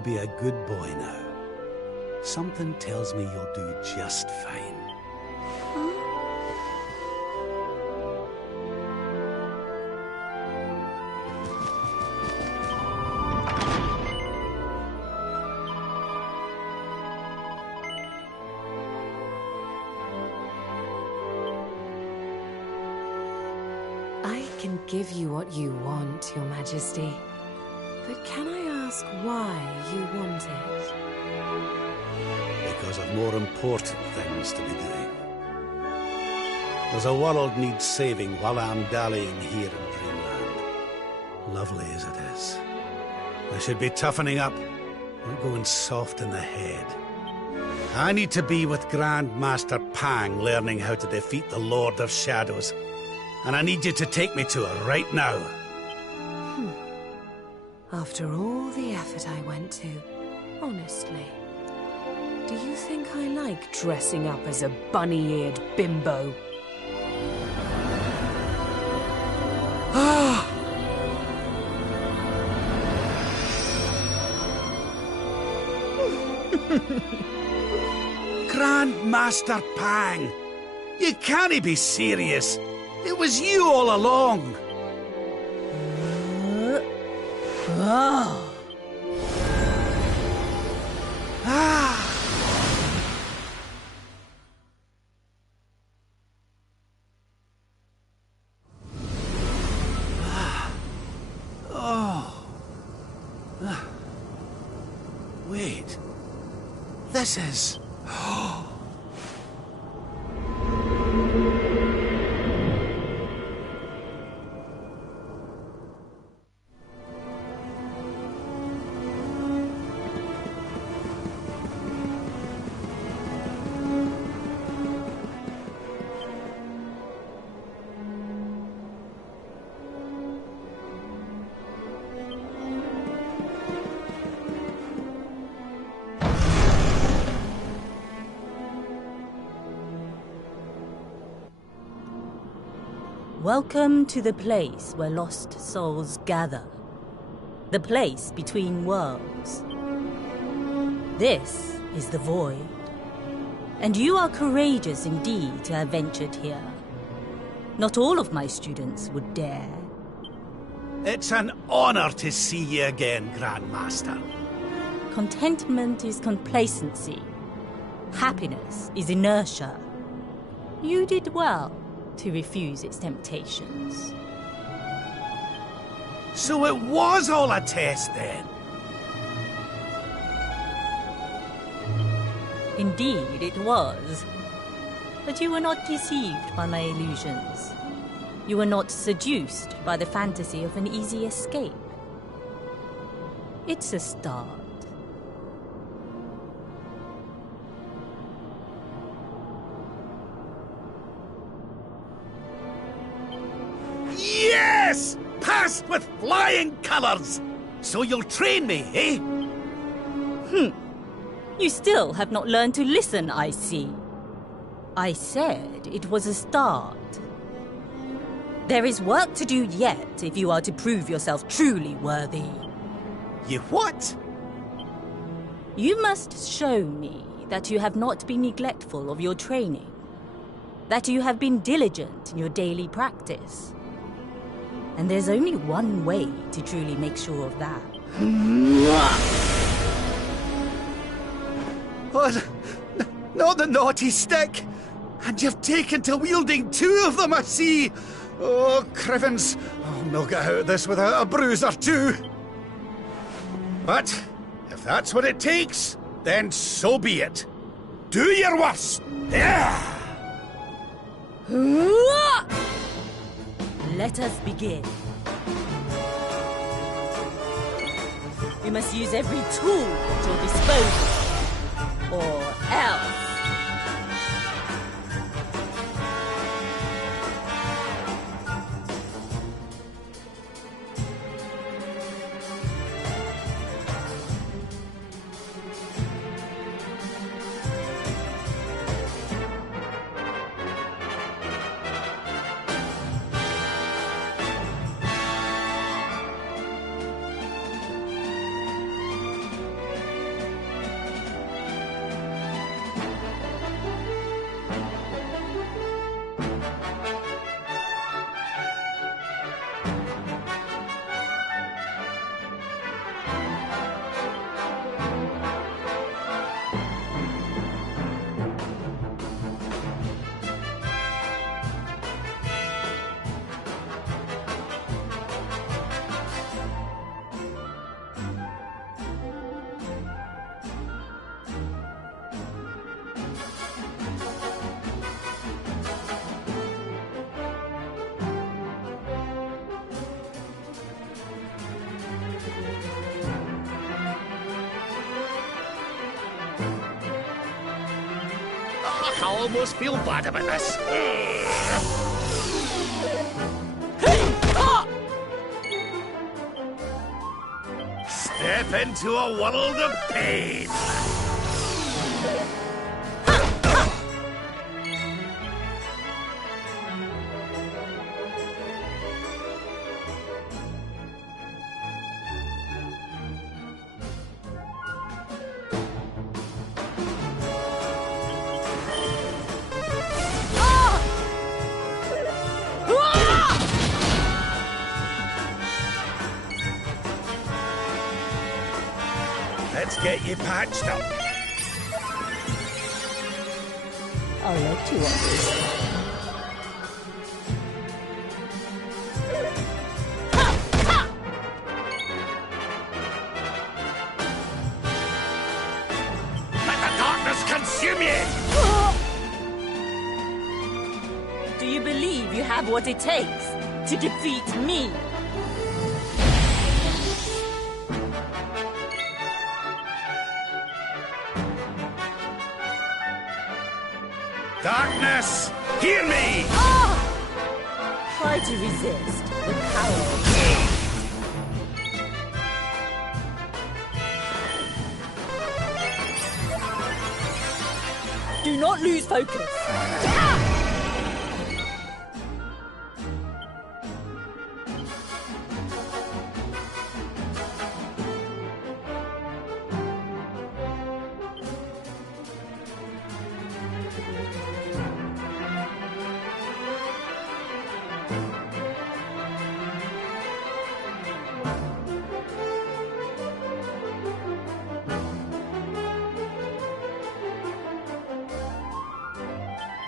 you be a good boy now. Something tells me you'll do just fine. I can give you what you want, Your Majesty. But can I ask why you want it? Because I've more important things to be doing. There's a world needs saving while I'm dallying here in Dreamland. Lovely as it is. I should be toughening up, not going soft in the head. I need to be with Grand Master Pang learning how to defeat the Lord of Shadows. And I need you to take me to her right now. After all the effort I went to, honestly, do you think I like dressing up as a bunny-eared bimbo? Grand Master Pang! You can't be serious! It was you all along! Wait. This is... Welcome to the place where lost souls gather. The place between worlds. This is the Void. And you are courageous indeed to have ventured here. Not all of my students would dare. It's an honor to see you again, Grand Master. Contentment is complacency. Happiness is inertia. You did well to refuse its temptations. So it was all a test then? Indeed, it was. But you were not deceived by my illusions. You were not seduced by the fantasy of an easy escape. It's a start. Yes! Passed with flying colours! So you'll train me, eh? You still have not learned to listen, I see. I said it was a start. There is work to do yet if you are to prove yourself truly worthy. You what? You must show me that you have not been neglectful of your training. That you have been diligent in your daily practice. And there's only one way to truly make sure of that. Oh, not the naughty stick! And you've taken to wielding two of them, I see! Oh, Crivens, I'll not get out of this without a bruise or two. But, if that's what it takes, then so be it. Do your worst! Yeah! Let us begin. We must use every tool at your disposal, or else. I almost feel bad about this. Step into a world of pain. Let's get you patched up. I'll let you on this. Let the darkness consume you! Do you believe you have what it takes to defeat me? Darkness, hear me! Try to resist the power. Do not lose focus.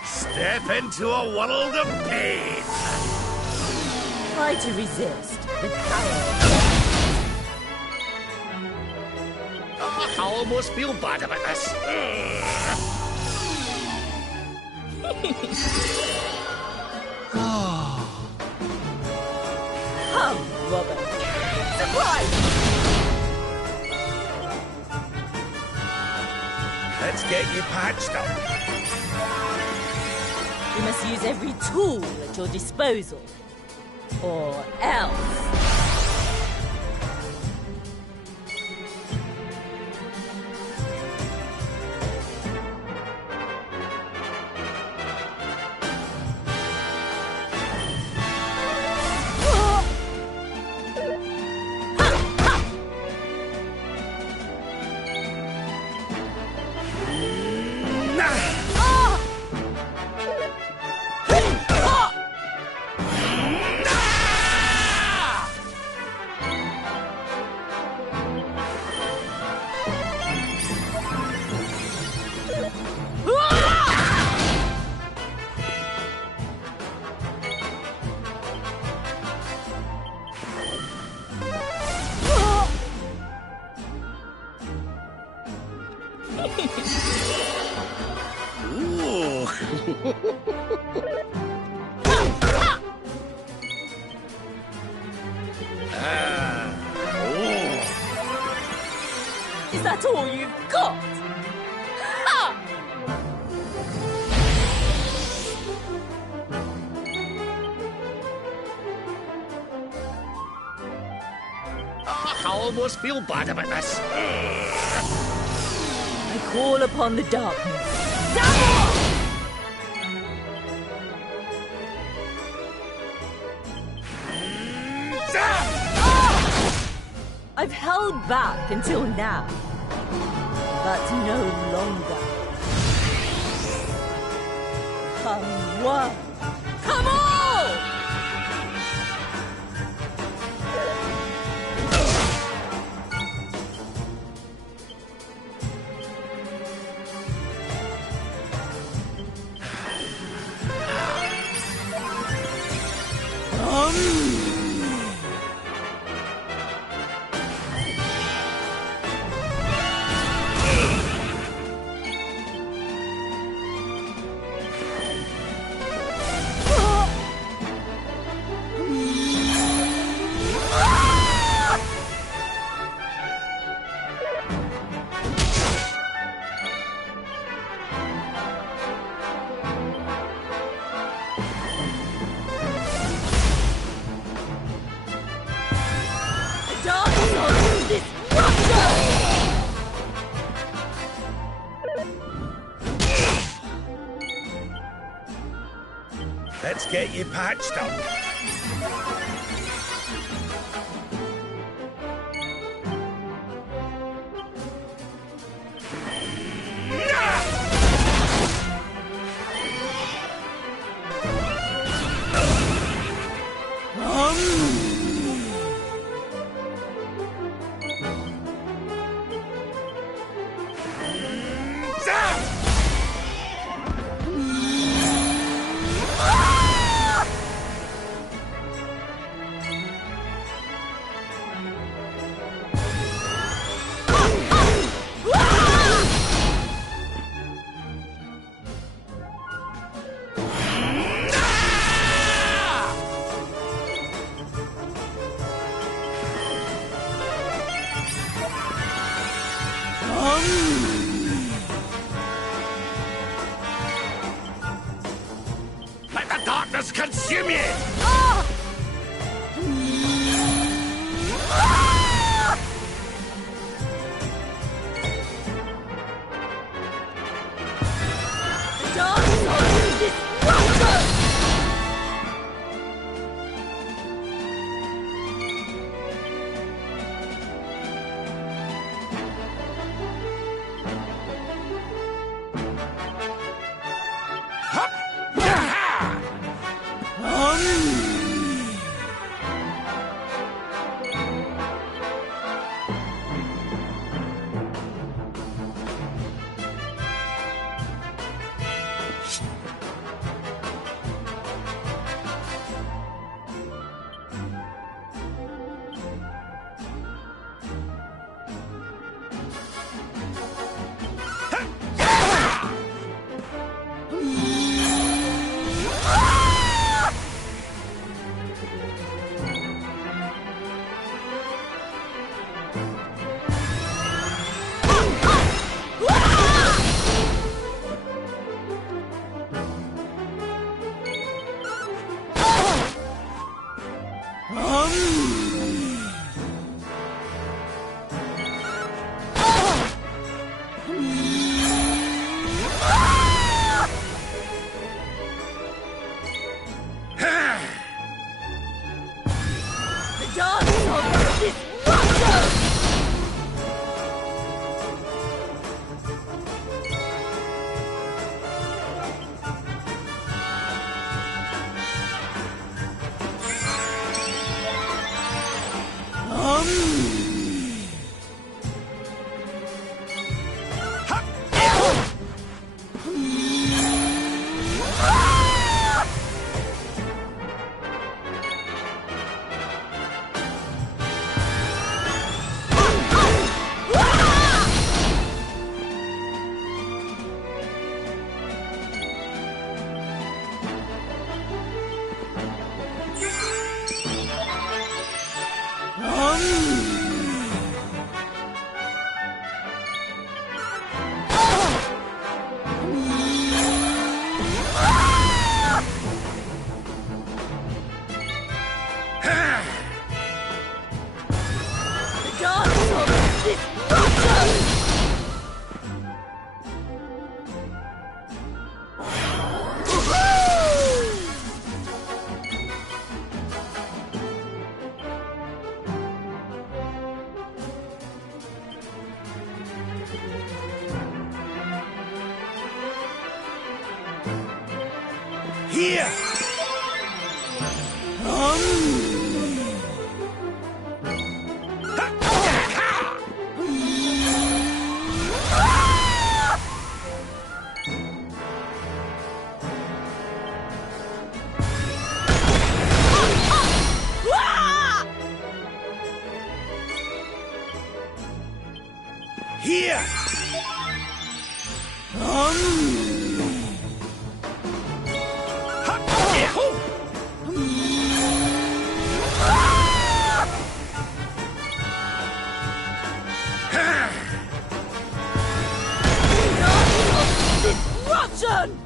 Step into a world of pain. Try to resist the power. I almost feel bad about this. Come, Robert. Surprise! Let's get you patched up. You must use every tool at your disposal, or else. Ooh. Is that all you've got? Ha! I almost feel bad about this. I call upon the darkness. Double! I've held back until now, but no longer. Come one, come all! Let's get you patched up. Let the darkness consume you! Here! Here! Destruction!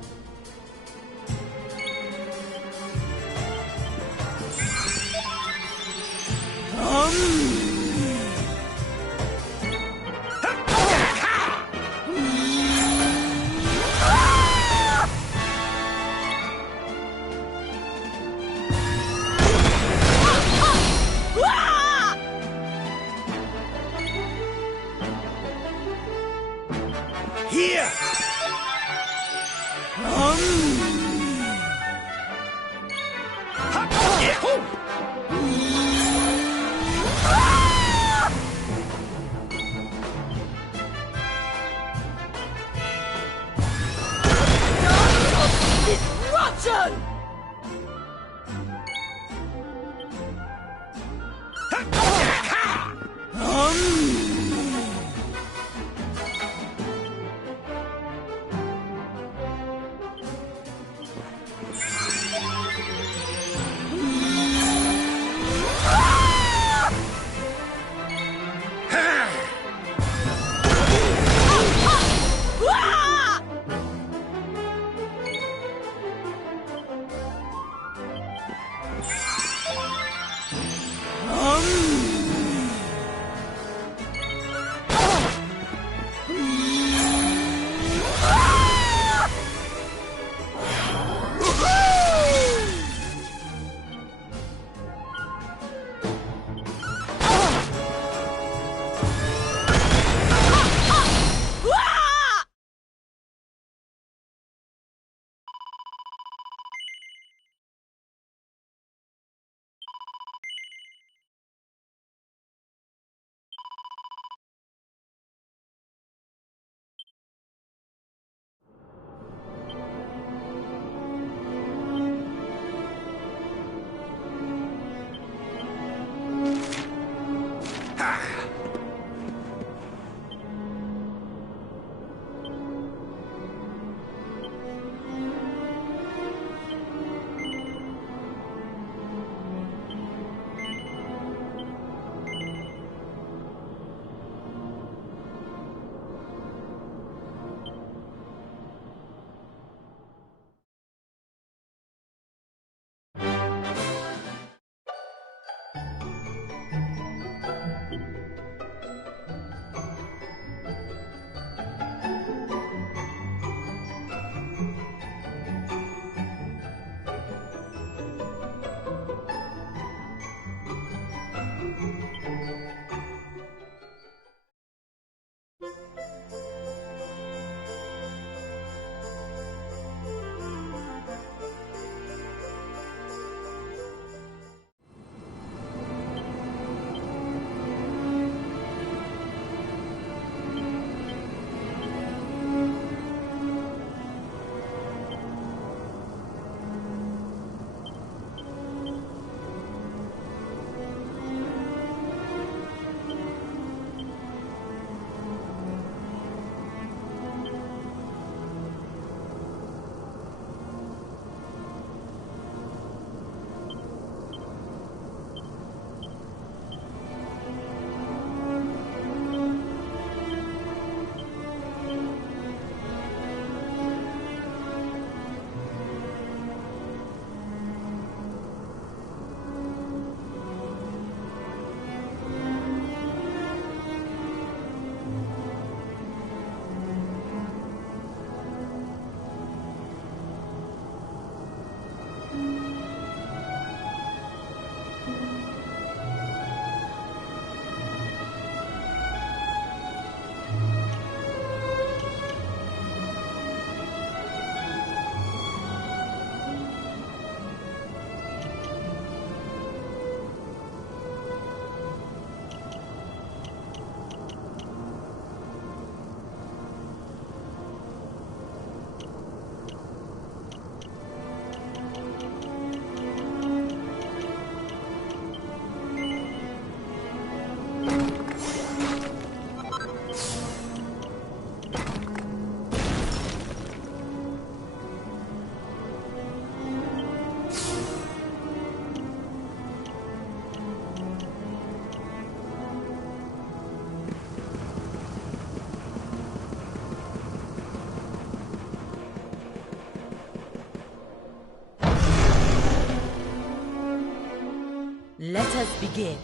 Let us begin.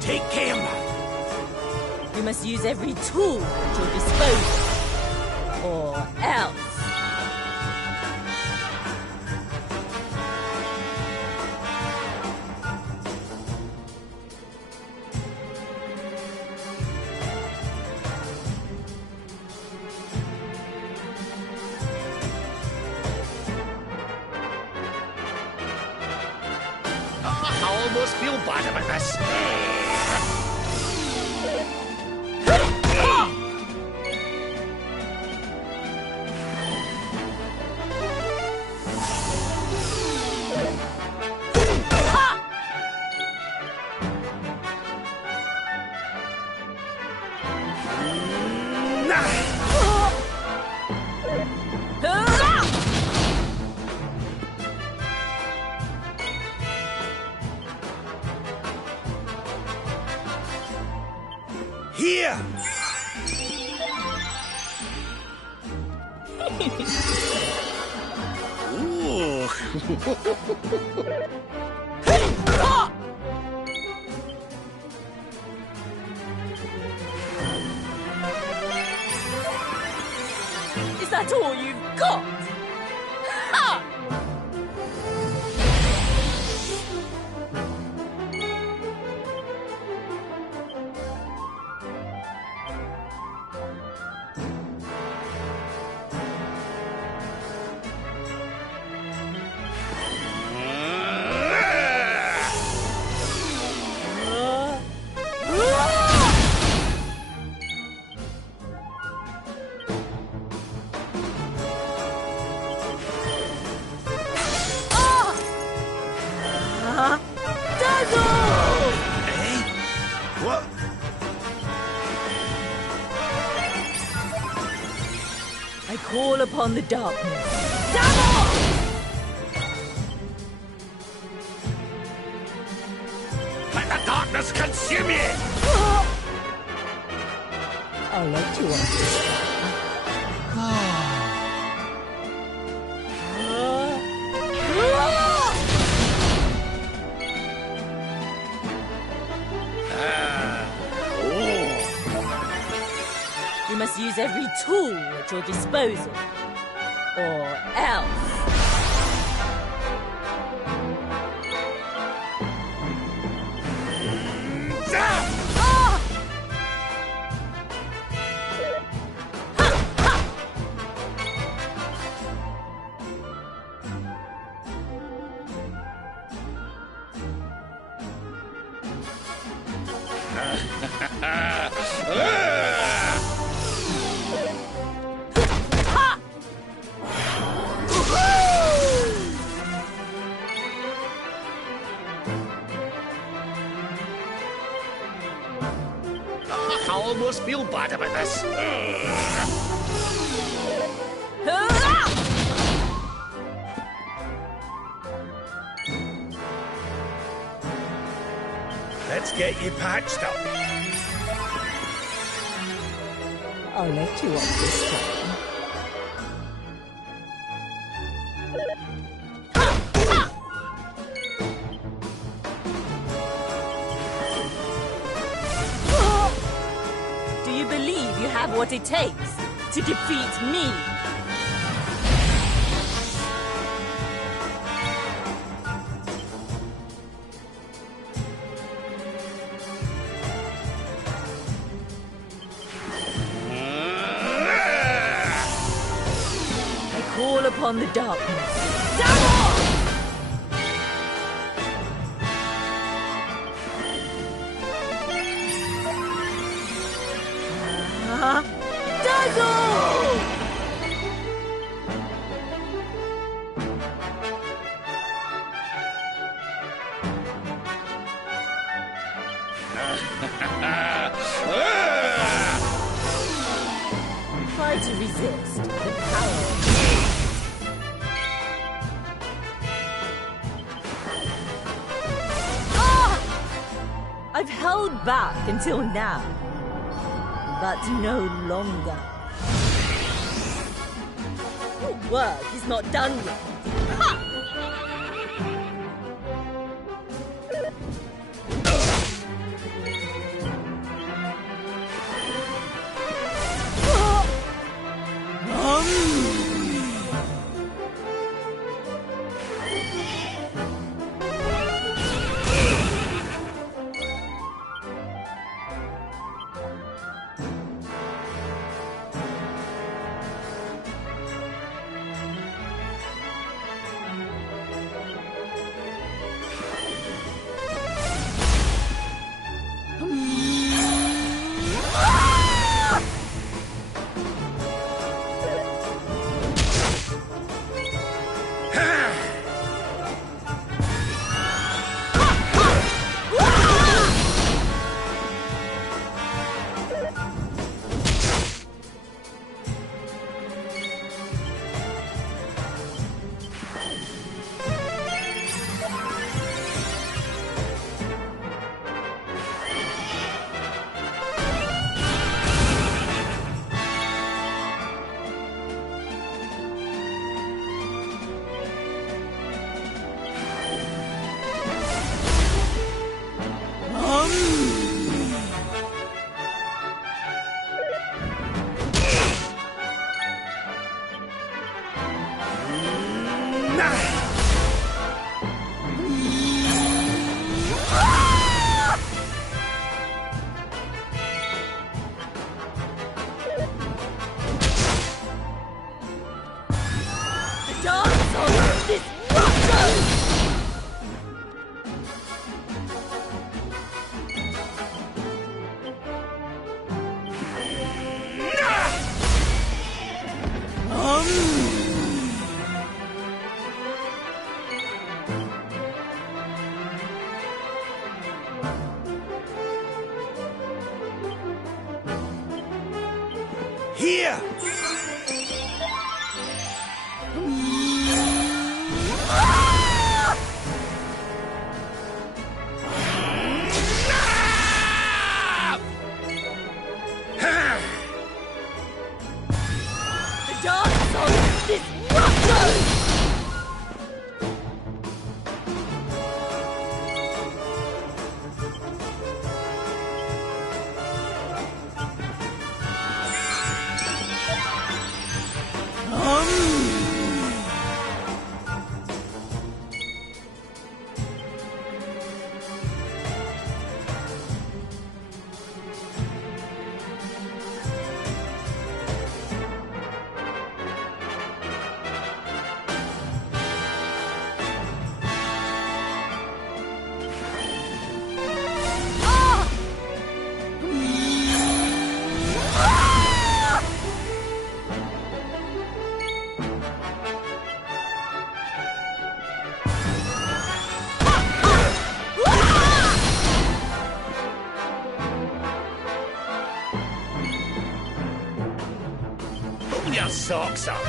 Take him! You must use every tool at your disposal, or else. I almost feel bad about this. Ooh. Is that all you've got? Ha! What? I call upon the darkness. Dazzle! Let the darkness consume you! I'll let you understand. You must use every tool at your disposal, or else. I almost feel bad about this. Let's get you patched up. I'll let you understand. Do you believe you have what it takes to defeat me? I call upon the darkness. Dazzle! Dazzle! Try to resist the power of I've held back until now, but no longer. Your work is not done yet. Ha! Here! Pull your socks up.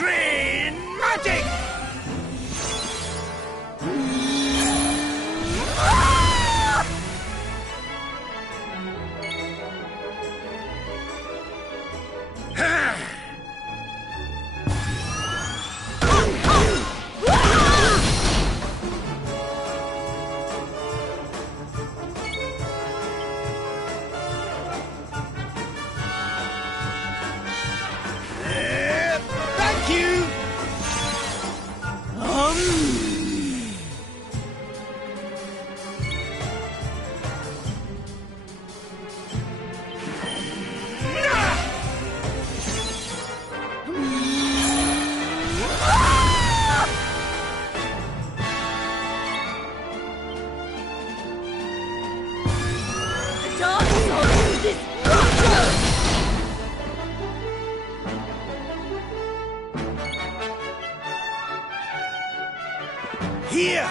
Green magic! Here!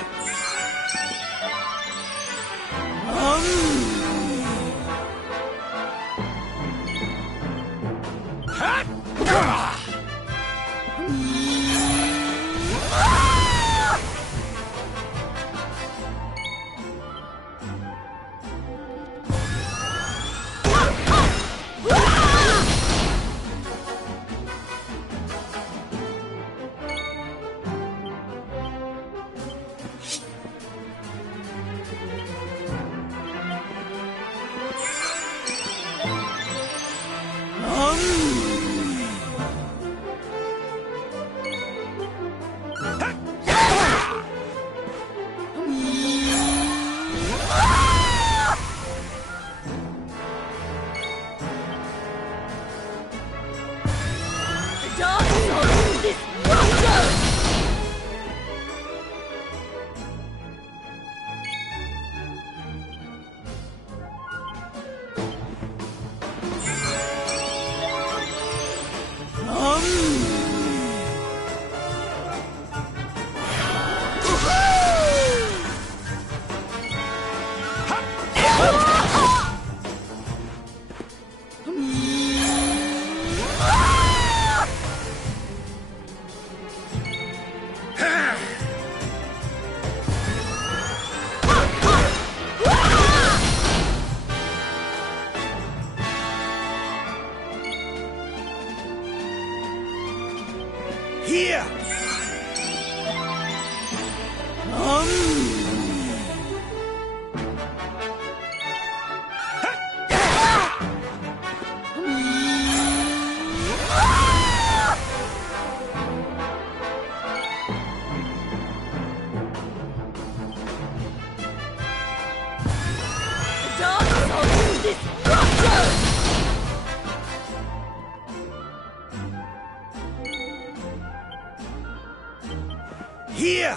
Here! Here!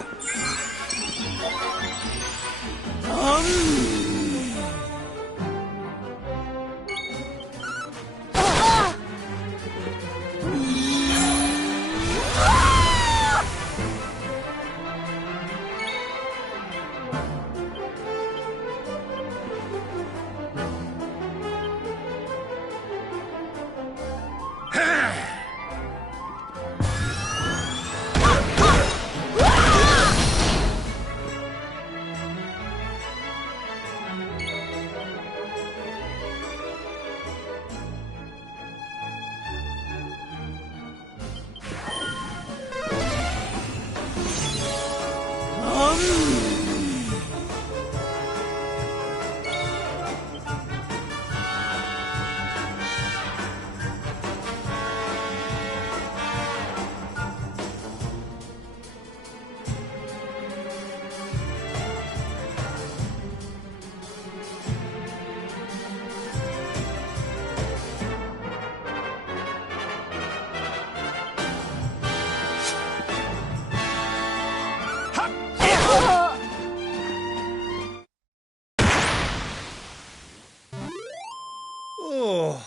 Oh,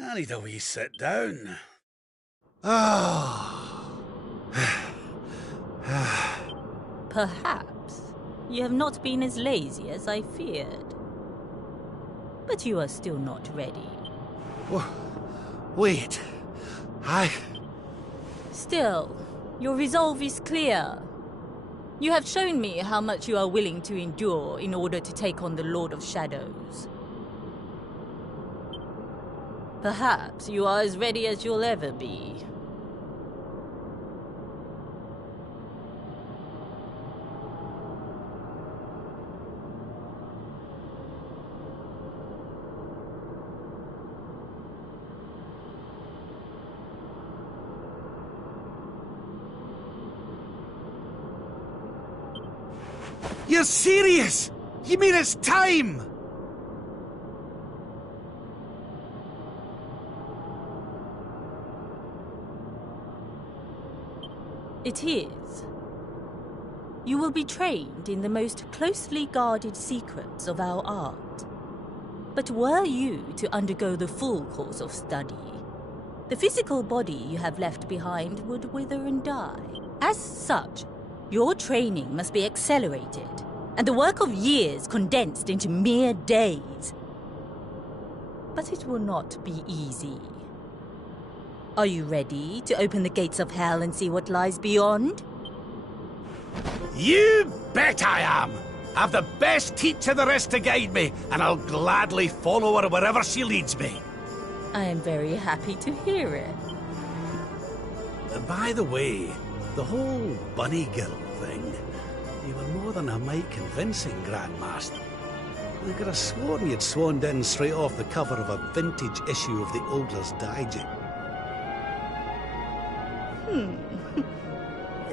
I need a wee sit down. Perhaps you have not been as lazy as I feared. But you are still not ready. Wait. Still, your resolve is clear. You have shown me how much you are willing to endure in order to take on the Lord of Shadows. Perhaps you are as ready as you'll ever be. You're serious? You mean it's time? It is. You will be trained in the most closely guarded secrets of our art. But were you to undergo the full course of study, the physical body you have left behind would wither and die. As such, Your training must be accelerated, and the work of years condensed into mere days. But it will not be easy. Are you ready to open the gates of hell and see what lies beyond? You bet I am! I've the best teacher there is to guide me, and I'll gladly follow her wherever she leads me. I am very happy to hear it. By the way, the whole bunny girl thing, you were more than a mite convincing, Grandmaster. I could have sworn you'd swaned in straight off the cover of a vintage issue of the Ogler's Digest.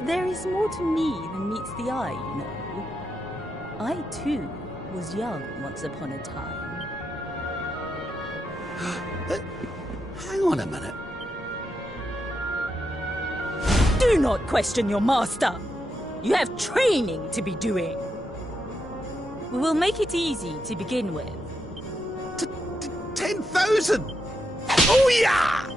There is more to me than meets the eye, you know. I, too, was young once upon a time. Hang on a minute. Do not question your master! You have training to be doing. We will make it easy to begin with. 10,000! Oh, yeah!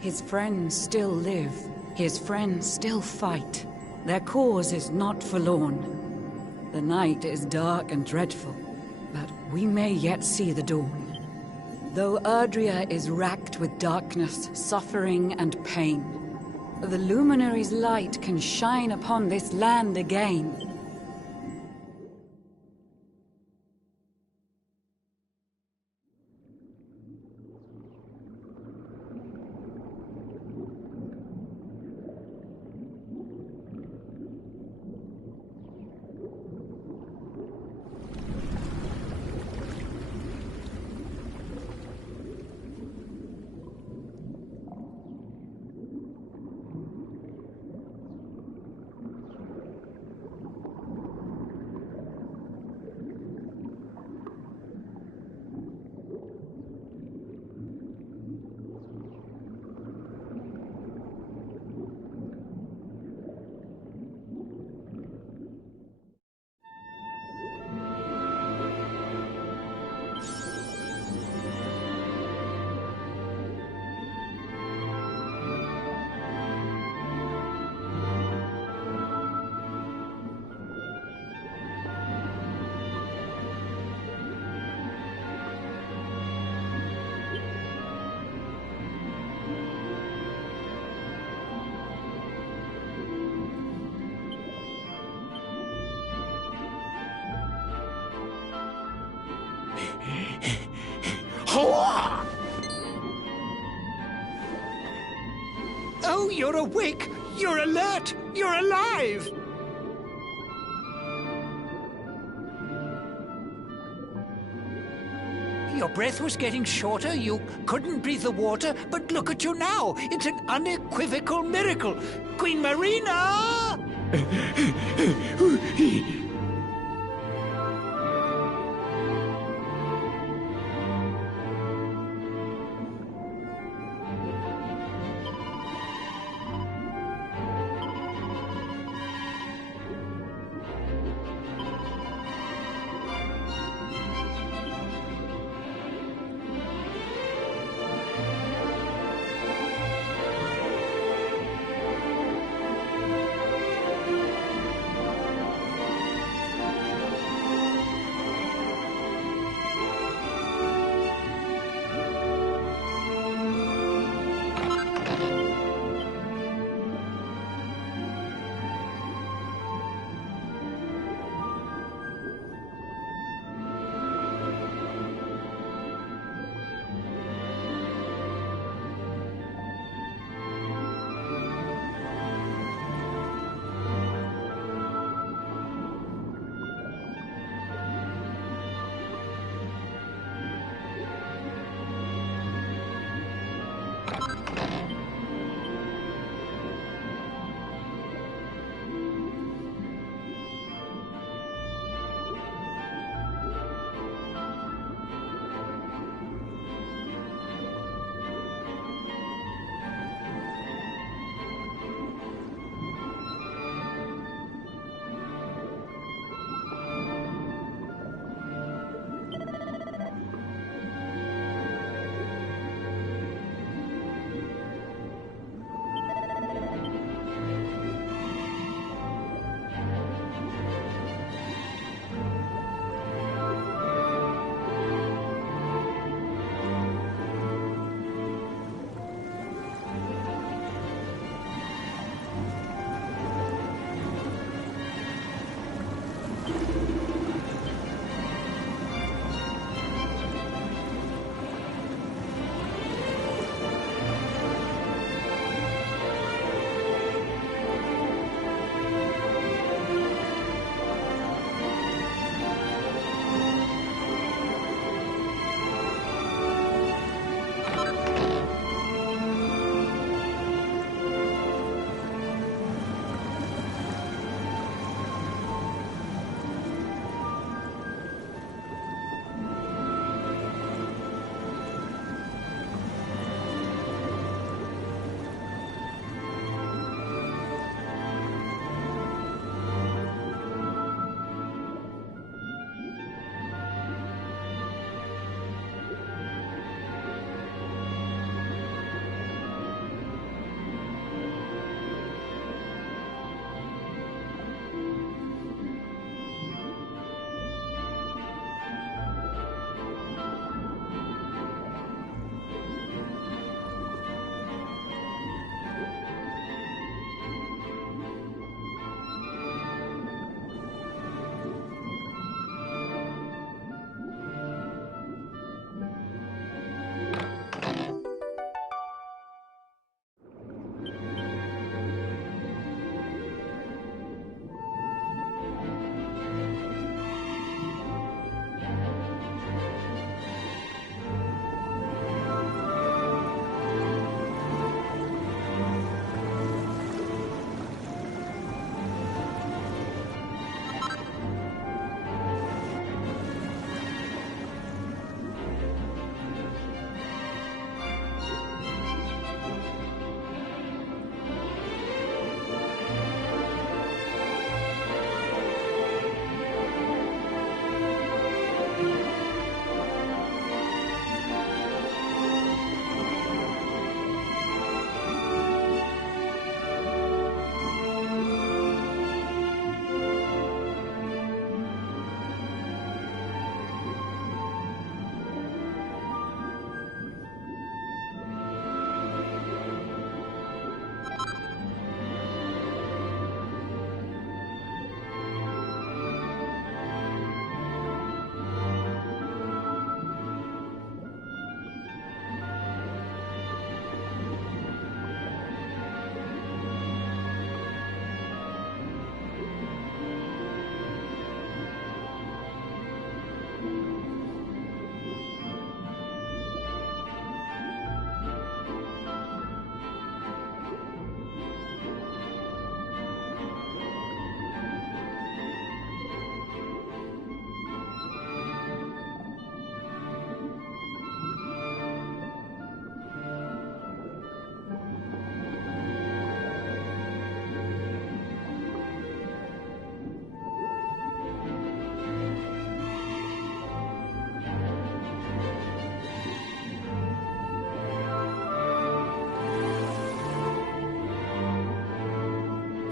His friends still live. His friends still fight. Their cause is not forlorn. The night is dark and dreadful, but we may yet see the dawn. Though Erdrea is racked with darkness, suffering, and pain, the Luminary's light can shine upon this land again. Oh, you're awake! You're alert! You're alive! Your breath was getting shorter, you couldn't breathe the water, but look at you now! It's an unequivocal miracle! Queen Marina!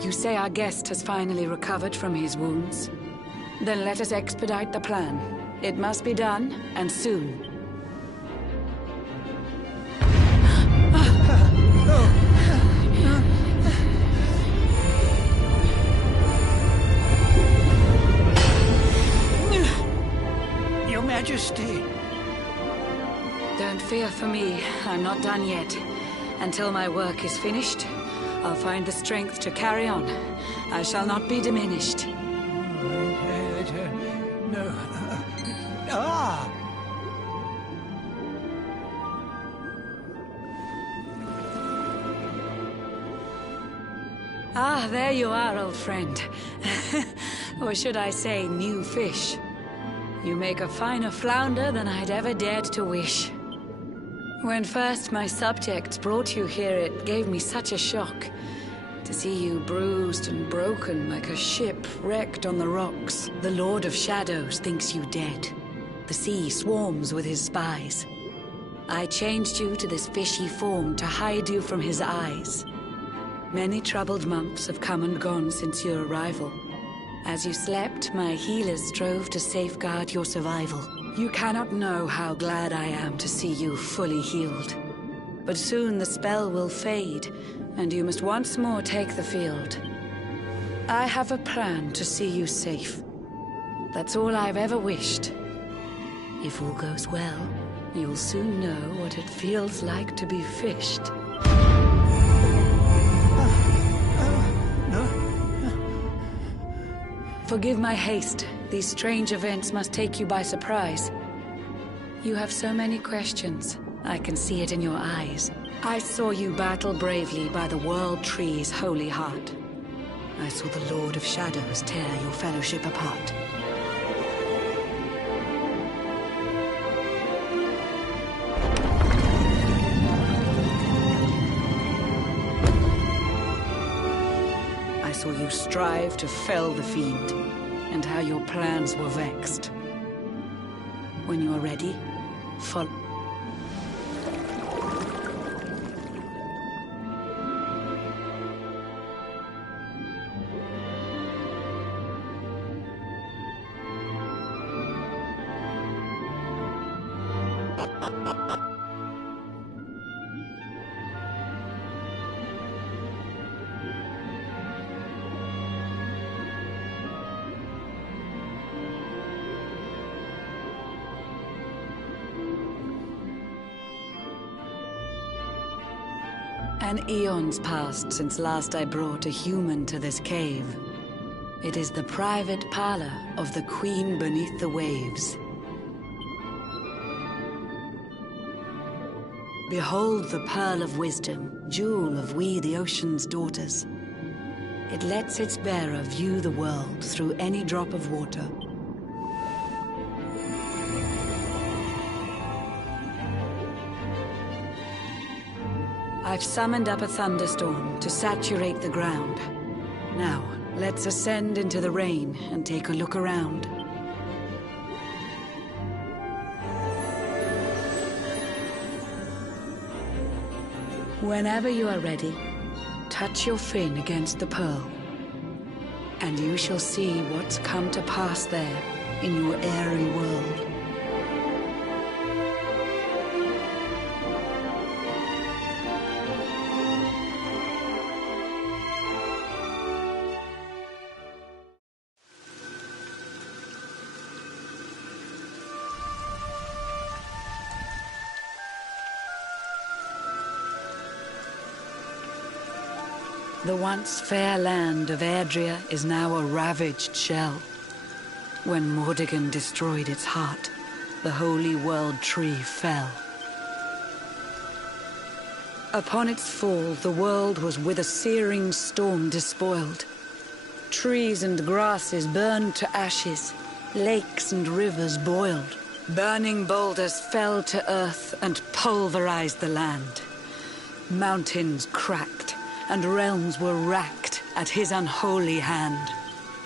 You say our guest has finally recovered from his wounds? Then let us expedite the plan. It must be done, and soon. Your Majesty. Don't fear for me. I'm not done yet. Until my work is finished, I'll find the strength to carry on. I shall not be diminished. No. Ah! Ah, there you are, old friend. Or should I say, new fish. You make a finer flounder than I'd ever dared to wish. When first my subjects brought you here, it gave me such a shock. To see you bruised and broken like a ship wrecked on the rocks. The Lord of Shadows thinks you dead. The sea swarms with his spies. I changed you to this fishy form to hide you from his eyes. Many troubled months have come and gone since your arrival. As you slept, my healers strove to safeguard your survival. You cannot know how glad I am to see you fully healed. But soon the spell will fade, and you must once more take the field. I have a plan to see you safe. That's all I've ever wished. If all goes well, you'll soon know what it feels like to be fished. Forgive my haste. These strange events must take you by surprise. You have so many questions. I can see it in your eyes. I saw you battle bravely by the World Tree's holy heart. I saw the Lord of Shadows tear your fellowship apart. I saw you strive to fell the fiend, and how your plans were vexed. When you are ready, follow. An eon's passed since last I brought a human to this cave. It is the private parlor of the Queen beneath the waves. Behold the Pearl of Wisdom, jewel of we the ocean's daughters. It lets its bearer view the world through any drop of water. I've summoned up a thunderstorm to saturate the ground. Now, let's ascend into the rain and take a look around. Whenever you are ready, touch your fin against the pearl, and you shall see what's come to pass there in your airy world. The once fair land of Erdrea is now a ravaged shell. When Mordegon destroyed its heart, the holy world tree fell. Upon its fall, the world was with a searing storm despoiled. Trees and grasses burned to ashes, lakes and rivers boiled. Burning boulders fell to earth and pulverized the land. Mountains cracked, and realms were racked at his unholy hand.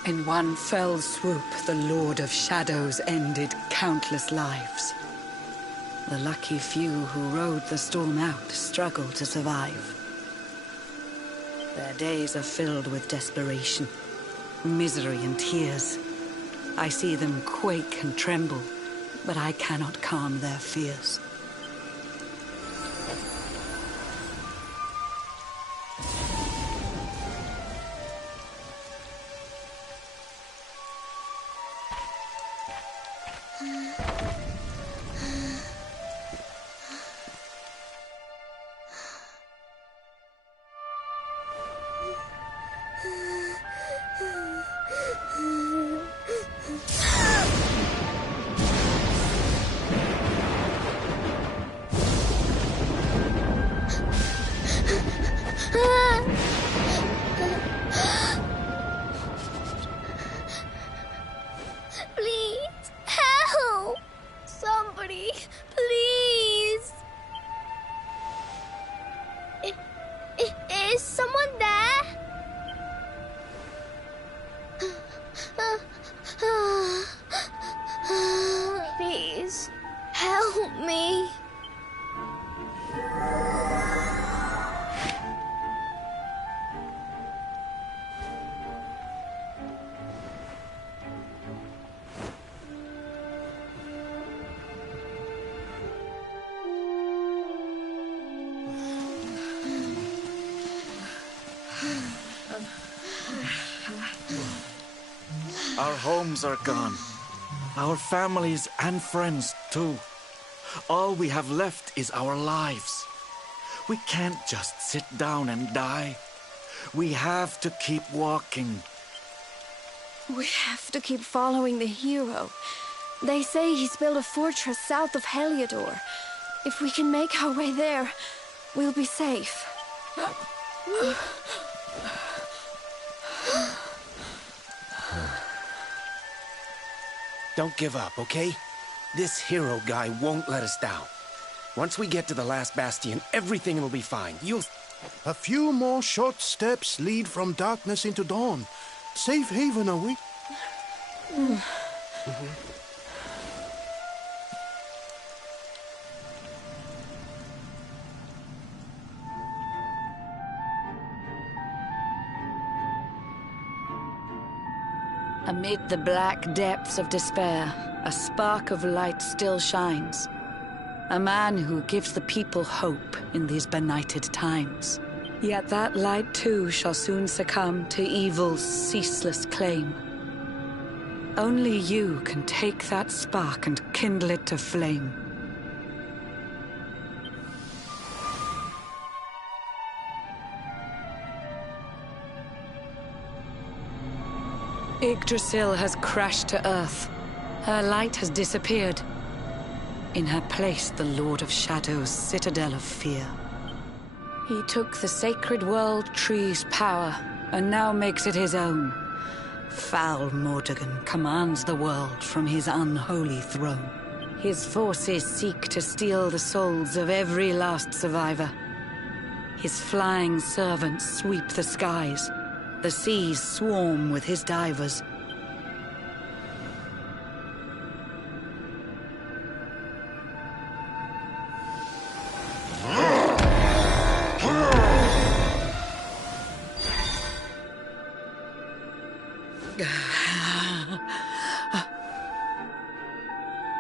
In one fell swoop, the Lord of Shadows ended countless lives. The lucky few who rode the storm out struggled to survive. Their days are filled with desperation, misery and tears. I see them quake and tremble, but I cannot calm their fears. Please, help! Somebody, please! Is someone there? Please, help me. Our homes are gone. Our families and friends, too. All we have left is our lives. We can't just sit down and die. We have to keep walking. We have to keep following the hero. They say he's built a fortress south of Heliodor. If we can make our way there, we'll be safe. Don't give up, okay? This hero guy won't let us down. Once we get to the last bastion, everything will be fine. A few more short steps lead from darkness into dawn. Safe haven are we? Amid the black depths of despair, a spark of light still shines. A man who gives the people hope in these benighted times. Yet that light too shall soon succumb to evil's ceaseless claim. Only you can take that spark and kindle it to flame. Yggdrasil has crashed to Earth. Her light has disappeared. In her place, the Lord of Shadow's citadel of fear. He took the sacred world tree's power, and now makes it his own. Foul Mordegon commands the world from his unholy throne. His forces seek to steal the souls of every last survivor. His flying servants sweep the skies. The seas swarm with his divers.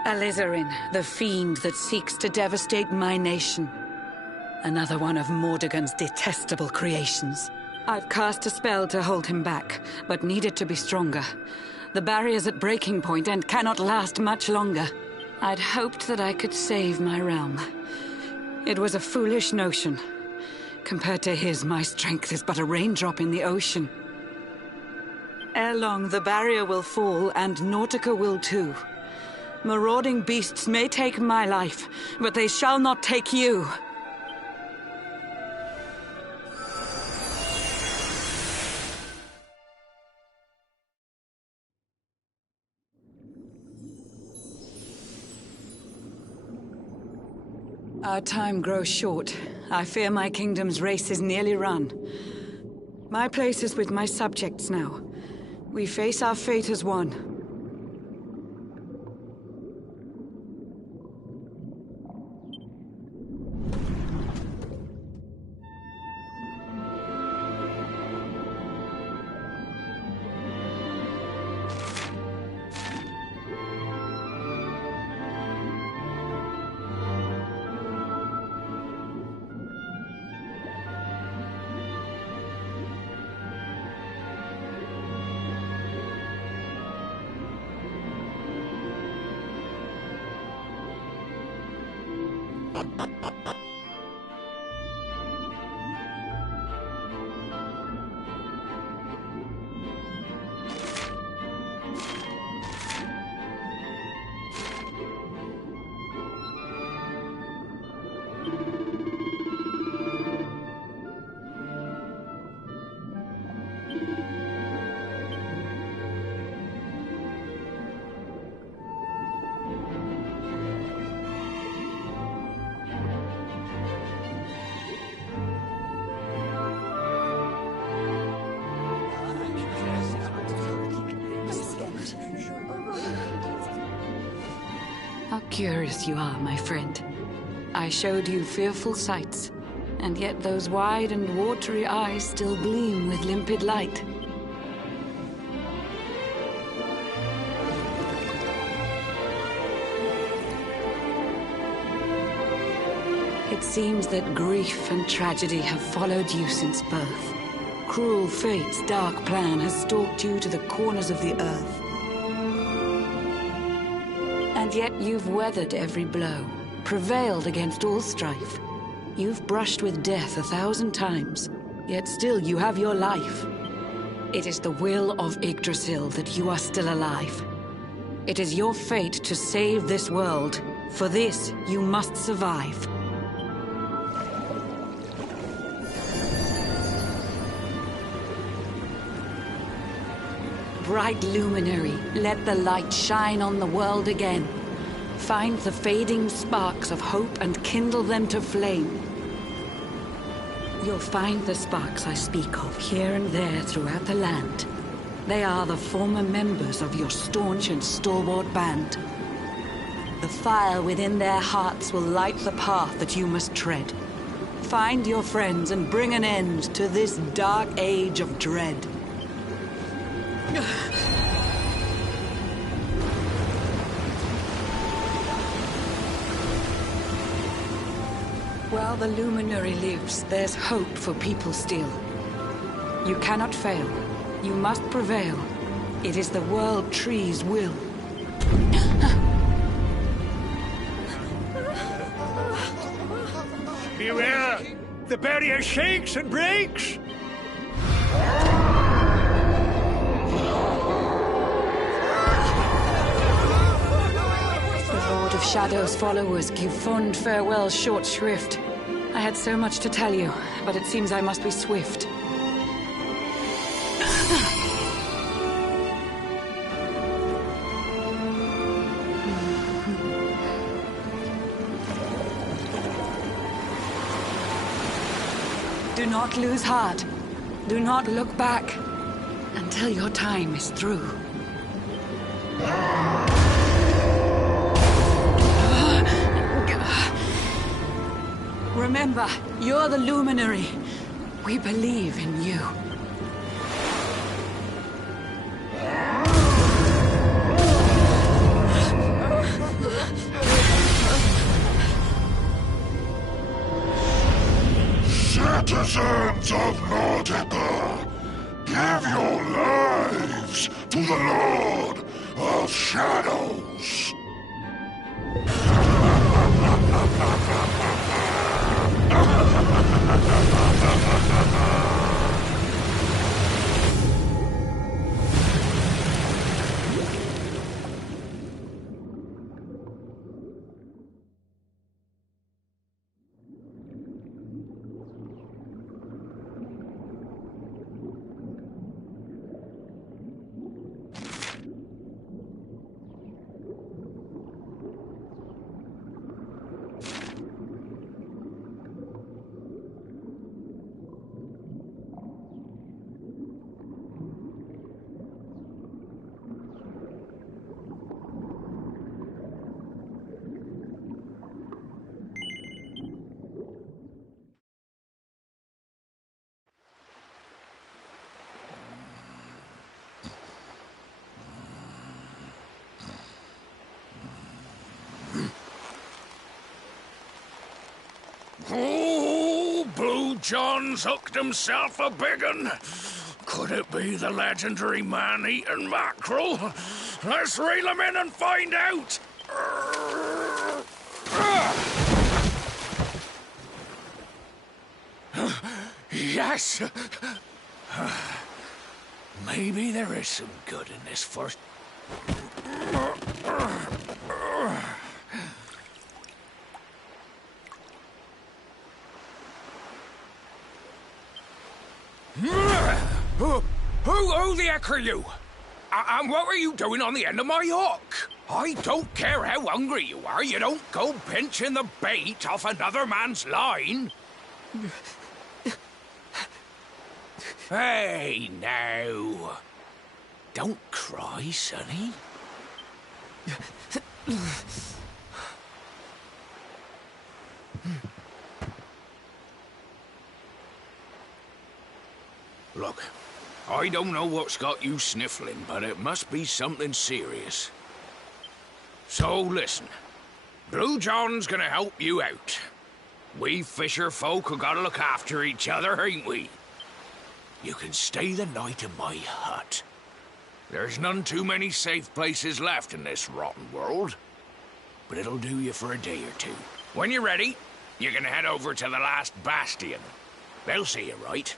Alizarin, the fiend that seeks to devastate my nation. Another one of Mordegon's detestable creations. I've cast a spell to hold him back, but need it to be stronger. The barrier's at breaking point and cannot last much longer. I'd hoped that I could save my realm. It was a foolish notion. Compared to his, my strength is but a raindrop in the ocean. Ere long, the barrier will fall, and Nautica will too. Marauding beasts may take my life, but they shall not take you. Our time grows short. I fear my kingdom's race is nearly run. My place is with my subjects now. We face our fate as one. curious you are, my friend. I showed you fearful sights, and yet those wide and watery eyes still gleam with limpid light. It seems that grief and tragedy have followed you since birth. Cruel fate's dark plan has stalked you to the corners of the earth. And yet you've weathered every blow, prevailed against all strife. You've brushed with death 1,000 times, yet still you have your life. It is the will of Yggdrasil that you are still alive. It is your fate to save this world. For this, you must survive. Bright luminary, let the light shine on the world again. Find the fading sparks of hope and kindle them to flame. You'll find the sparks I speak of here and there throughout the land. They are the former members of your staunch and stalwart band. The fire within their hearts will light the path that you must tread. Find your friends and bring an end to this dark age of dread. While the luminary lives, there's hope for people still. You cannot fail. You must prevail. It is the World Tree's will. Beware! The barrier shakes and breaks! The Lord of Shadow's followers give fond farewell short shrift. I had so much to tell you, but it seems I must be swift. Do not lose heart. Do not look back until your time is through. Remember, you're the luminary. We believe in you. Citizens of Nordica, give your lives to the Lord of Shadows. Oh, Blue John's hooked himself a big un. Could it be the legendary man-eating mackerel? Let's reel him in and find out. Yes. Maybe there is some good in this first. Who the heck are you? And what were you doing on the end of my hook? I don't care how hungry you are, you don't go pinching the bait off another man's line. Hey, now. Don't cry, sonny. Look, I don't know what's got you sniffling, but it must be something serious. So listen, Blue John's gonna help you out. We fisher folk have gotta look after each other, ain't we? You can stay the night in my hut. There's none too many safe places left in this rotten world, but it'll do you for a day or two. When you're ready, you can head over to the last bastion. They'll see you right.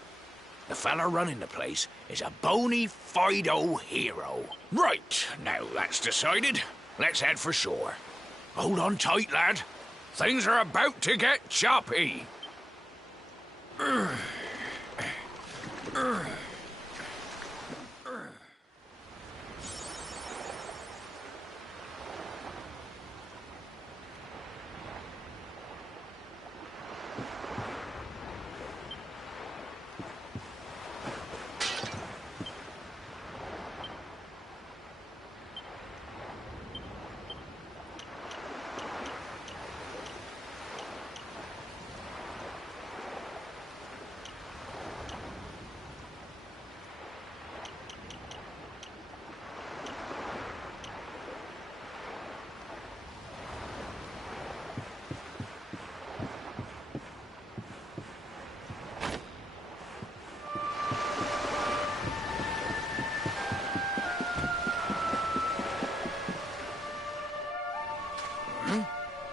The fella running the place is a bona fide hero. Right, now that's decided. Let's head for shore. Hold on tight, lad. Things are about to get choppy.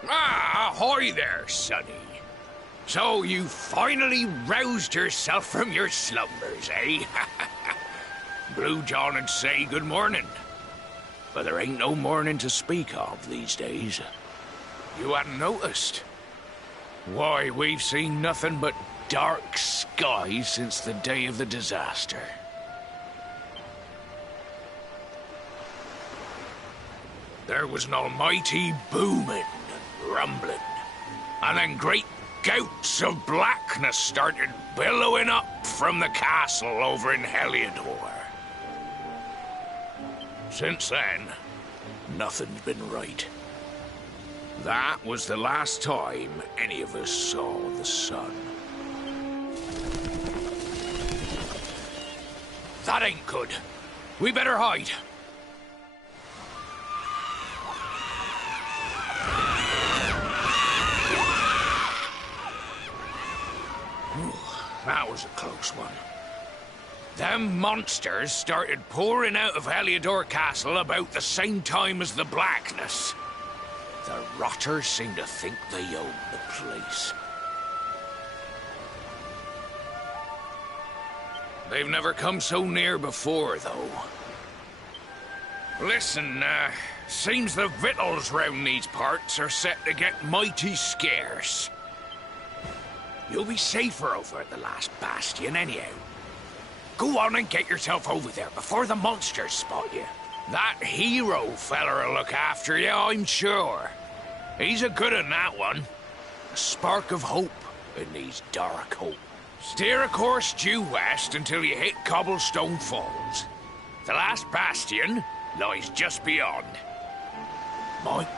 Ahoy there, Sonny. So you finally roused yourself from your slumbers, eh? Blue John would say good morning. But there ain't no morning to speak of these days. You hadn't noticed? Why, we've seen nothing but dark skies since the day of the disaster. There was an almighty booming and rumbling, and then great gouts of blackness started billowing up from the castle over in Heliodor. Since then, nothing's been right. That was the last time any of us saw the sun. That ain't good. We better hide. That was a close one. Them monsters started pouring out of Heliodor Castle about the same time as the blackness. The rotters seem to think they own the place. They've never come so near before, though. Listen, seems the victuals round these parts are set to get mighty scarce. You'll be safer over at the last bastion, anyhow. Go on and get yourself over there before the monsters spot you. That hero feller'll look after you, I'm sure. He's a good un, that one. A spark of hope in these dark holes. Steer a course due west until you hit Cobblestone Falls. The last bastion lies just beyond. Mind.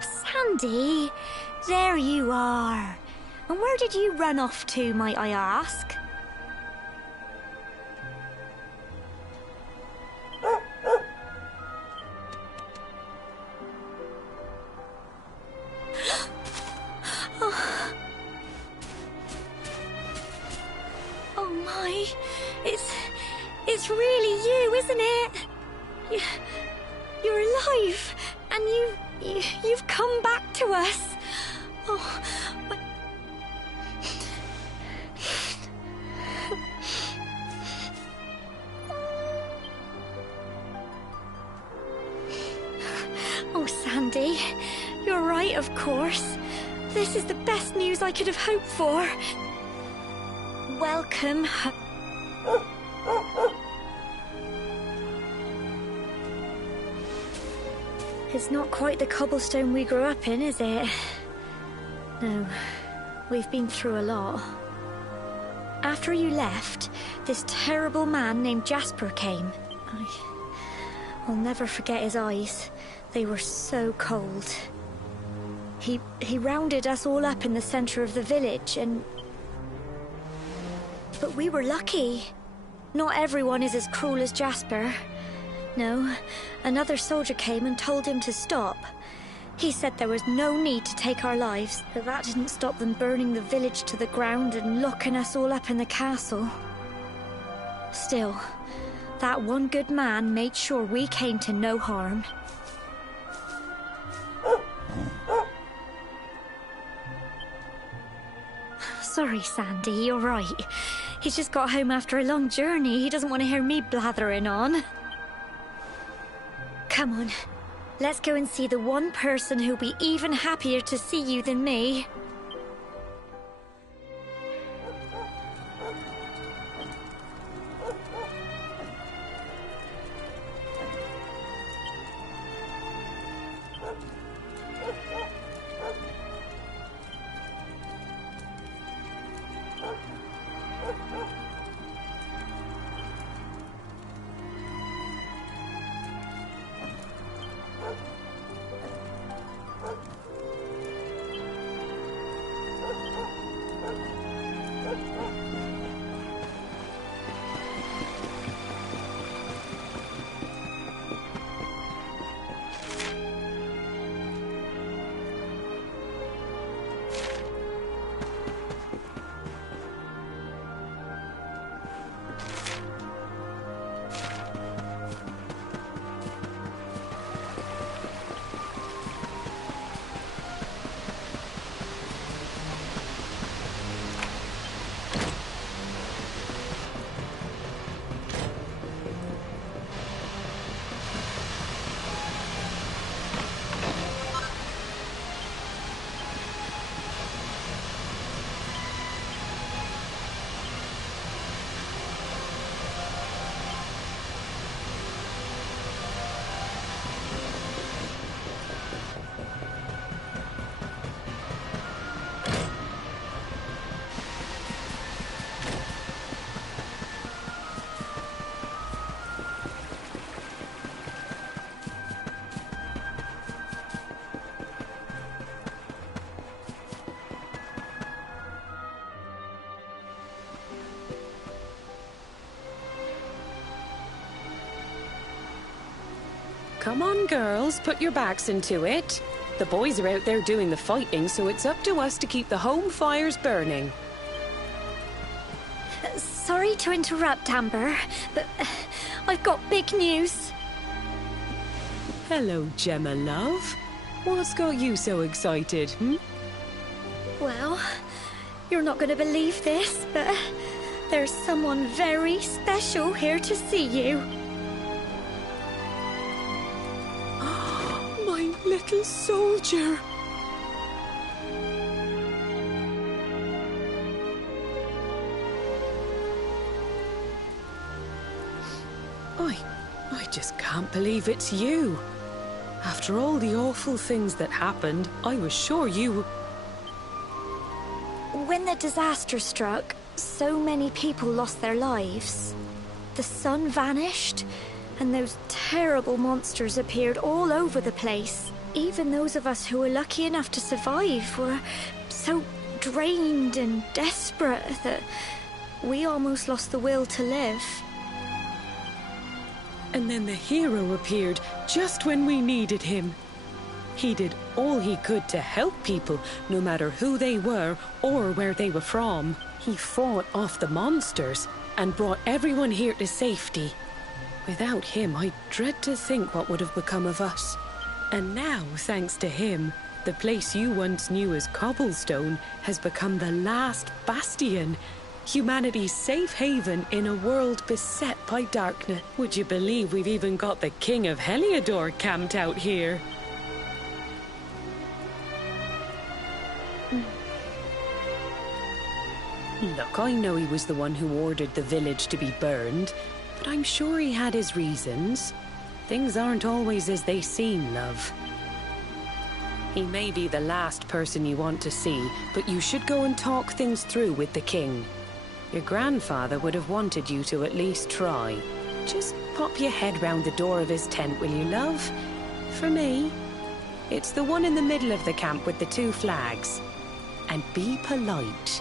Sandy, there you are. And where did you run off to, might I ask? Oh my, it's really you, isn't it? You're alive, and you've come back to us. Oh, oh, Sandy, you're right, of course. This is the best news I could have hoped for. Welcome. It's not quite the cobblestone we grew up in, is it? No, we've been through a lot. After you left, this terrible man named Jasper came. I'll never forget his eyes. They were so cold. He rounded us all up in the center of the village and... But we were lucky. Not everyone is as cruel as Jasper. No, another soldier came and told him to stop. He said there was no need to take our lives, but that didn't stop them burning the village to the ground and locking us all up in the castle. Still, that one good man made sure we came to no harm. Sorry, Sandy, you're right. He's just got home after a long journey. He doesn't want to hear me blathering on. Come on, let's go and see the one person who'll be even happier to see you than me. Come on, girls, put your backs into it. The boys are out there doing the fighting, so it's up to us to keep the home fires burning. Sorry to interrupt, Amber, but I've got big news. Hello, Gemma, love. What's got you so excited, Well, you're not going to believe this, but there's someone very special here to see you. My little soldier. I just can't believe it's you. After all the awful things that happened, I was sure you... When the disaster struck, so many people lost their lives. The sun vanished, and those terrible monsters appeared all over the place. Even those of us who were lucky enough to survive were so drained and desperate that we almost lost the will to live. And then the hero appeared just when we needed him. He did all he could to help people, no matter who they were or where they were from. He fought off the monsters and brought everyone here to safety. Without him, I dread to think what would have become of us. And now, thanks to him, the place you once knew as Cobblestone has become the last bastion. Humanity's safe haven in a world beset by darkness. Would you believe we've even got the King of Heliodor camped out here? Look, I know he was the one who ordered the village to be burned, but I'm sure he had his reasons. Things aren't always as they seem, love. He may be the last person you want to see, but you should go and talk things through with the king. Your grandfather would have wanted you to at least try. Just pop your head round the door of his tent, will you, love? For me. It's the one in the middle of the camp with the 2 flags. And be polite.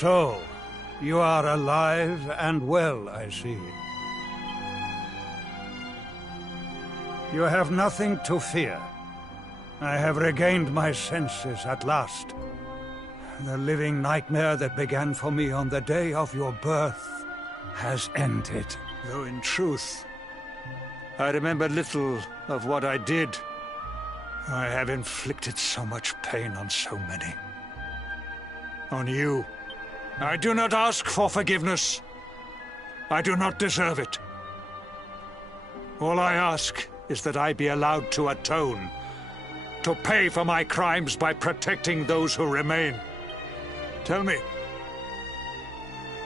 So, you are alive and well, I see. You have nothing to fear. I have regained my senses at last. The living nightmare that began for me on the day of your birth has ended. Though in truth, I remember little of what I did. I have inflicted so much pain on so many. On you. I do not ask for forgiveness. I do not deserve it. All I ask is that I be allowed to atone, to pay for my crimes by protecting those who remain. Tell me,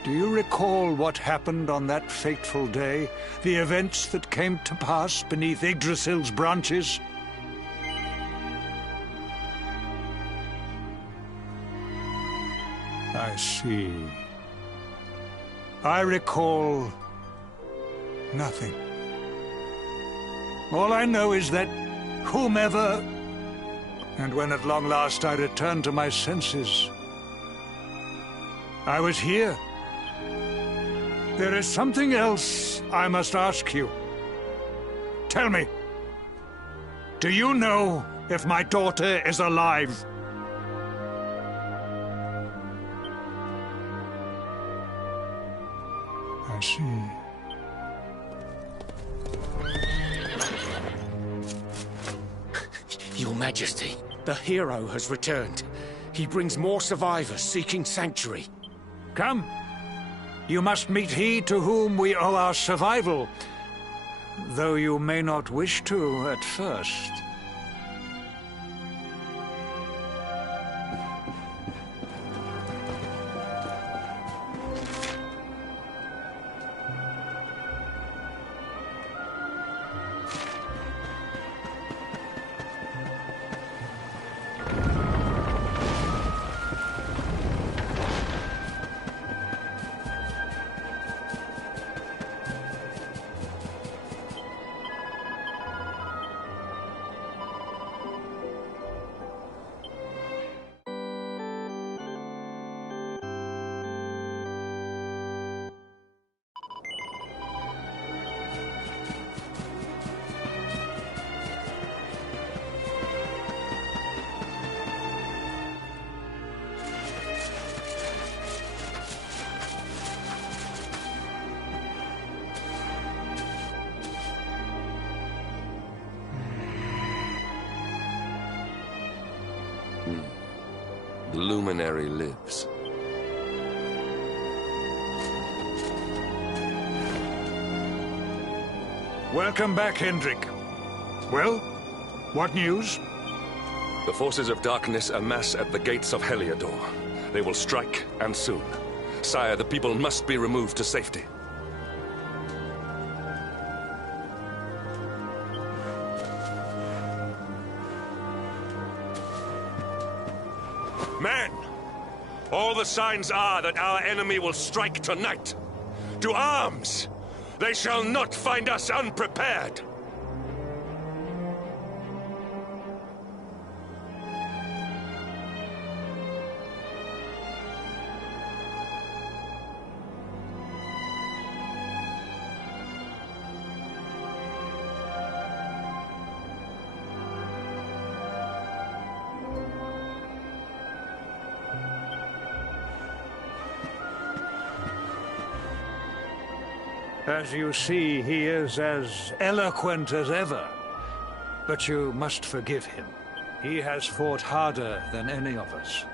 do you recall what happened on that fateful day? The events that came to pass beneath Yggdrasil's branches? I see. I recall nothing. All I know is that whomever, and when at long last I returned to my senses, I was here. There is something else I must ask you. Tell me, do you know if my daughter is alive? I see. Your Majesty, the hero has returned. He brings more survivors seeking sanctuary. Come. You must meet he to whom we owe our survival, though you may not wish to at first. The Luminary lives. Welcome back, Hendrik. Well, what news? The forces of darkness amass at the gates of Heliodor. They will strike, and soon. Sire, the people must be removed to safety. Men! All the signs are that our enemy will strike tonight. To arms! They shall not find us unprepared! As you see, he is as eloquent as ever. But you must forgive him. He has fought harder than any of us.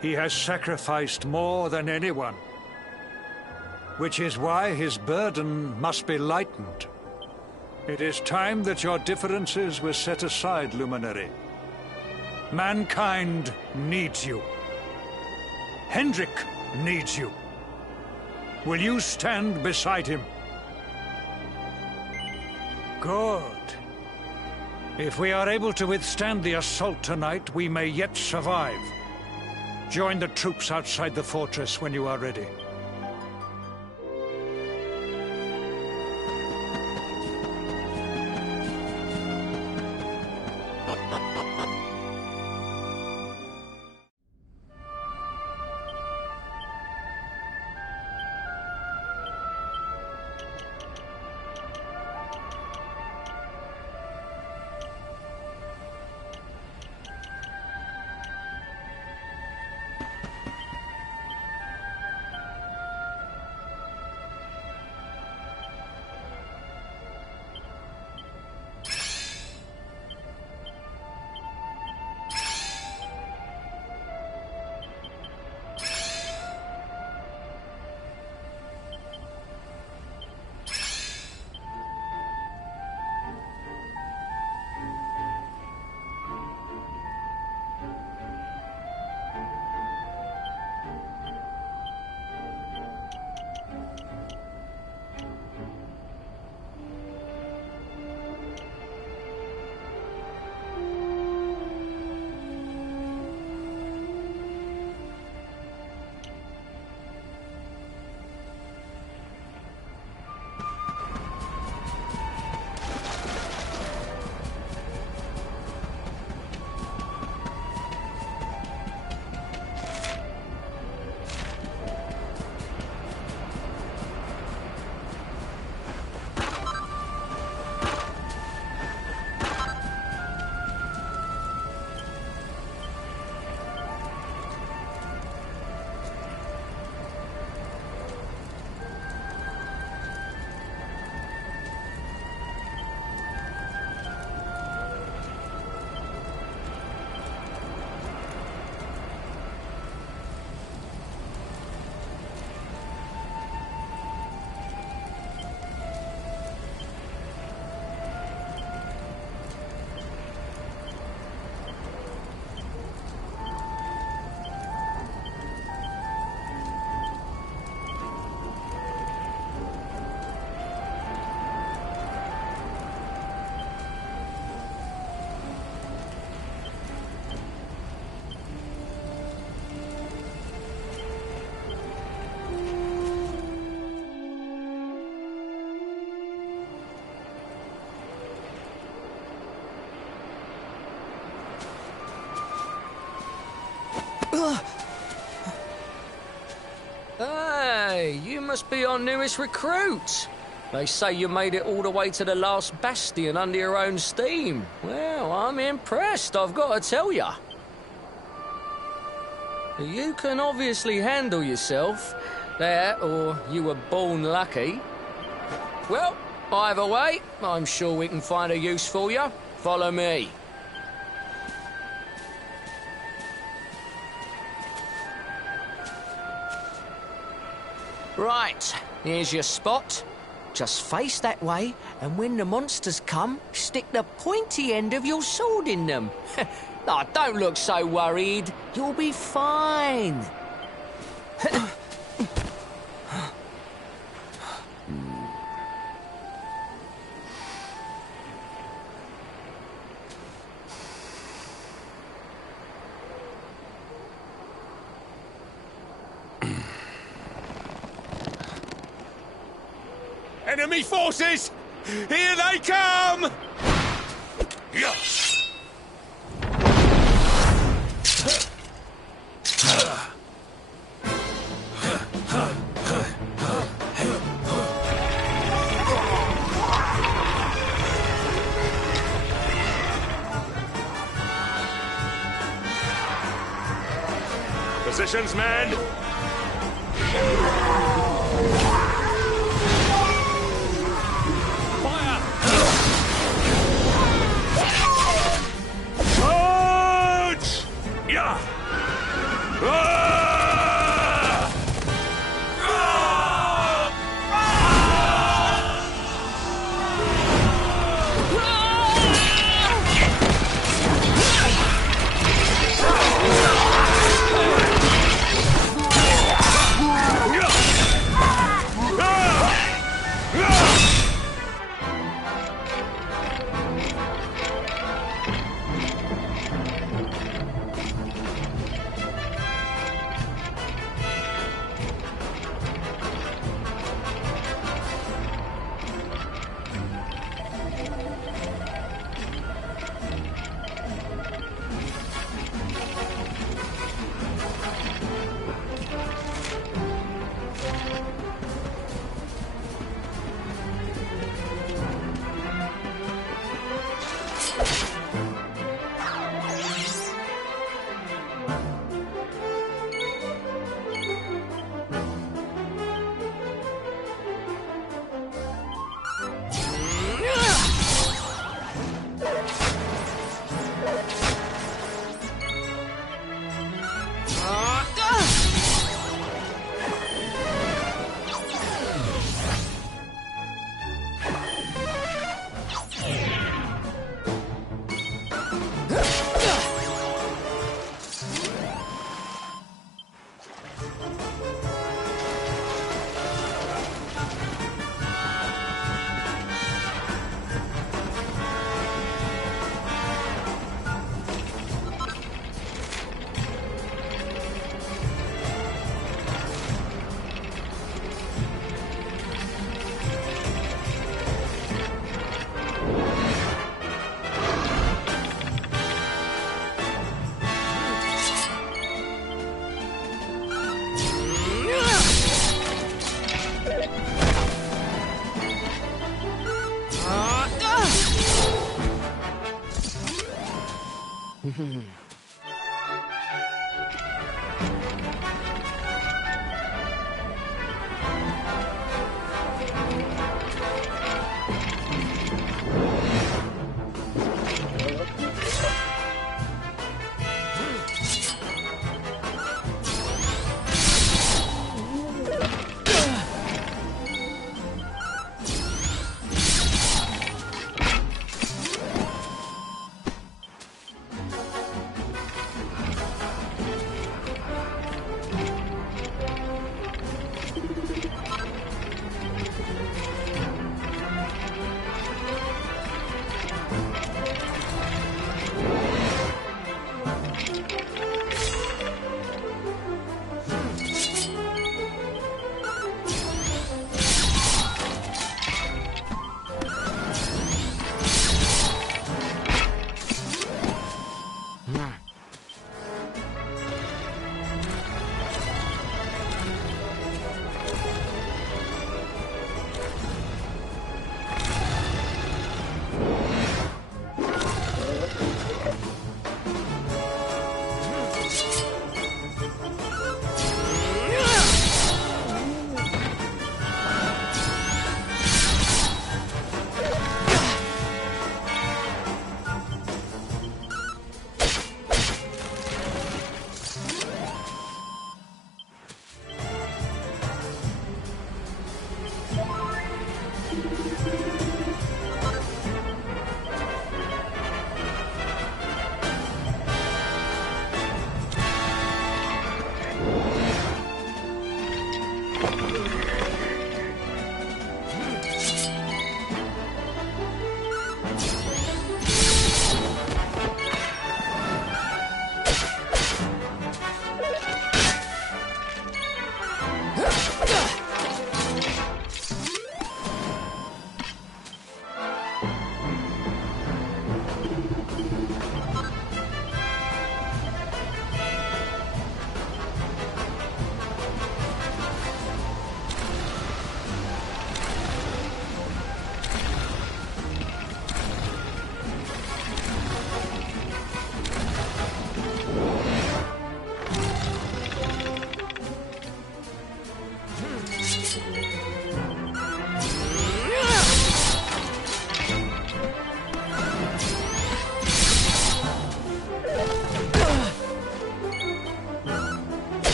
He has sacrificed more than anyone. Which is why his burden must be lightened. It is time that your differences were set aside, Luminary. Mankind needs you. Hendrik needs you. Will you stand beside him? Good. If we are able to withstand the assault tonight, we may yet survive. Join the troops outside the fortress when you are ready. must be our newest recruit. They say you made it all the way to the last bastion under your own steam. Well, I'm impressed, I've got to tell ya. You can obviously handle yourself. That, or you were born lucky. Well, either way, I'm sure we can find a use for you. Follow me. Right, here's your spot. Just face that way, and when the monsters come, stick the pointy end of your sword in them. Oh, don't look so worried. You'll be fine. Enemy forces! Here they come! Yes! Positions, men!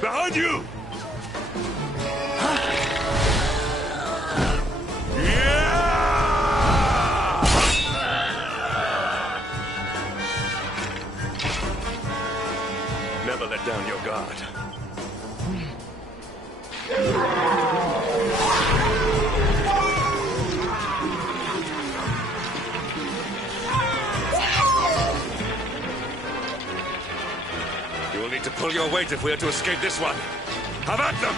Behind you! Never let down your guard. You will need to pull your weight if we are to escape this one. Have at them!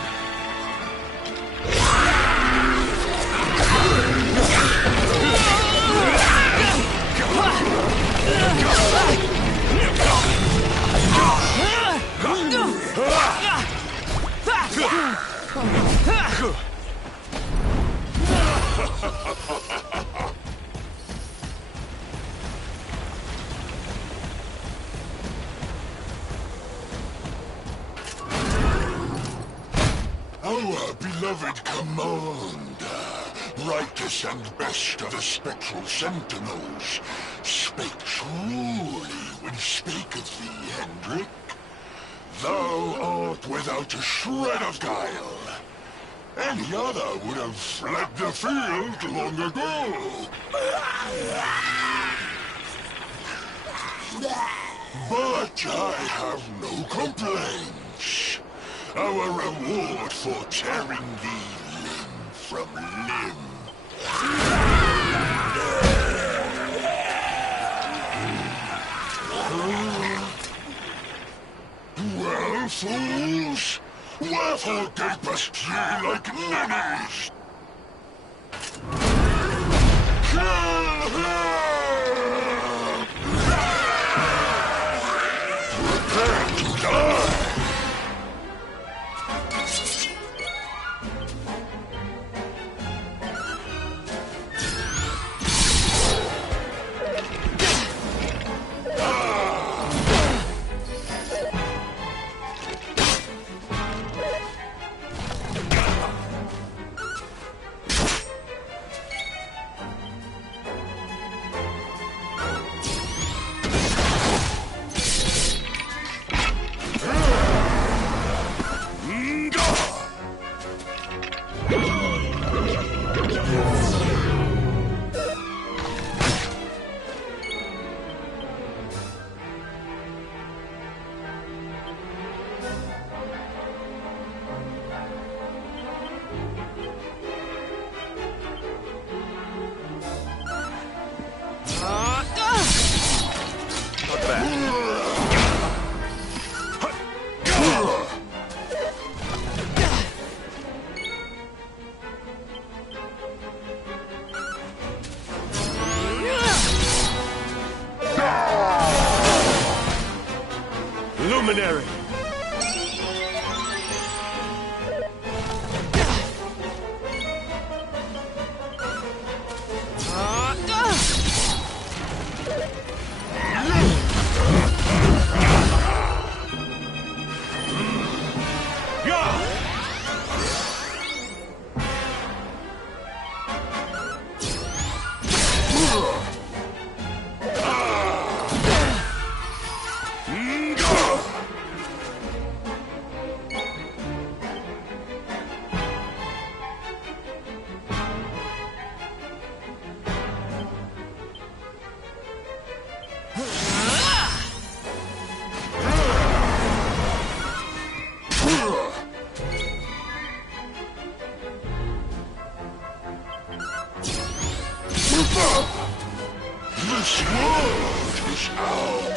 Our beloved commander, brightest and best of the spectral sentinels, spake truly when spaketh thee, Hendrik. Thou art without a shred of guile. Any other would have fled the field long ago. But I have no complaints. Our reward for tearing thee limb from limb. Well, fools, wherefore gapest ye like ninnies? Kill him! Prepare to die! Luminary! This world is ours.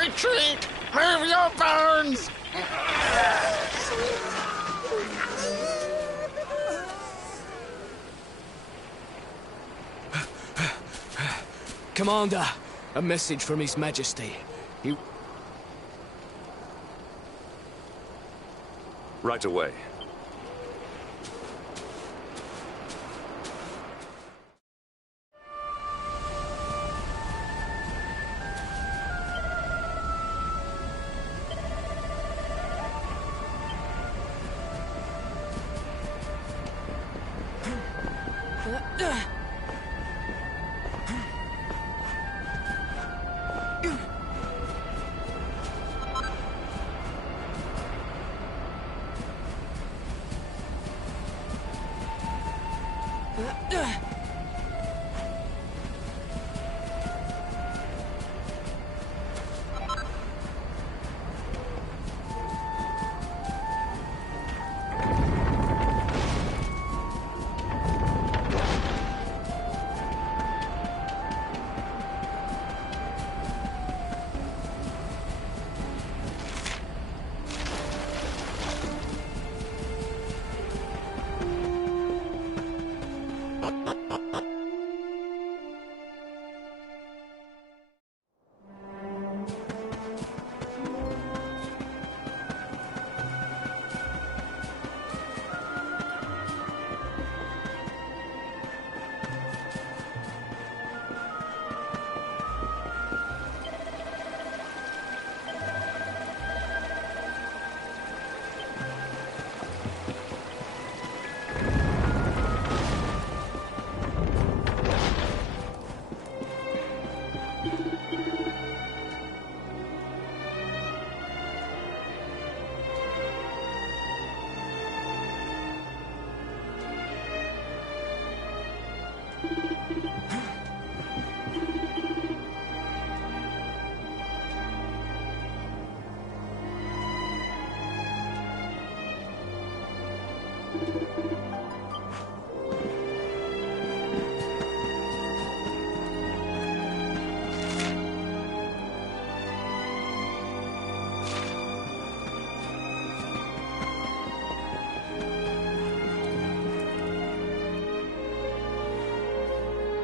Retreat! Move your bones! Commander, a message from His Majesty. He... Right away.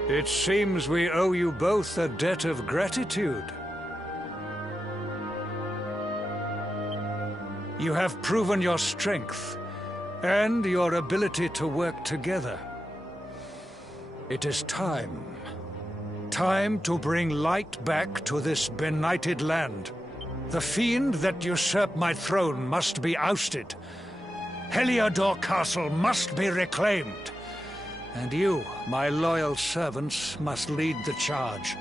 It seems we owe you both a debt of gratitude. You have proven your strength and your ability to work together. It is time. Time to bring light back to this benighted land. The fiend that usurped my throne must be ousted. Heliodor Castle must be reclaimed. And you, my loyal servants, must lead the charge.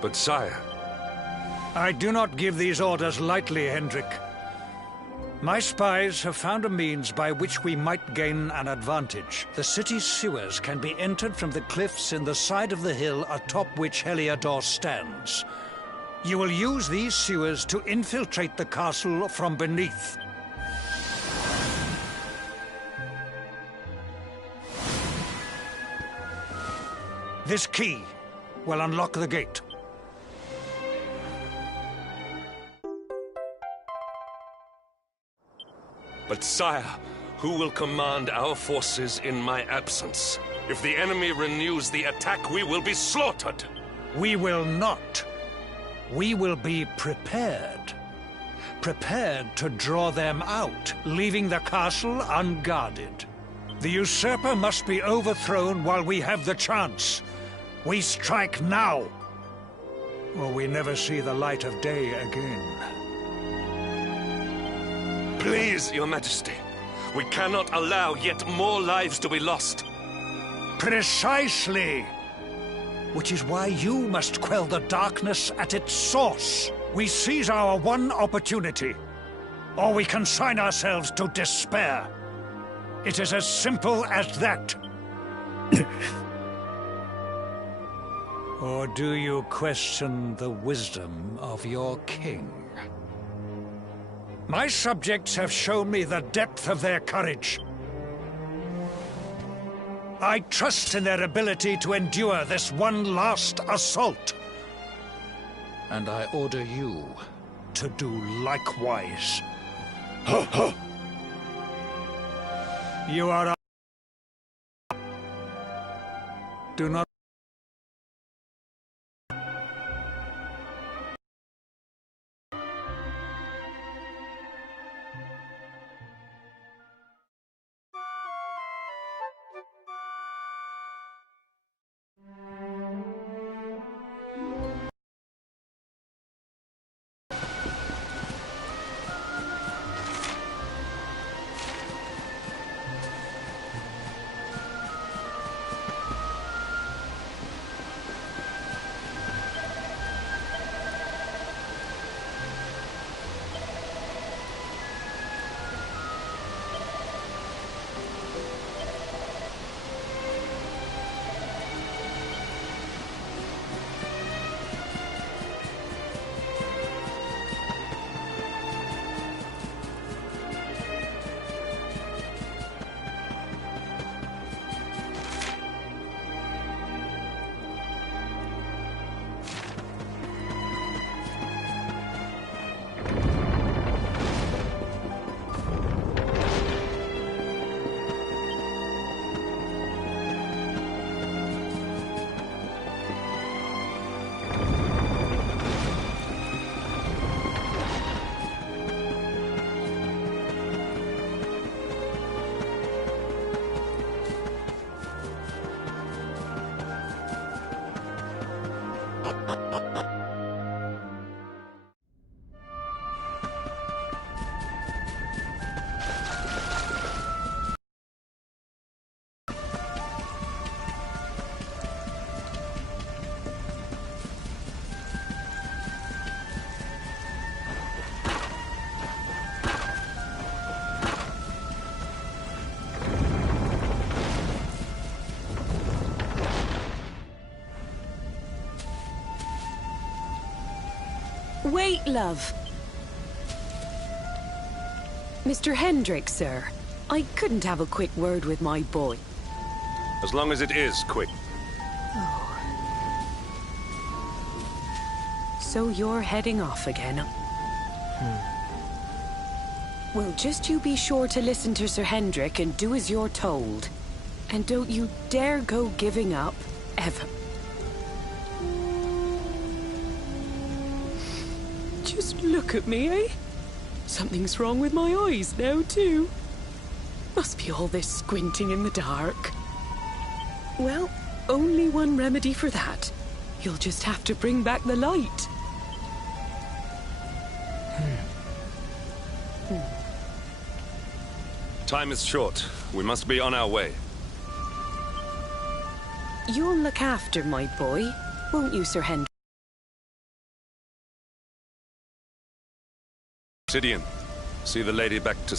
But sire... I do not give these orders lightly, Hendrik. My spies have found a means by which we might gain an advantage. The city's sewers can be entered from the cliffs in the side of the hill atop which Heliodor stands. You will use these sewers to infiltrate the castle from beneath. This key will unlock the gate. But sire, who will command our forces in my absence? If the enemy renews the attack, we will be slaughtered. We will not. We will be prepared. Prepared to draw them out, leaving the castle unguarded. The usurper must be overthrown while we have the chance. We strike now, or we never see the light of day again. Please, Your Majesty. We cannot allow yet more lives to be lost. Precisely! Which is why you must quell the darkness at its source. We seize our one opportunity, or we consign ourselves to despair. It is as simple as that. Or do you question the wisdom of your king? My subjects have shown me the depth of their courage. I trust in their ability to endure this one last assault. And I order you to do likewise. You are... Do not... Wait, love. Mr. Hendrik, sir. I couldn't have a quick word with my boy. As long as it is quick. Oh. So you're heading off again? Well, just you be sure to listen to Sir Hendrik and do as you're told. And don't you dare go giving up, ever. Just look at me, eh? Something's wrong with my eyes now, too. Must be all this squinting in the dark. Well, only one remedy for that. You'll just have to bring back the light. Time is short. We must be on our way. You'll look after my boy, won't you, Sir Hendrik? Sidian, see the lady back to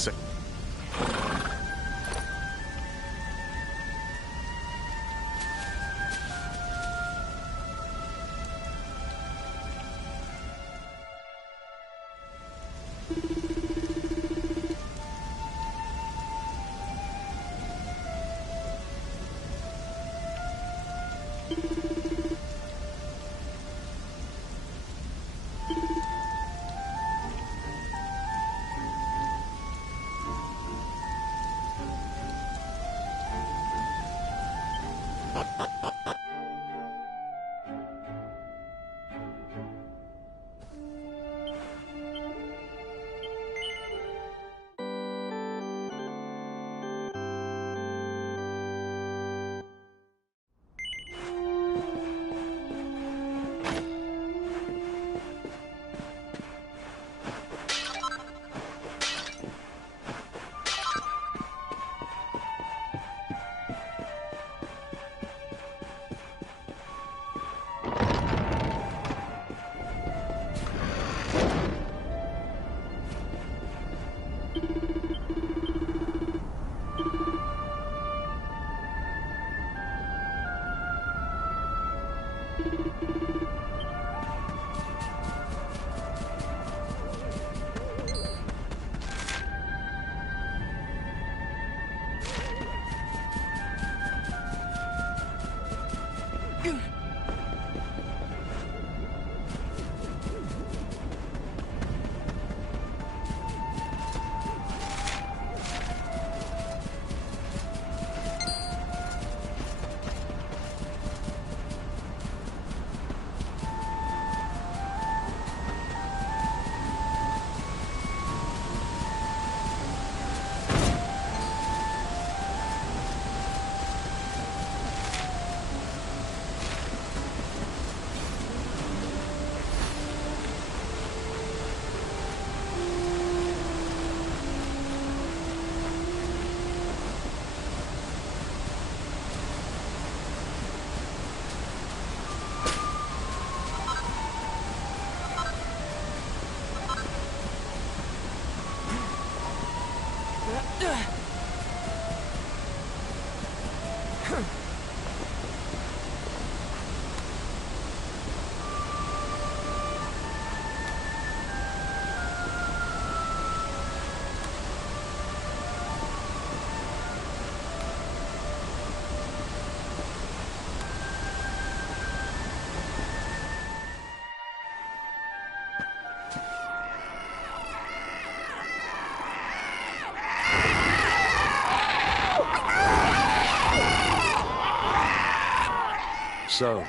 So,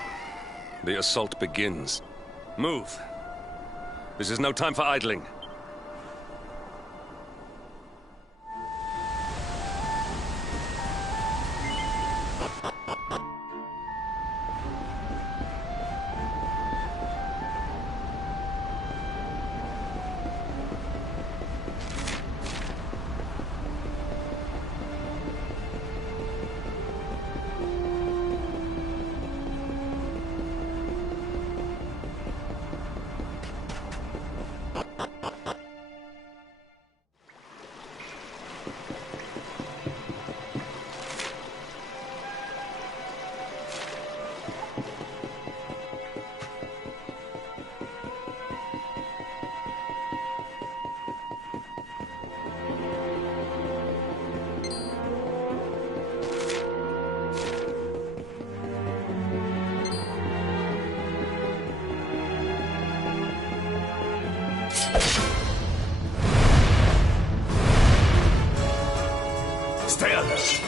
the assault begins. Move. This is no time for idling. Stay alert.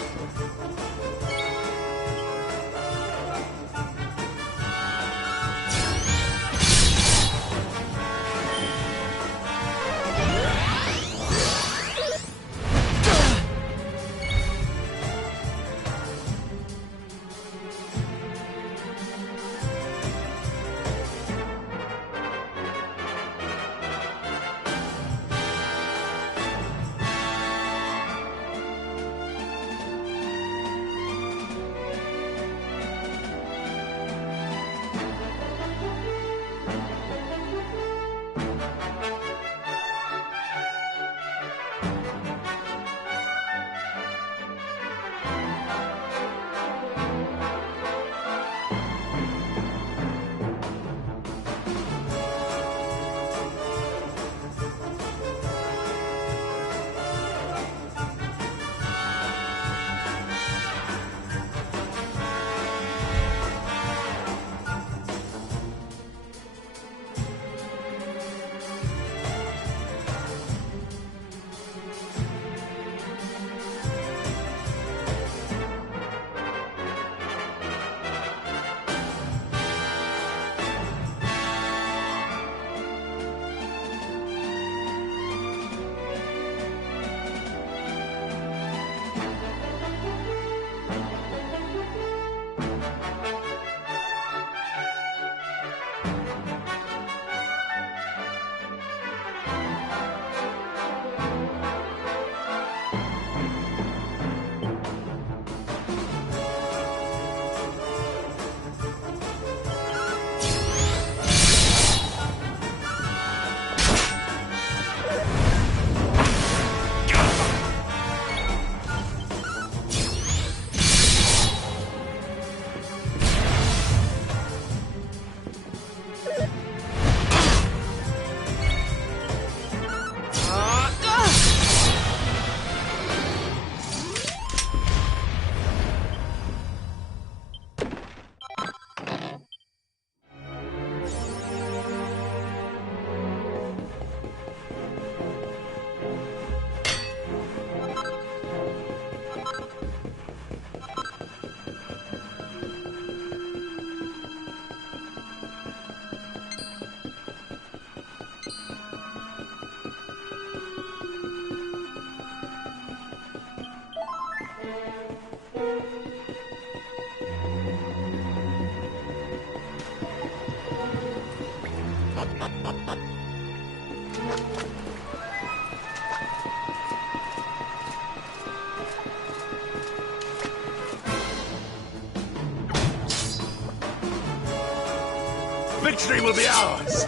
Victory will be ours!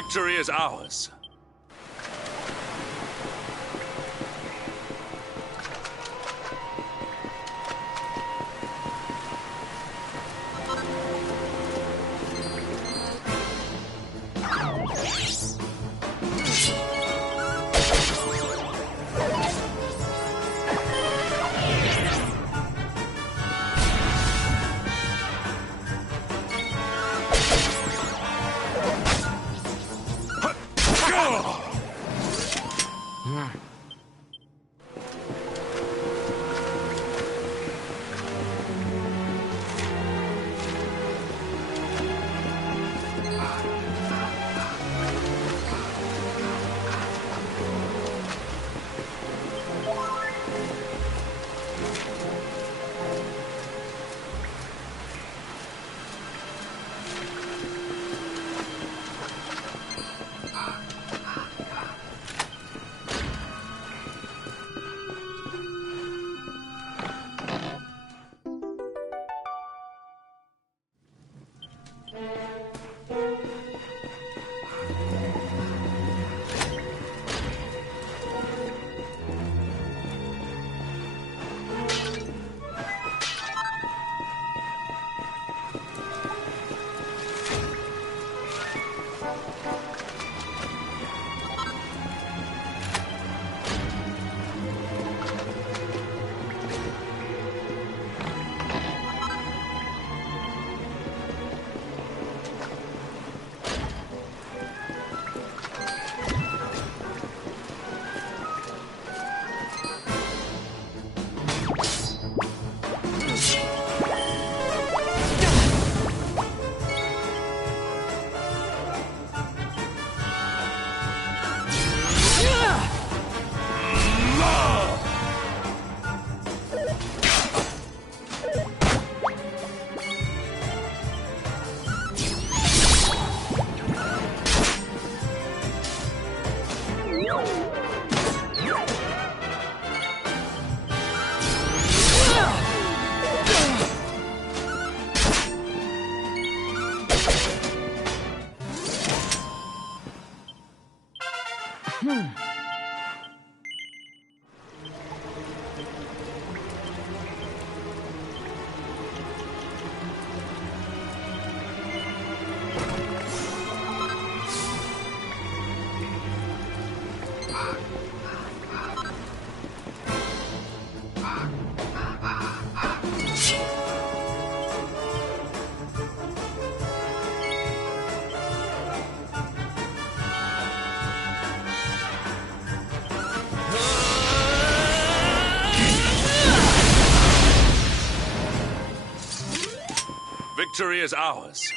Victory is ours. Victory is ours.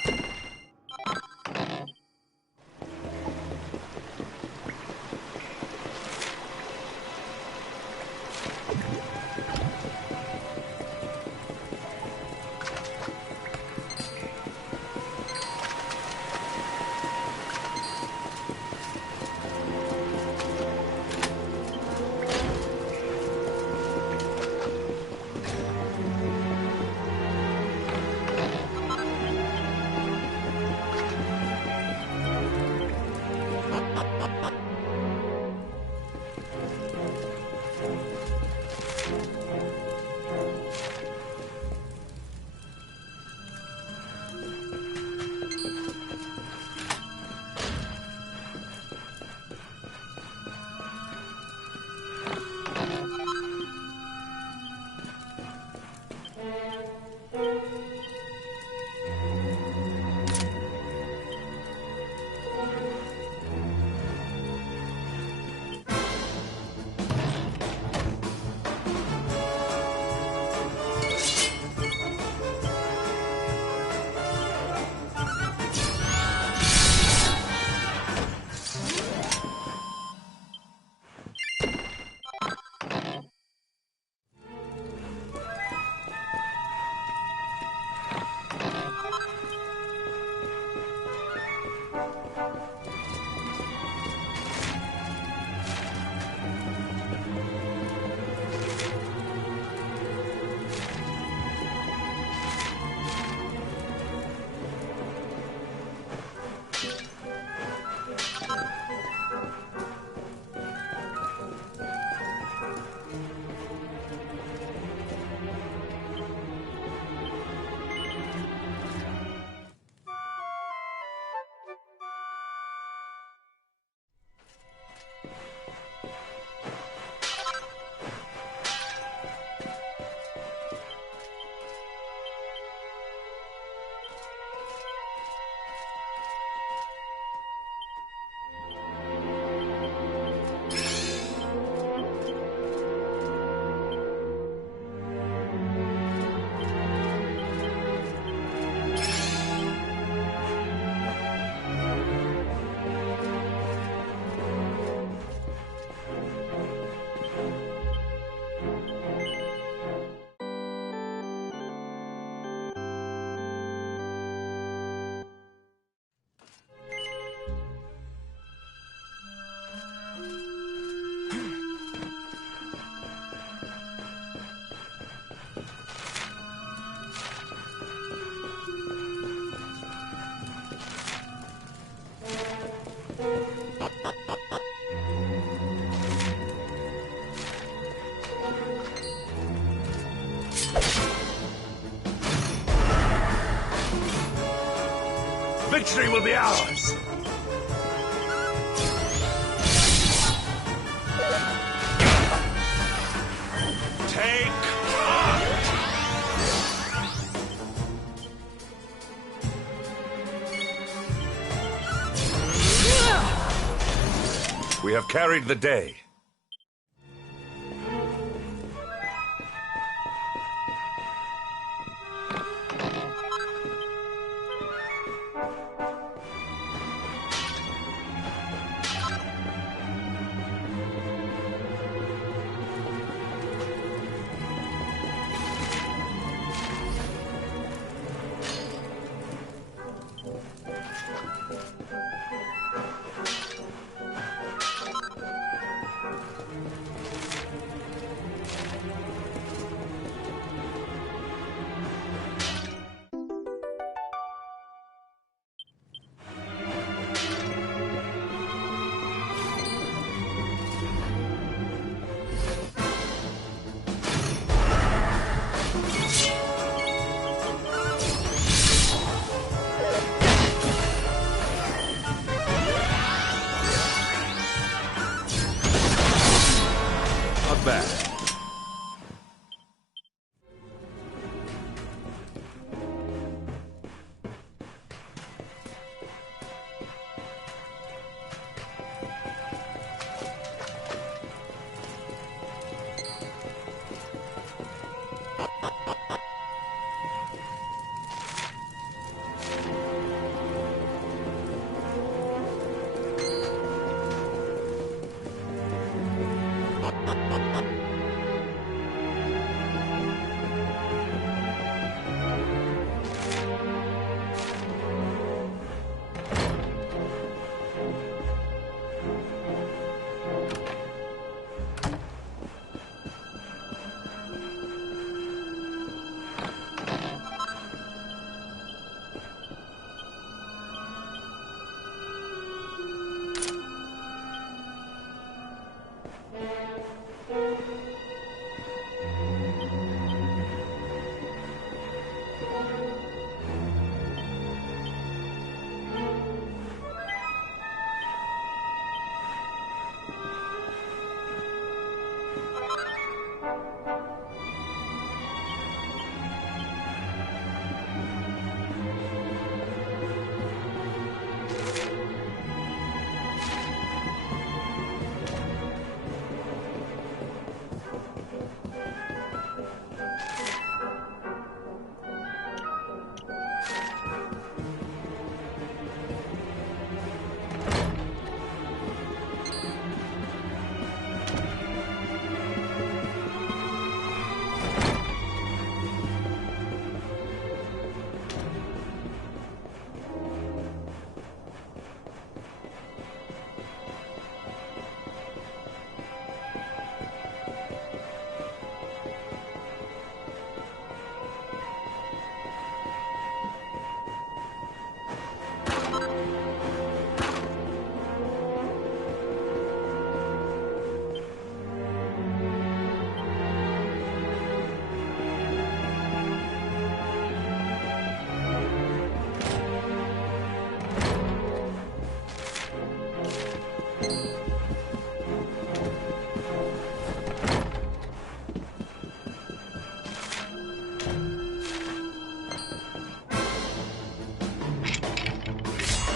Victory will be ours! Take heart! We have carried the day. Back.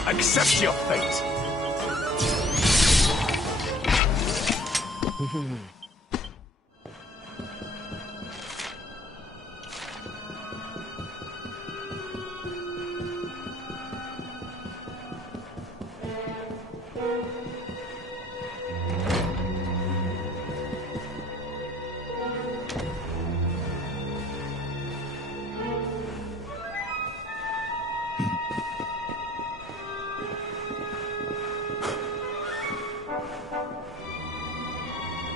Accept your fate!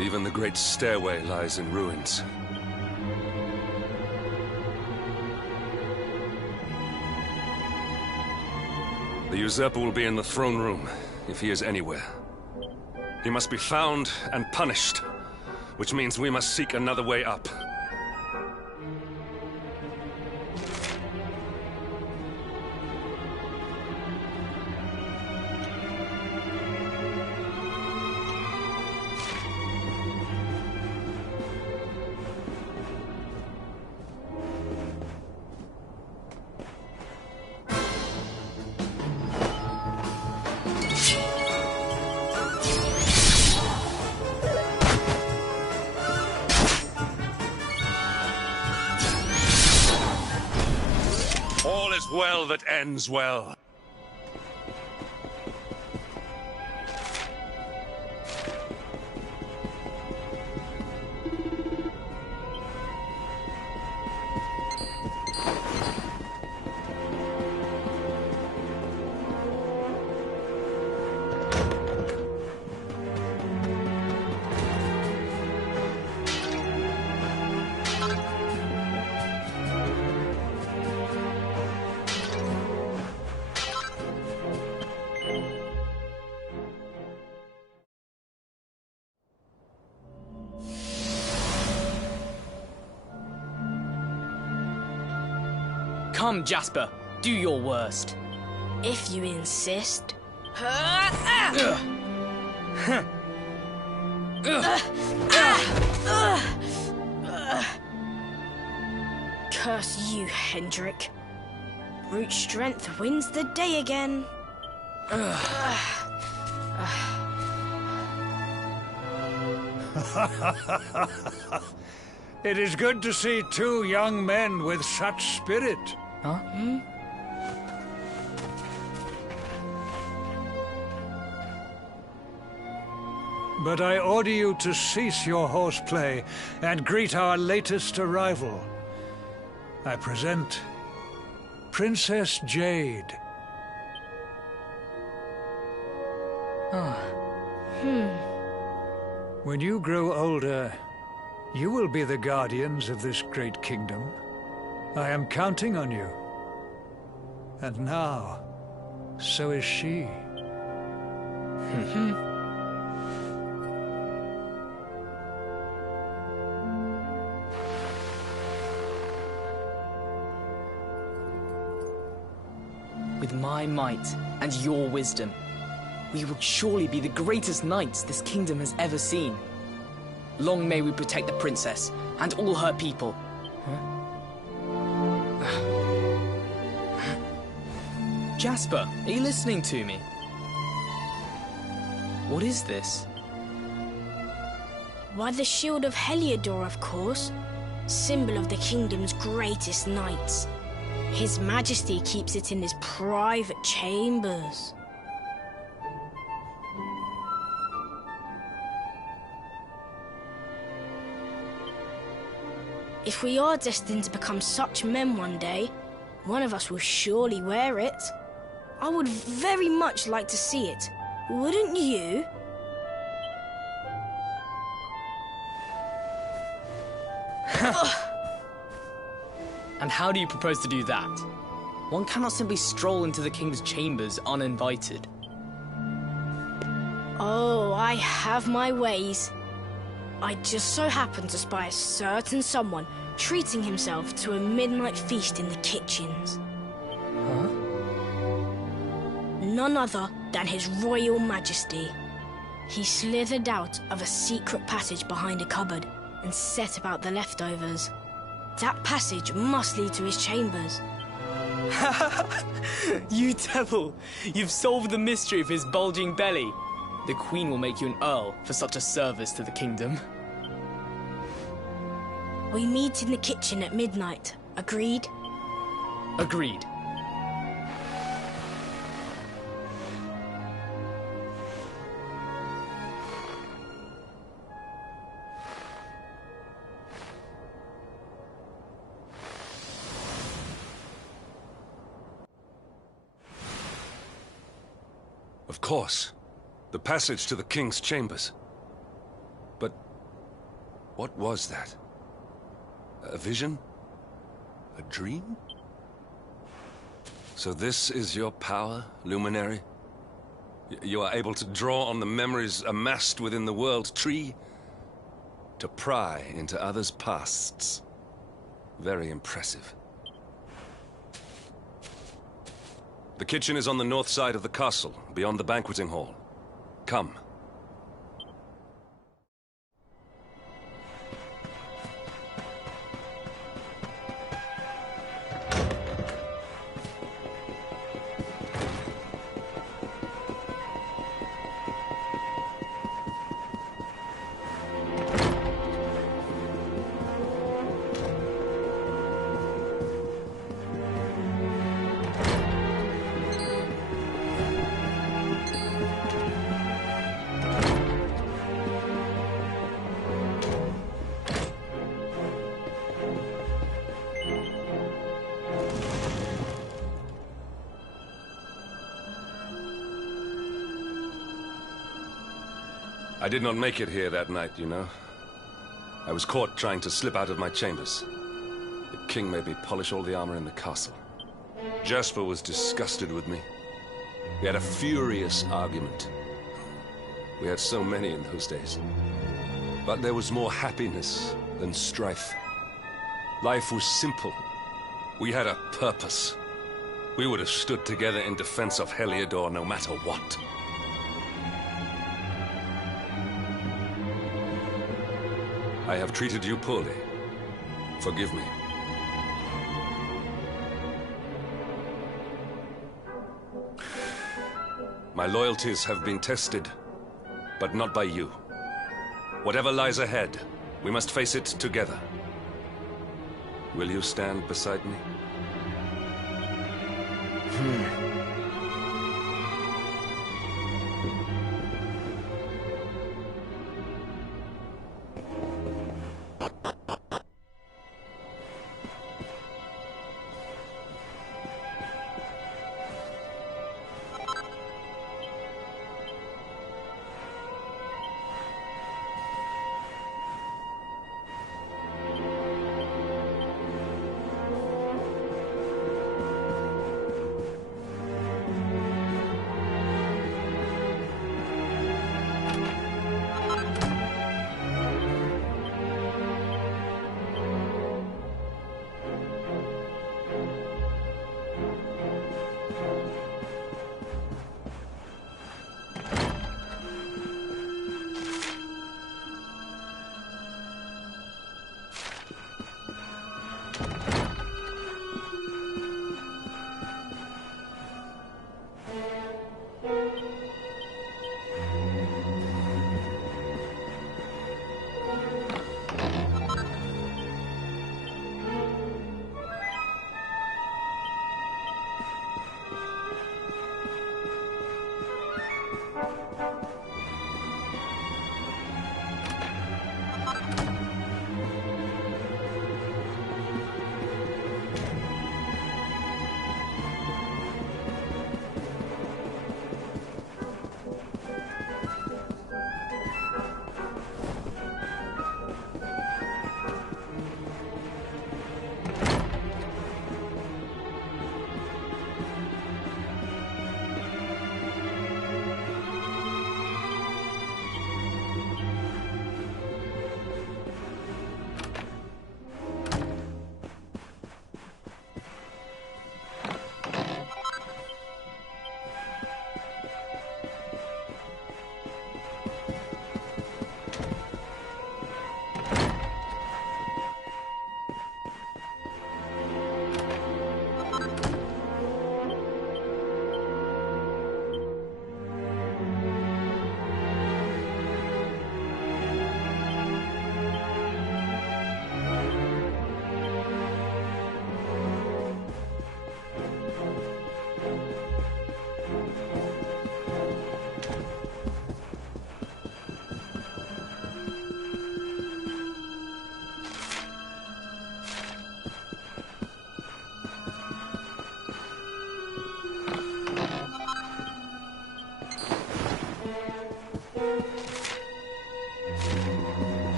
Even the great stairway lies in ruins. The usurper will be in the throne room, if he is anywhere. He must be found and punished, which means we must seek another way up. well that ends well. Come, Jasper, do your worst. If you insist. Curse you, Hendrik. Brute strength wins the day again. It is good to see two young men with such spirit. Huh? But I order you to cease your horseplay and greet our latest arrival. I present Princess Jade. When you grow older, you will be the guardians of this great kingdom. I am counting on you. And now, so is she. With my might and your wisdom, we will surely be the greatest knights this kingdom has ever seen. Long may we protect the princess and all her people. Jasper, are you listening to me? What is this? Why, the shield of Heliodor, of course. Symbol of the kingdom's greatest knights. His Majesty keeps it in his private chambers. If we are destined to become such men one day, one of us will surely wear it. I would very much like to see it. Wouldn't you? And how do you propose to do that? One cannot simply stroll into the king's chambers uninvited. Oh, I have my ways. I just so happened to spy a certain someone treating himself to a midnight feast in the kitchens. Huh? None other than His Royal Majesty. He slithered out of a secret passage behind a cupboard and set about the leftovers. That passage must lead to his chambers. You devil! You've solved the mystery of his bulging belly. The Queen will make you an Earl for such a service to the kingdom. We meet in the kitchen at midnight. Agreed? Agreed. Of course. The passage to the king's chambers. But what was that? A vision? A dream? So this is your power, Luminary? You are able to draw on the memories amassed within the world tree to pry into others' pasts. Very impressive. The kitchen is on the north side of the castle, beyond the banqueting hall. Come. I did not make it here that night, you know. I was caught trying to slip out of my chambers. The king made me polish all the armor in the castle. Jasper was disgusted with me. We had a furious argument. We had so many in those days. But there was more happiness than strife. Life was simple. We had a purpose. We would have stood together in defense of Heliodor no matter what. I have treated you poorly. Forgive me. My loyalties have been tested, but not by you. Whatever lies ahead, we must face it together. Will you stand beside me?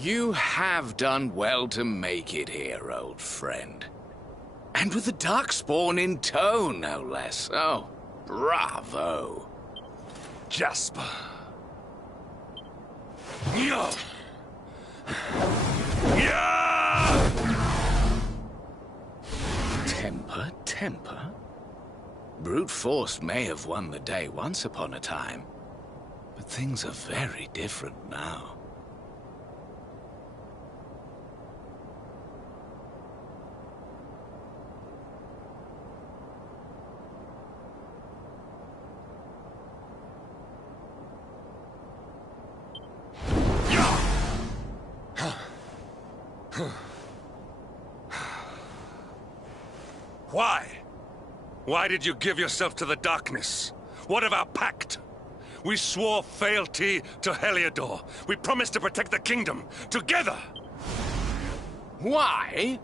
You have done well to make it here, old friend. And with the Darkspawn in tow, no less. Oh, bravo. Jasper. Yeah. Temper, temper. Brute force may have won the day once upon a time, but things are very different now. Why? Why did you give yourself to the darkness? What of our pact? We swore fealty to Heliodor. We promised to protect the kingdom, together! Why?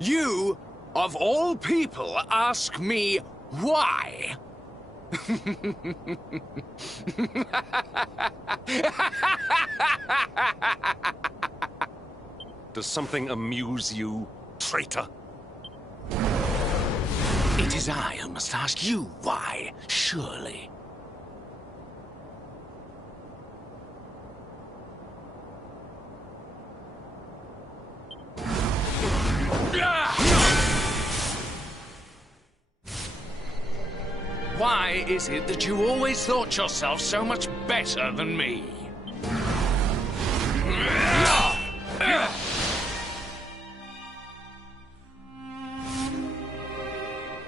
You, of all people, ask me why? Does something amuse you, traitor? It is I who must ask you why, surely. Why is it that you always thought yourself so much better than me?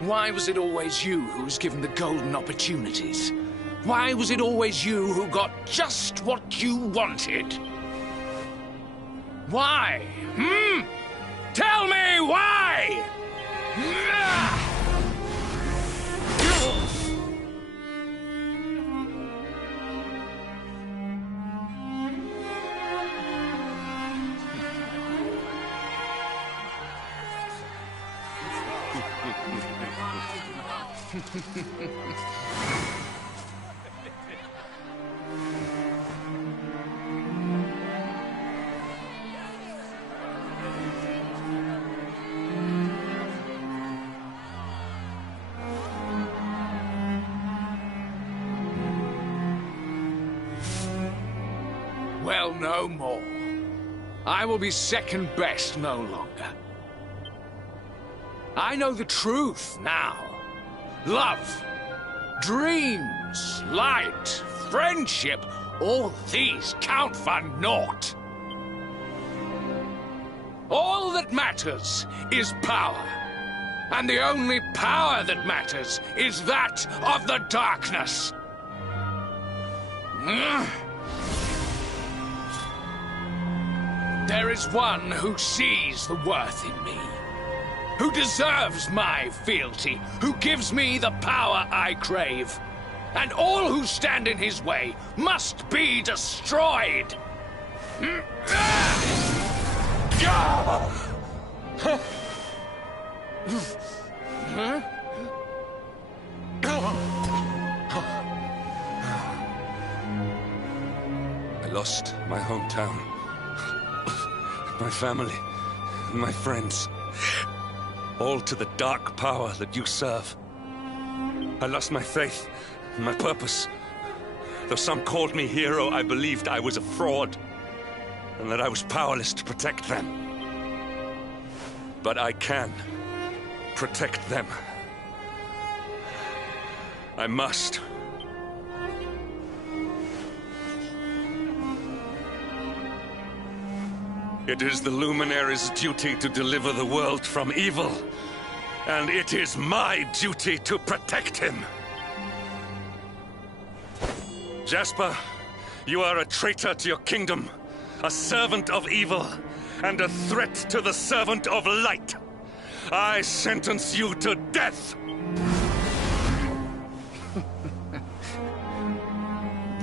Why was it always you who was given the golden opportunities? Why was it always you who got just what you wanted? Why? Tell me why! Well, no more. I will be second best no longer. I know the truth now. Love, dreams, light, friendship, all these count for naught. All that matters is power. And the only power that matters is that of the darkness. There is one who sees the worth in me, who deserves my fealty, who gives me the power I crave. And all who stand in his way must be destroyed. I lost my hometown, my family, and my friends. All to the dark power that you serve. I lost my faith, my purpose. Though some called me hero, I believed I was a fraud, and that I was powerless to protect them. But I can protect them. I must. It is the Luminary's duty to deliver the world from evil, and it is my duty to protect him. Jasper, you are a traitor to your kingdom, a servant of evil, and a threat to the servant of light. I sentence you to death!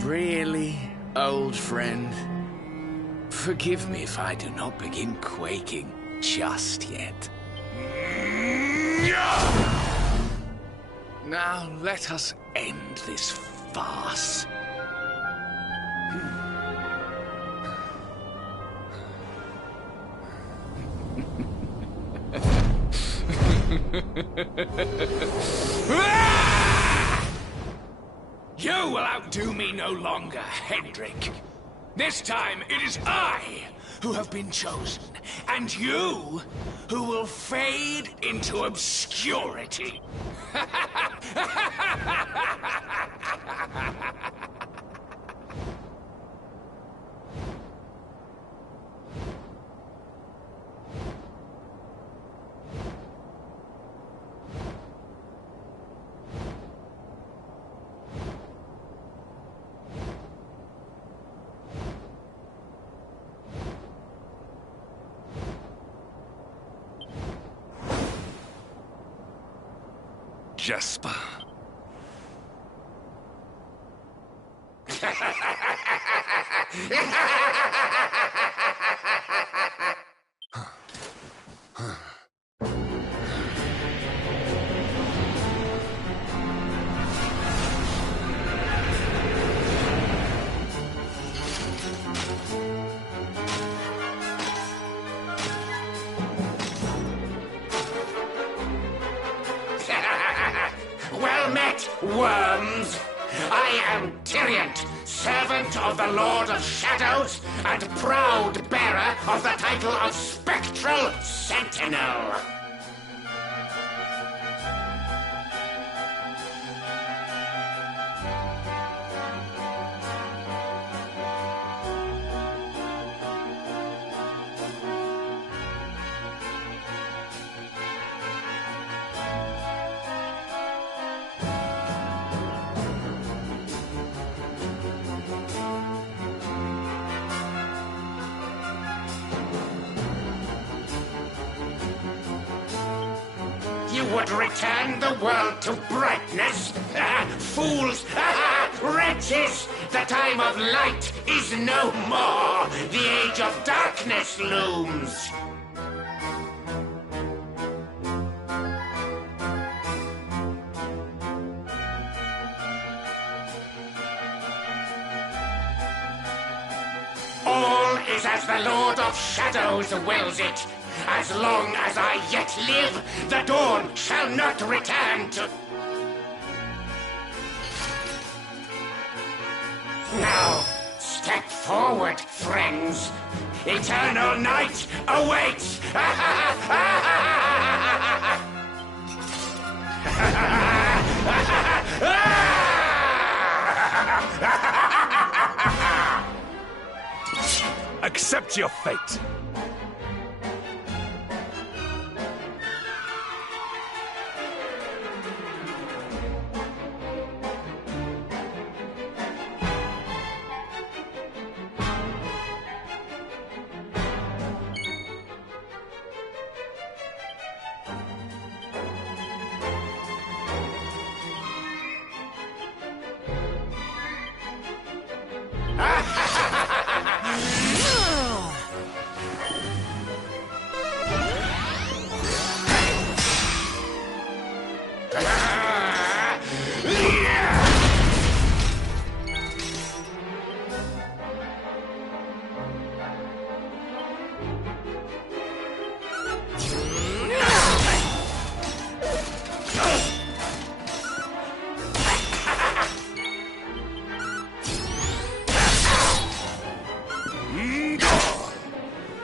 Really, old friend? Forgive me if I do not begin quaking just yet. Now let us end this farce. You will outdo me no longer, Hendrik. This time it is I who have been chosen, and you who will fade into obscurity. Jasper. Well met, worms! I am Tiriant, servant of the Lord of Shadows, and proud bearer of the title of Spectral Sentinel. You would return the world to brightness? Fools! Wretches! The time of light is no more! The age of darkness looms! All is as the Lord of Shadows wills it. As long as I yet live, the dawn shall not return to... Now, step forward, friends. Eternal night awaits! Accept your fate.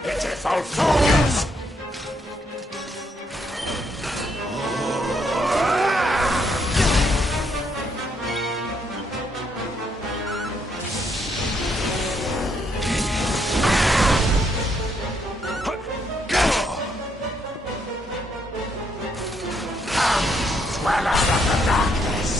Pitiful fools! Dweller of the darkness!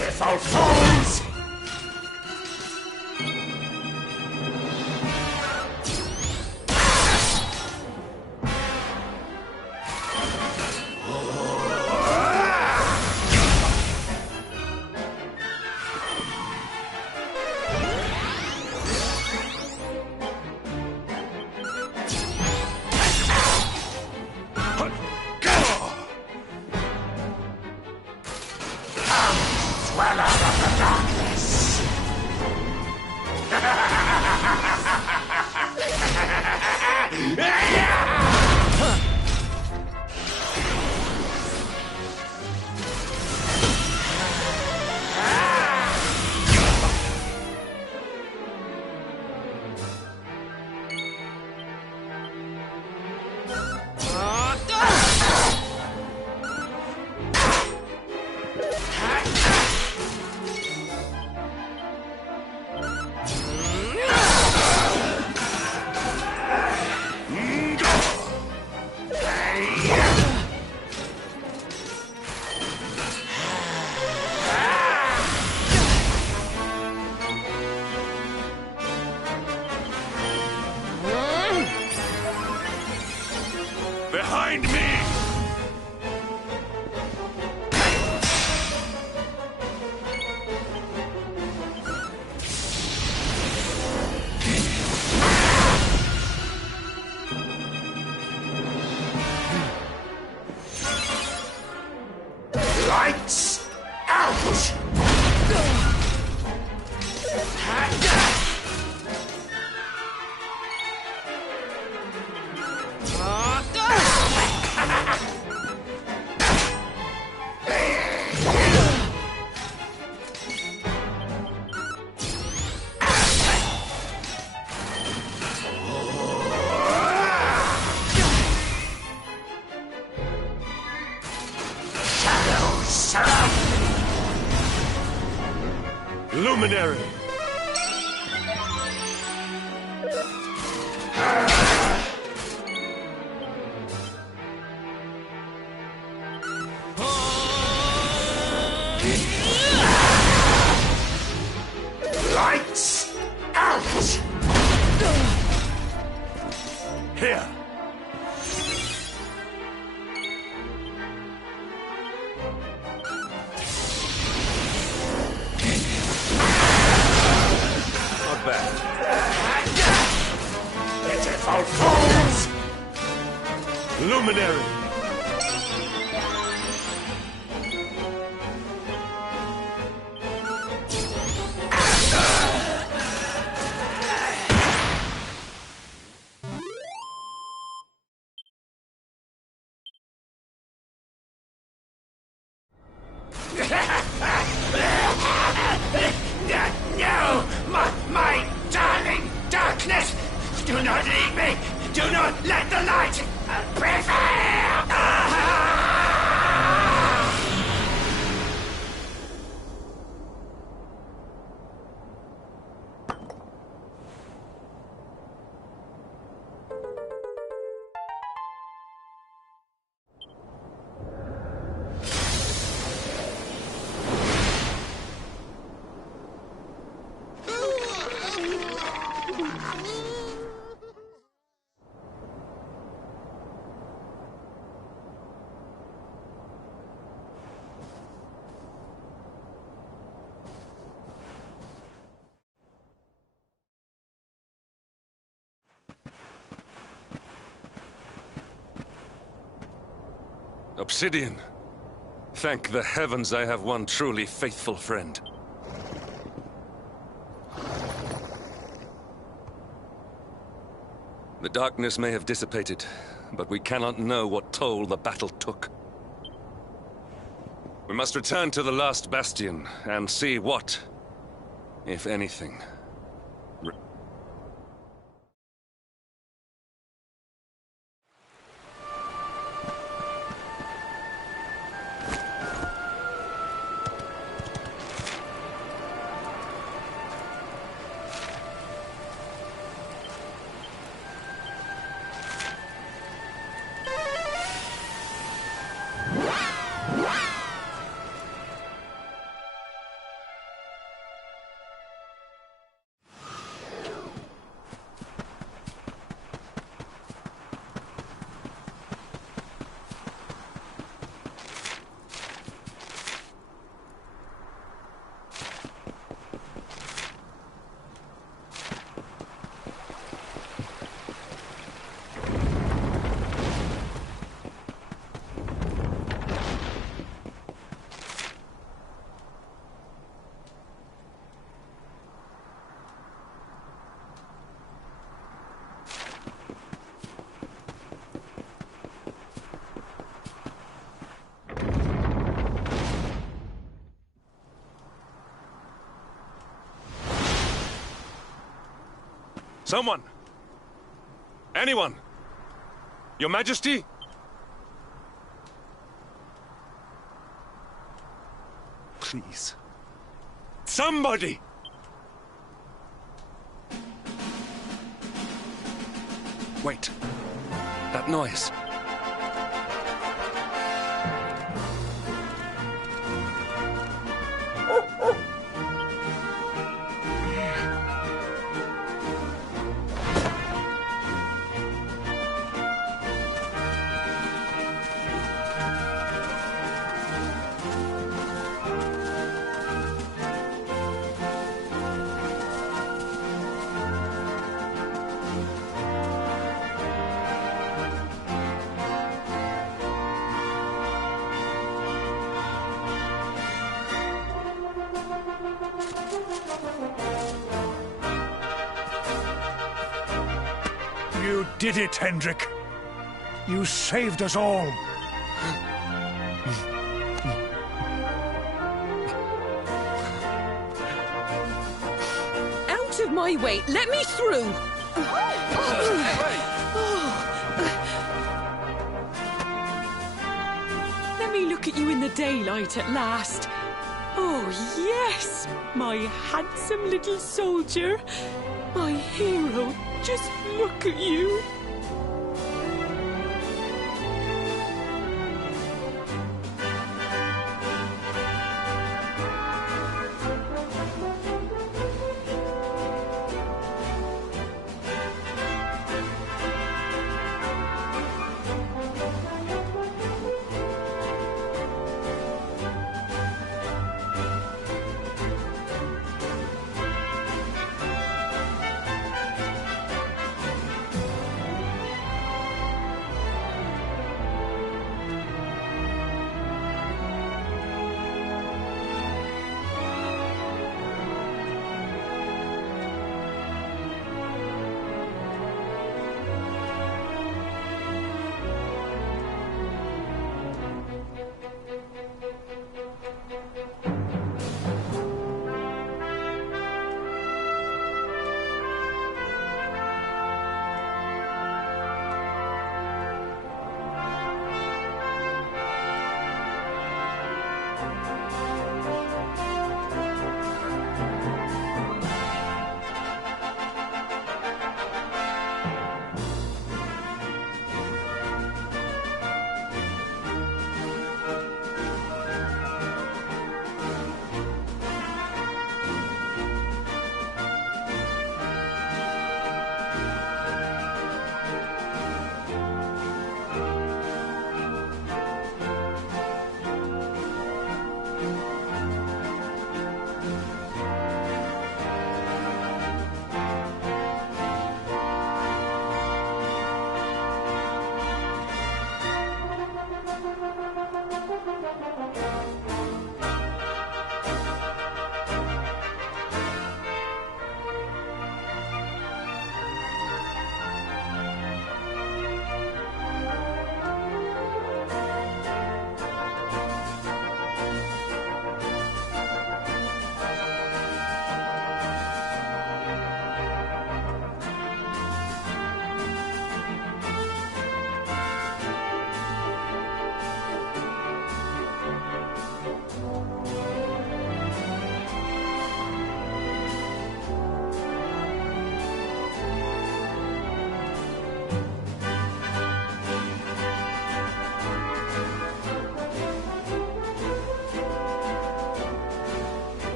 Pitiful fools! Behind me! Lights out! Luminary! Lights out! Here! Not bad. Pitiful fools! Luminary! No! My darling darkness! Do not leave me! Do not let the light prevail! Obsidian! Thank the heavens I have one truly faithful friend. The darkness may have dissipated, but we cannot know what toll the battle took. We must return to the last bastion and see what, if anything, Someone! Anyone! Your Majesty? Please. Somebody! Wait. That noise. You did it, Hendrik. You saved us all. Out of my way! Let me through! Let me look at you in the daylight at last. Oh, yes! My handsome little soldier. My hero. Just look at you.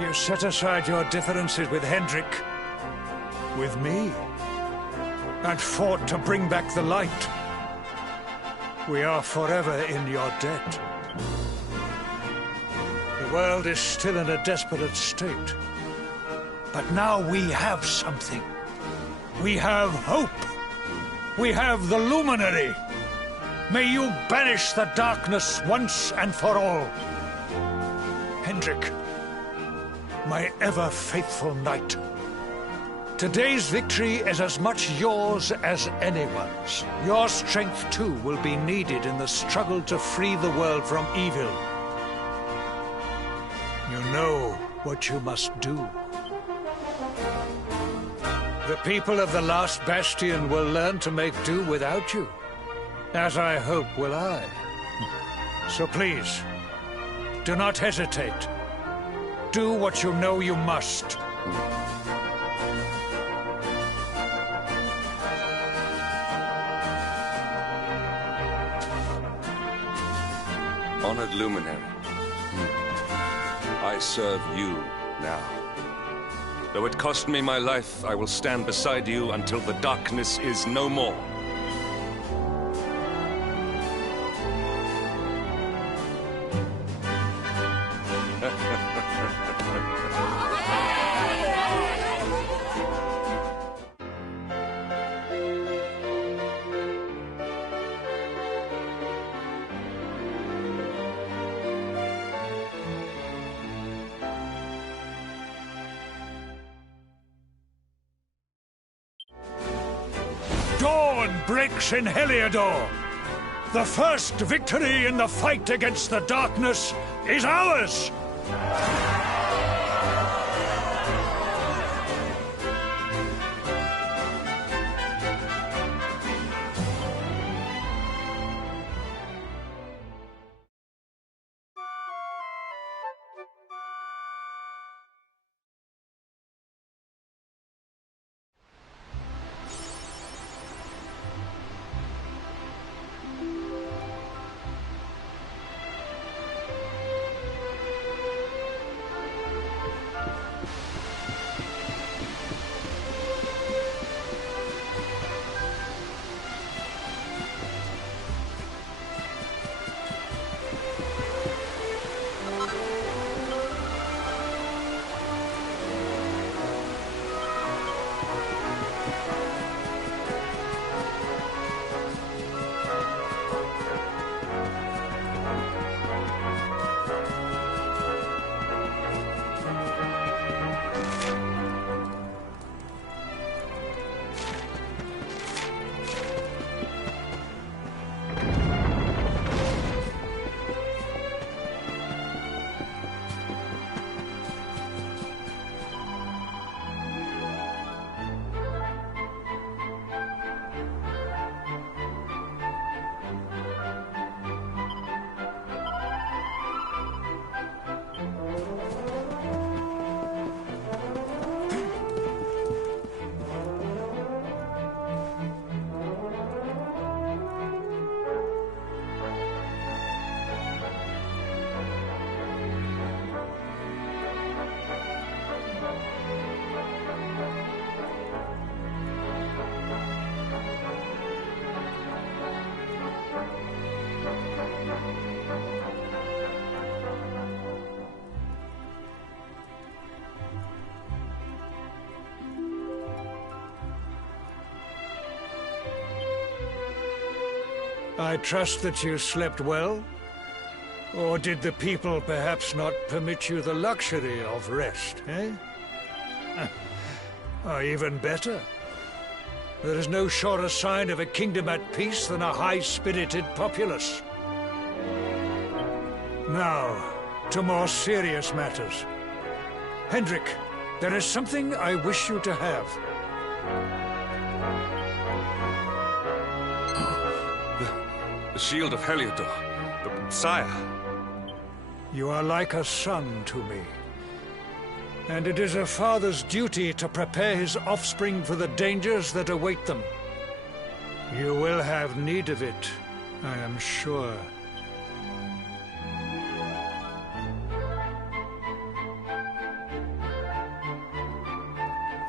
You set aside your differences with Hendrik, with me, and fought to bring back the light. We are forever in your debt. The world is still in a desperate state. But now we have something. We have hope. We have the Luminary. May you banish the darkness once and for all. Hendrik, my ever-faithful knight. Today's victory is as much yours as anyone's. Your strength, too, will be needed in the struggle to free the world from evil. You know what you must do. The people of the last bastion will learn to make do without you, as I hope will I. So please, do not hesitate. Do what you know you must. Honored Luminary, I serve you now. Though it cost me my life, I will stand beside you until the darkness is no more. Dawn breaks in Heliodor. The first victory in the fight against the darkness is ours! I trust that you slept well? Or did the people perhaps not permit you the luxury of rest, eh? Or even better, there is no surer sign of a kingdom at peace than a high-spirited populace. Now, to more serious matters. Hendrik, there is something I wish you to have. The Shield of Heliodor. Sire. You are like a son to me. And it is a father's duty to prepare his offspring for the dangers that await them. You will have need of it, I am sure.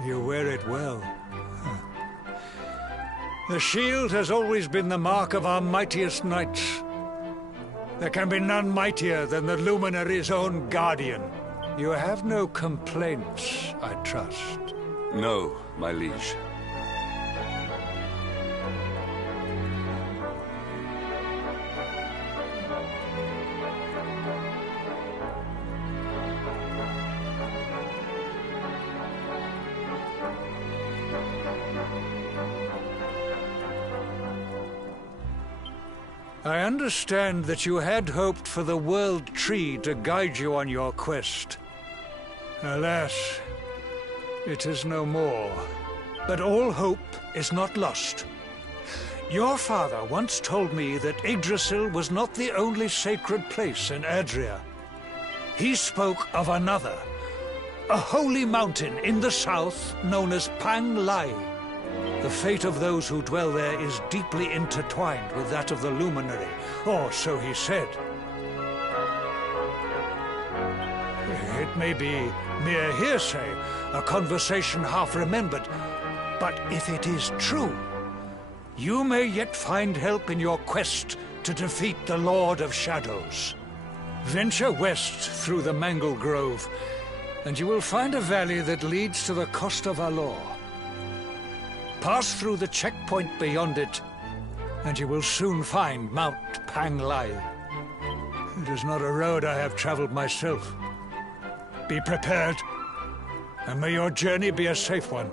You wear it well. The shield has always been the mark of our mightiest knights. There can be none mightier than the Luminary's own guardian. You have no complaints, I trust. No, my liege. I understand that you had hoped for the World Tree to guide you on your quest. Alas, it is no more. But all hope is not lost. Your father once told me that Yggdrasil was not the only sacred place in Adria. He spoke of another, a holy mountain in the south known as Pang Lai. The fate of those who dwell there is deeply intertwined with that of the Luminary, or so he said. It may be mere hearsay, a conversation half remembered, but if it is true, you may yet find help in your quest to defeat the Lord of Shadows. Venture west through the Mangle Grove, and you will find a valley that leads to the Coast of Alor. Pass through the checkpoint beyond it, and you will soon find Mount Pang Lai. It is not a road I have traveled myself. Be prepared, and may your journey be a safe one.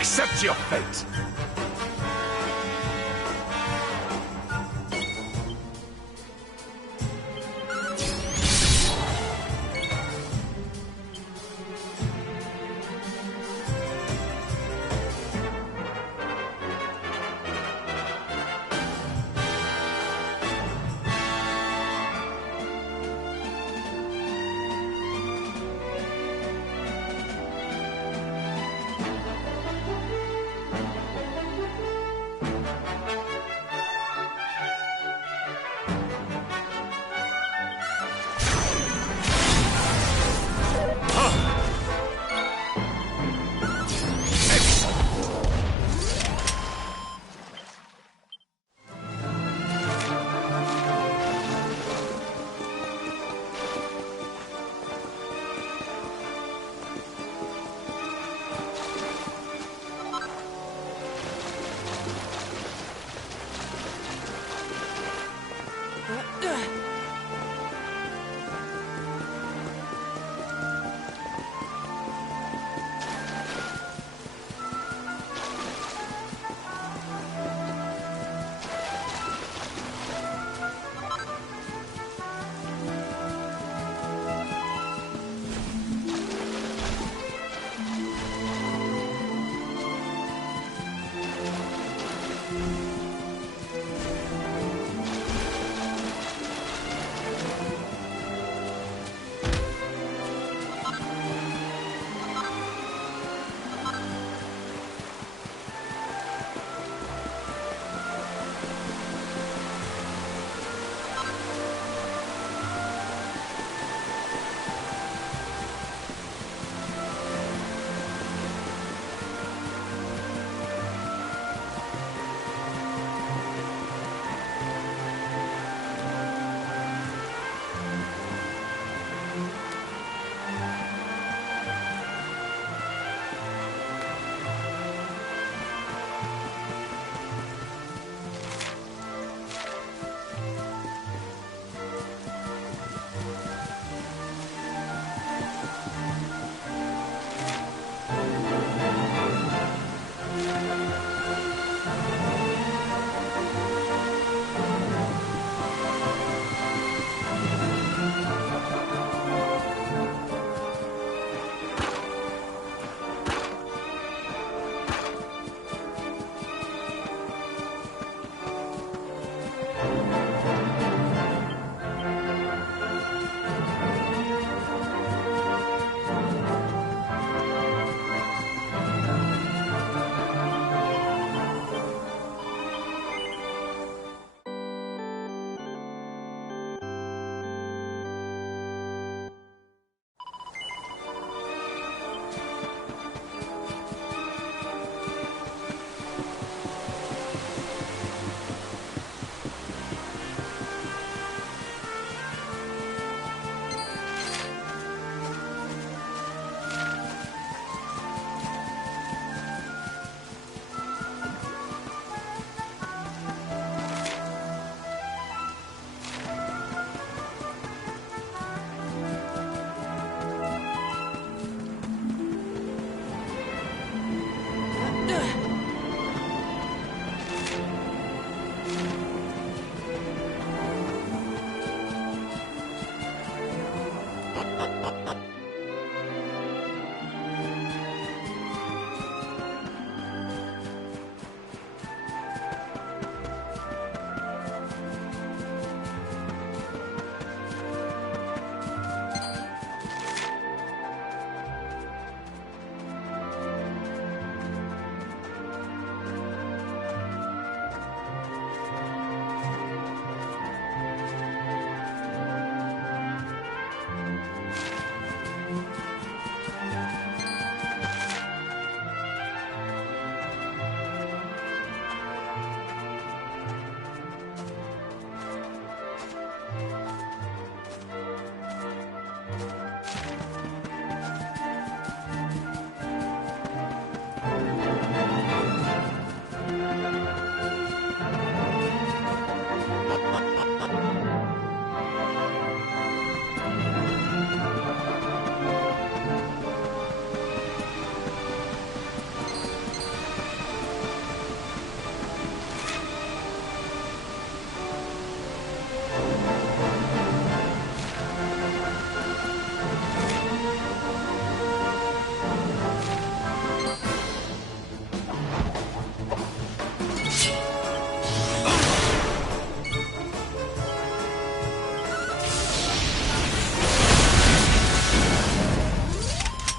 Accept your fate!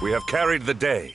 We have carried the day.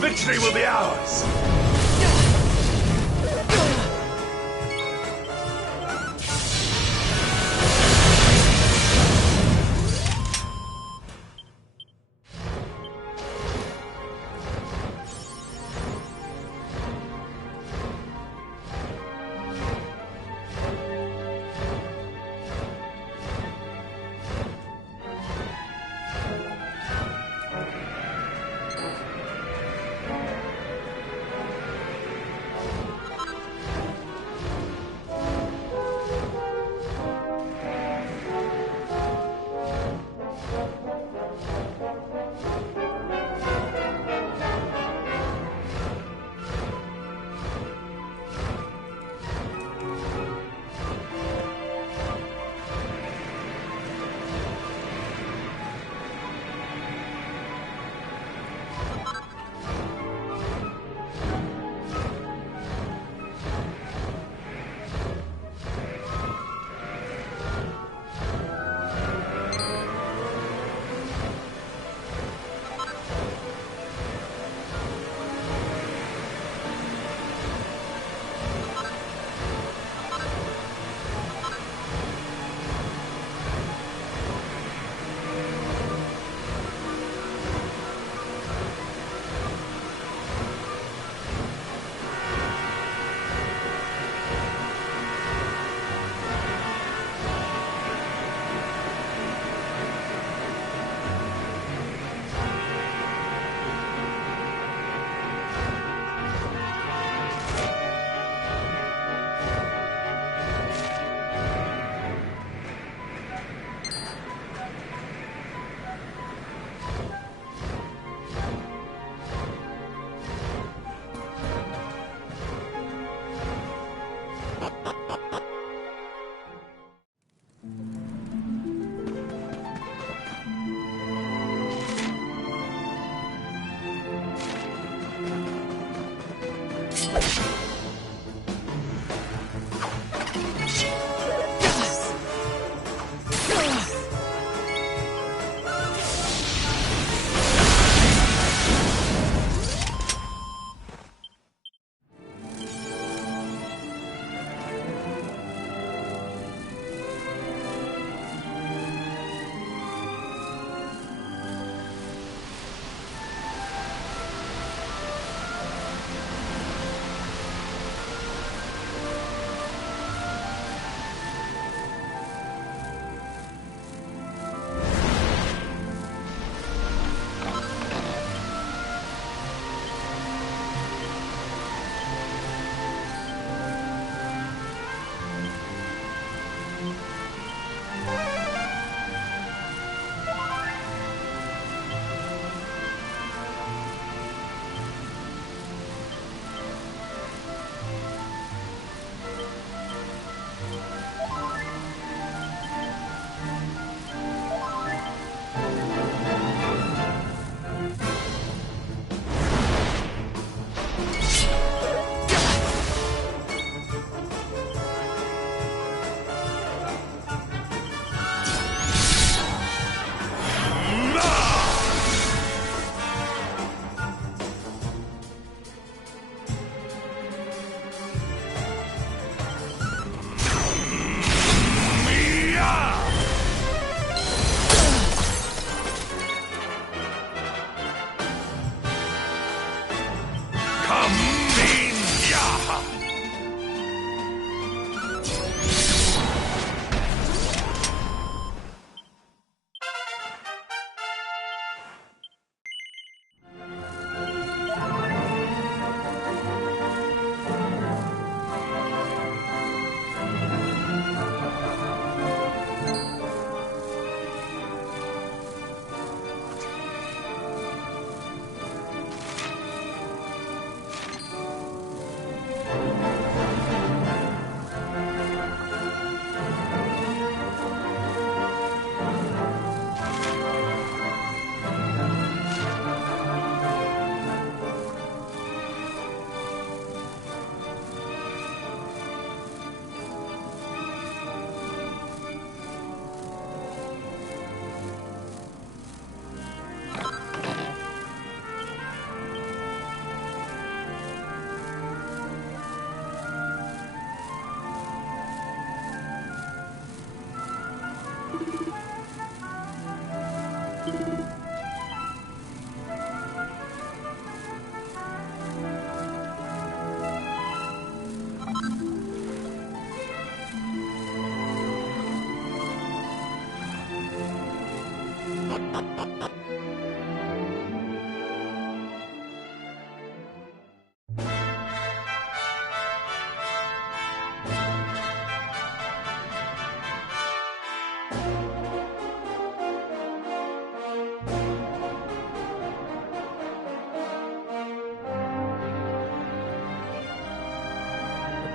Victory will be ours!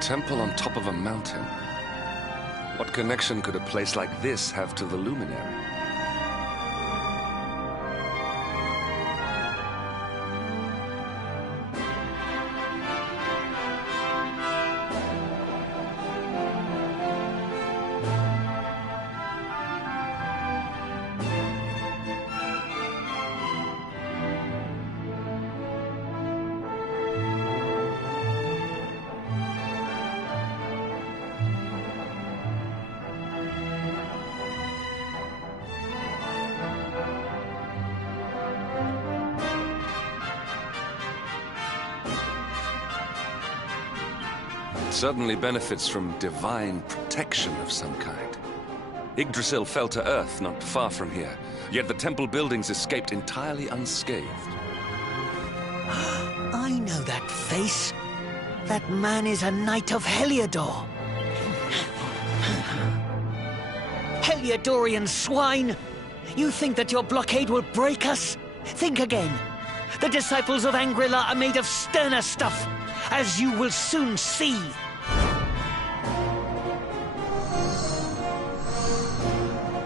temple on top of a mountain. What connection could a place like this have to the Luminary? Certainly benefits from divine protection of some kind. Yggdrasil fell to earth not far from here, yet the temple buildings escaped entirely unscathed. I know that face. That man is a knight of Heliodor. Heliodorian swine! You think that your blockade will break us? Think again. The disciples of Angrila are made of sterner stuff, as you will soon see.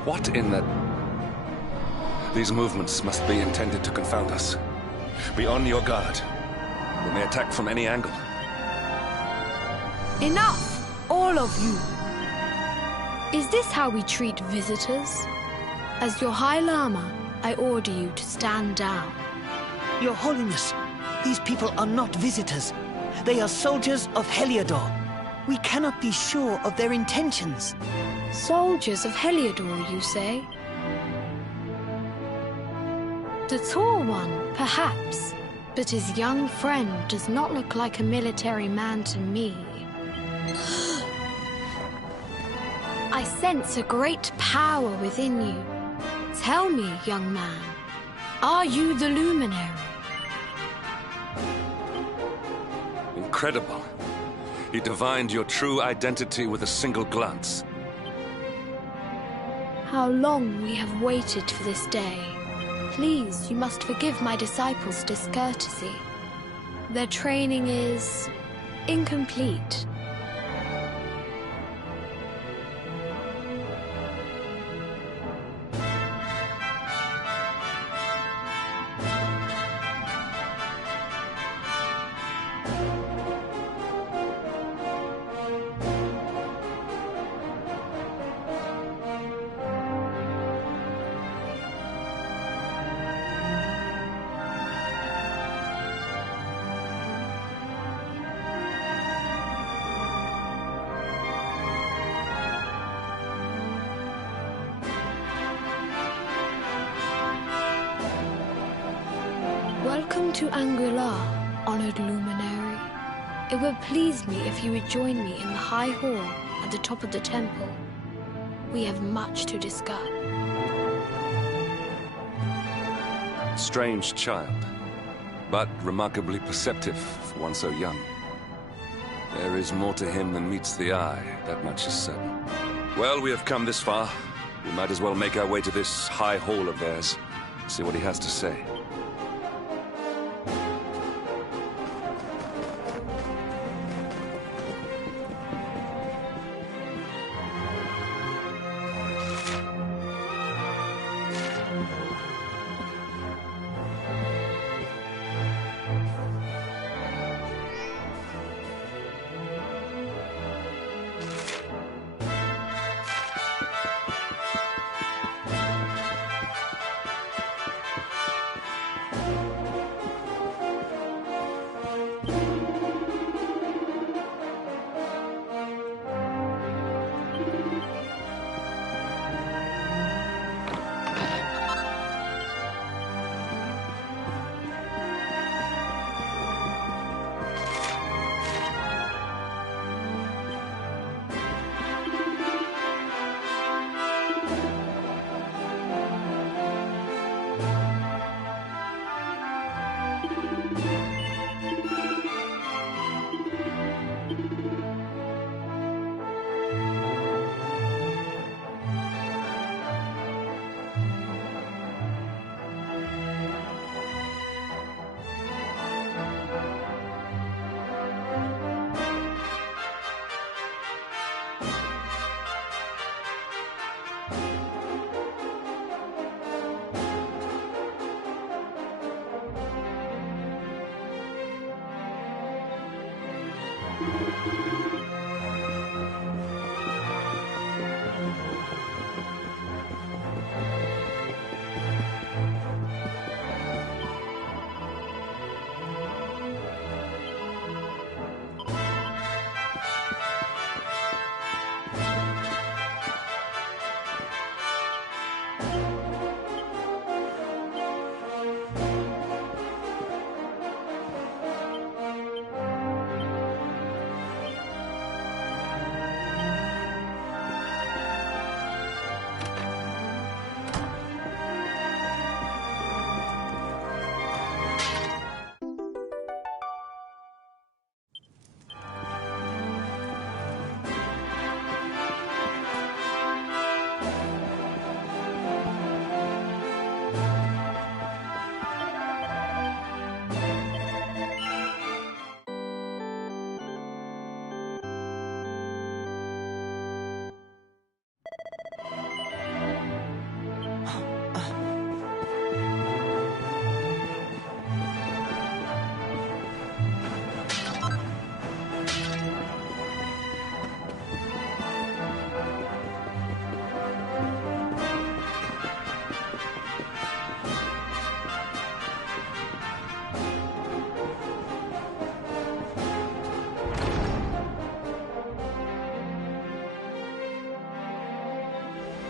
What in the... These movements must be intended to confound us. Be on your guard. We may attack from any angle. Enough! All of you! Is this how we treat visitors? As your High Lama, I order you to stand down. Your Holiness, these people are not visitors. They are soldiers of Heliodor. We cannot be sure of their intentions. Soldiers of Heliodor, you say? The tall one, perhaps. But his young friend does not look like a military man to me. I sense a great power within you. Tell me, young man, are you the Luminary? Incredible. He divined your true identity with a single glance. How long we have waited for this day. Please, you must forgive my disciples' discourtesy. Their training is incomplete. Welcome to Angrila, honored Luminary. It would please me if you would join me in the High Hall at the top of the temple. We have much to discuss. Strange child, but remarkably perceptive for one so young. There is more to him than meets the eye, that much is certain. Well, we have come this far. We might as well make our way to this High Hall of theirs, see what he has to say.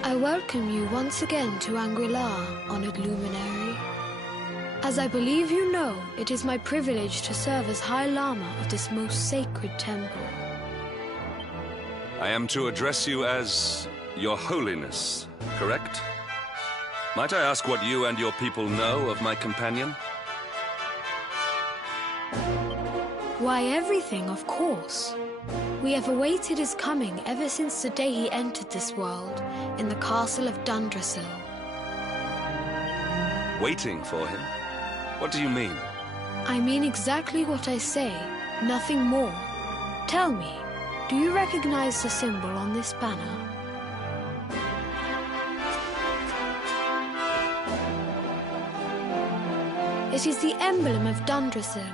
I welcome you once again to Angri-La, honored luminary. As I believe you know, it is my privilege to serve as High Lama of this most sacred temple. I am to address you as Your Holiness, correct? Might I ask what you and your people know of my companion? Why, everything, of course. We have awaited his coming ever since the day he entered this world, in the castle of Dundrasil. Waiting for him? What do you mean? I mean exactly what I say, nothing more. Tell me, do you recognize the symbol on this banner? It is the emblem of Dundrasil.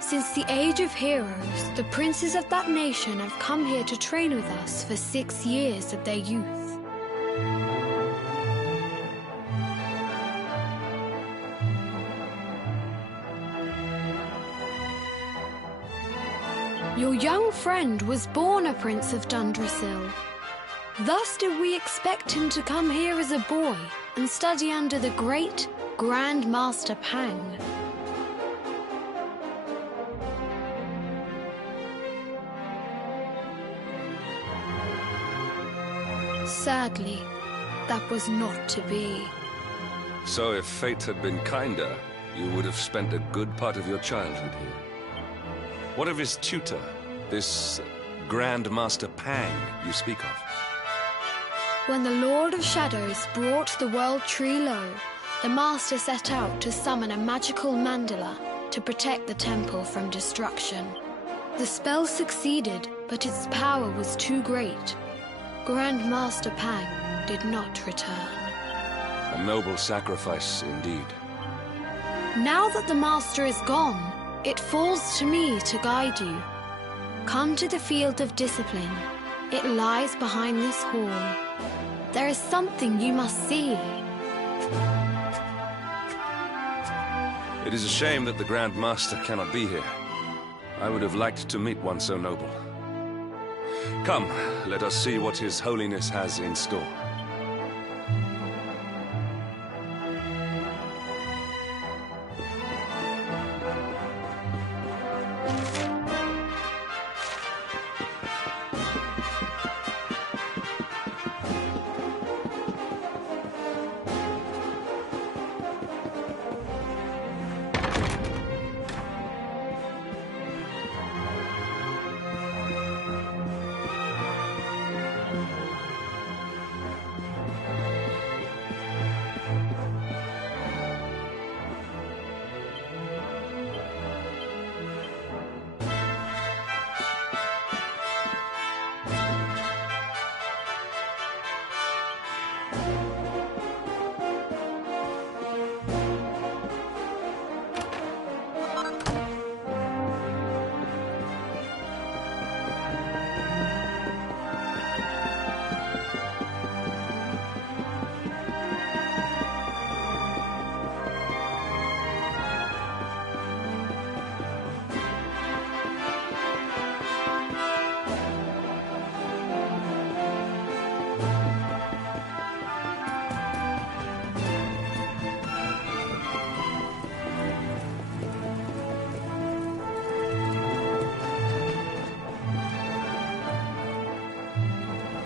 Since the Age of Heroes, the princes of that nation have come here to train with us for 6 years of their youth. Your young friend was born a prince of Dundrasil. Thus did we expect him to come here as a boy and study under the great Grand Master Pang. Sadly, that was not to be. So if fate had been kinder, you would have spent a good part of your childhood here. What of his tutor, this Grand Master Pang you speak of? When the Lord of Shadows brought the World Tree low, the Master set out to summon a magical mandala to protect the temple from destruction. The spell succeeded, but its power was too great. Grand Master Pang did not return. A noble sacrifice indeed. Now that the Master is gone, it falls to me to guide you. Come to the Field of Discipline. It lies behind this hall. There is something you must see. It is a shame that the Grand Master cannot be here. I would have liked to meet one so noble. Come, let us see what His Holiness has in store.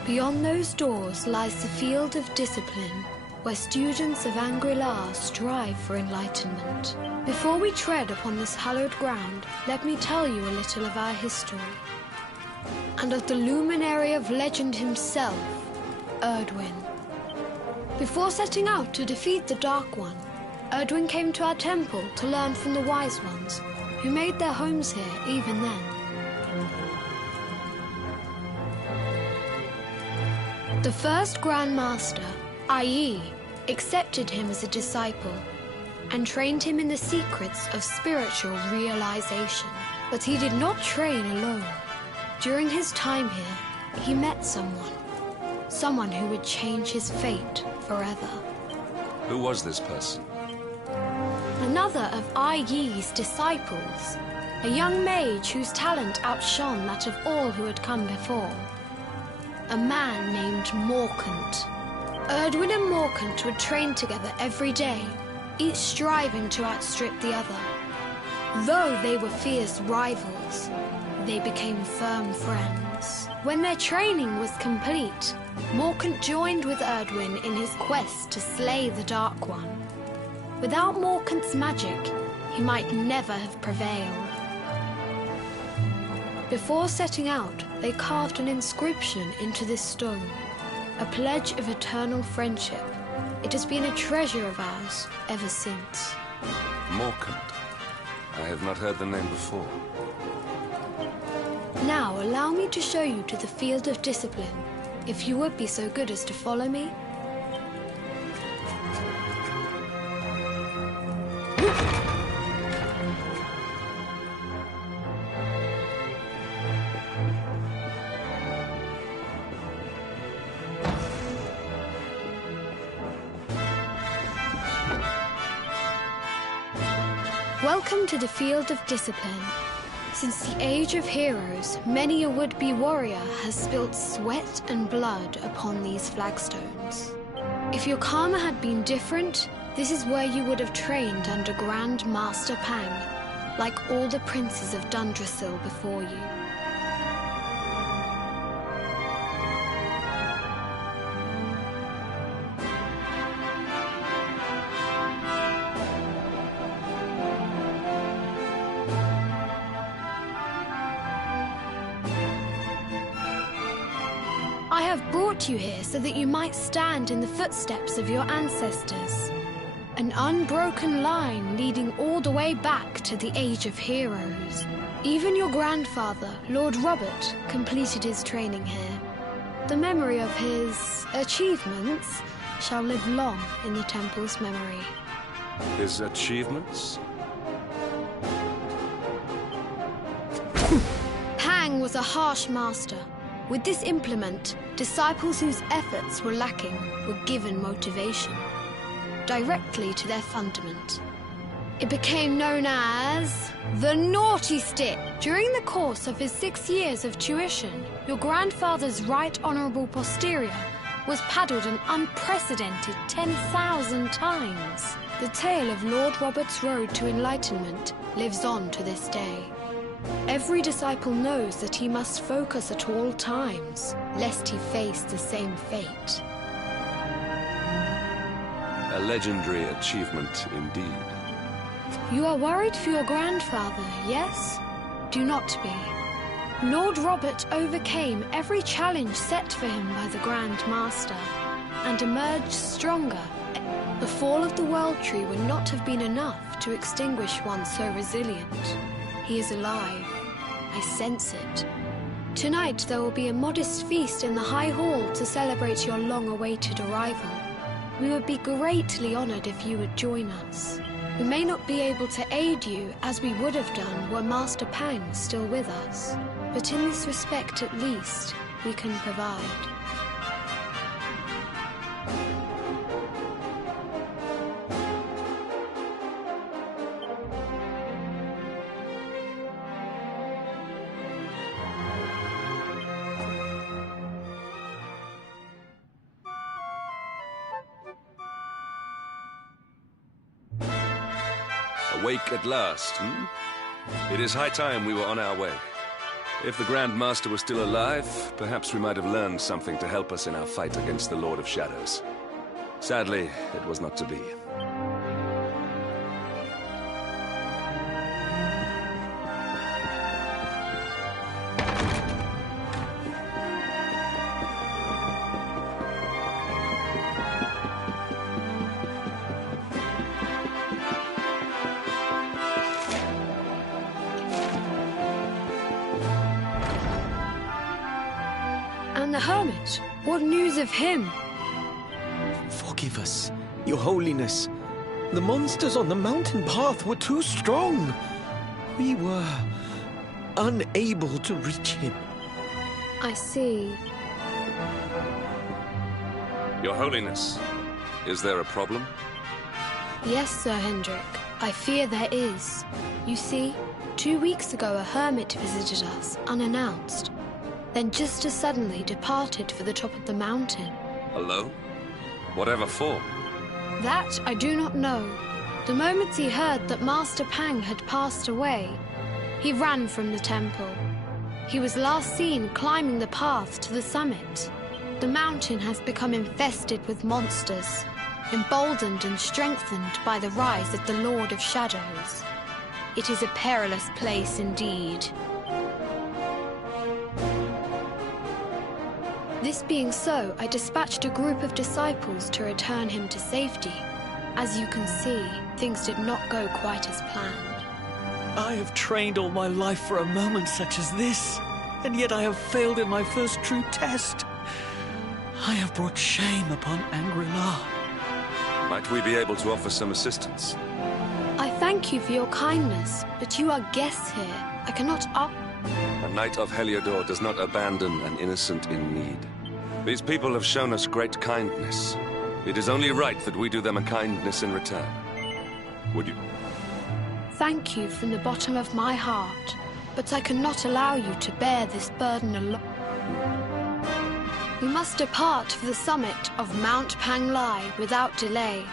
Beyond those doors lies the Field of Discipline, where students of Angri-La strive for enlightenment. Before we tread upon this hallowed ground, let me tell you a little of our history, and of the luminary of legend himself, Erdwin. Before setting out to defeat the Dark One, Erdwin came to our temple to learn from the Wise Ones, who made their homes here even then. The first Grand Master, Ai, accepted him as a disciple and trained him in the secrets of spiritual realization. But he did not train alone. During his time here, he met someone who would change his fate forever. Who was this person? Another of Ai's disciples, a young mage whose talent outshone that of all who had come before. A man named Morkant. Erdwin and Morkant would train together every day, each striving to outstrip the other. Though they were fierce rivals, they became firm friends. When their training was complete, Morkant joined with Erdwin in his quest to slay the Dark One. Without Morkant's magic, he might never have prevailed. Before setting out, they carved an inscription into this stone, a pledge of eternal friendship. It has been a treasure of ours ever since. Morkant. I have not heard the name before. Now, allow me to show you to the Field of Discipline, if you would be so good as to follow me. Welcome to the Field of Discipline. Since the Age of Heroes, many a would-be warrior has spilt sweat and blood upon these flagstones. If your karma had been different, this is where you would have trained under Grand Master Pang, like all the princes of Dundrasil before you. I have brought you here so that you might stand in the footsteps of your ancestors. An unbroken line leading all the way back to the Age of Heroes. Even your grandfather, Lord Robert, completed his training here. The memory of his achievements shall live long in the temple's memory. His achievements? Pang was a harsh master. With this implement, disciples whose efforts were lacking were given motivation, directly to their fundament. It became known as the Naughty Stick. During the course of his 6 years of tuition, your grandfather's right honourable posterior was paddled an unprecedented 10,000 times. The tale of Lord Robert's road to enlightenment lives on to this day. Every disciple knows that he must focus at all times, lest he face the same fate. A legendary achievement indeed. You are worried for your grandfather, yes? Do not be. Lord Robert overcame every challenge set for him by the Grand Master, and emerged stronger. The fall of the World Tree would not have been enough to extinguish one so resilient. He is alive. I sense it. Tonight there will be a modest feast in the High Hall to celebrate your long-awaited arrival. We would be greatly honored if you would join us. We may not be able to aid you as we would have done were Master Pang still with us, but in this respect at least, we can provide. Awake at last, It is high time we were on our way. If the Grand Master was still alive, perhaps we might have learned something to help us in our fight against the Lord of Shadows. Sadly, it was not to be. And the Hermit? What news of him? Forgive us, Your Holiness. The monsters on the mountain path were too strong. We were unable to reach him. I see. Your Holiness, is there a problem? Yes, Sir Hendrik. I fear there is. You see, 2 weeks ago a hermit visited us, unannounced. Then just as suddenly departed for the top of the mountain. Alone? Whatever for? That I do not know. The moment he heard that Master Pang had passed away, he ran from the temple. He was last seen climbing the path to the summit. The mountain has become infested with monsters, emboldened and strengthened by the rise of the Lord of Shadows. It is a perilous place indeed. This being so, I dispatched a group of disciples to return him to safety. As you can see, things did not go quite as planned. I have trained all my life for a moment such as this, and yet I have failed in my first true test. I have brought shame upon Angri-La. Might we be able to offer some assistance? I thank you for your kindness, but you are guests here. I cannot A knight of Heliodor does not abandon an innocent in need. These people have shown us great kindness. It is only right that we do them a kindness in return. Would you? Thank you from the bottom of my heart, but I cannot allow you to bear this burden alone. We must depart for the summit of Mount Panglai without delay.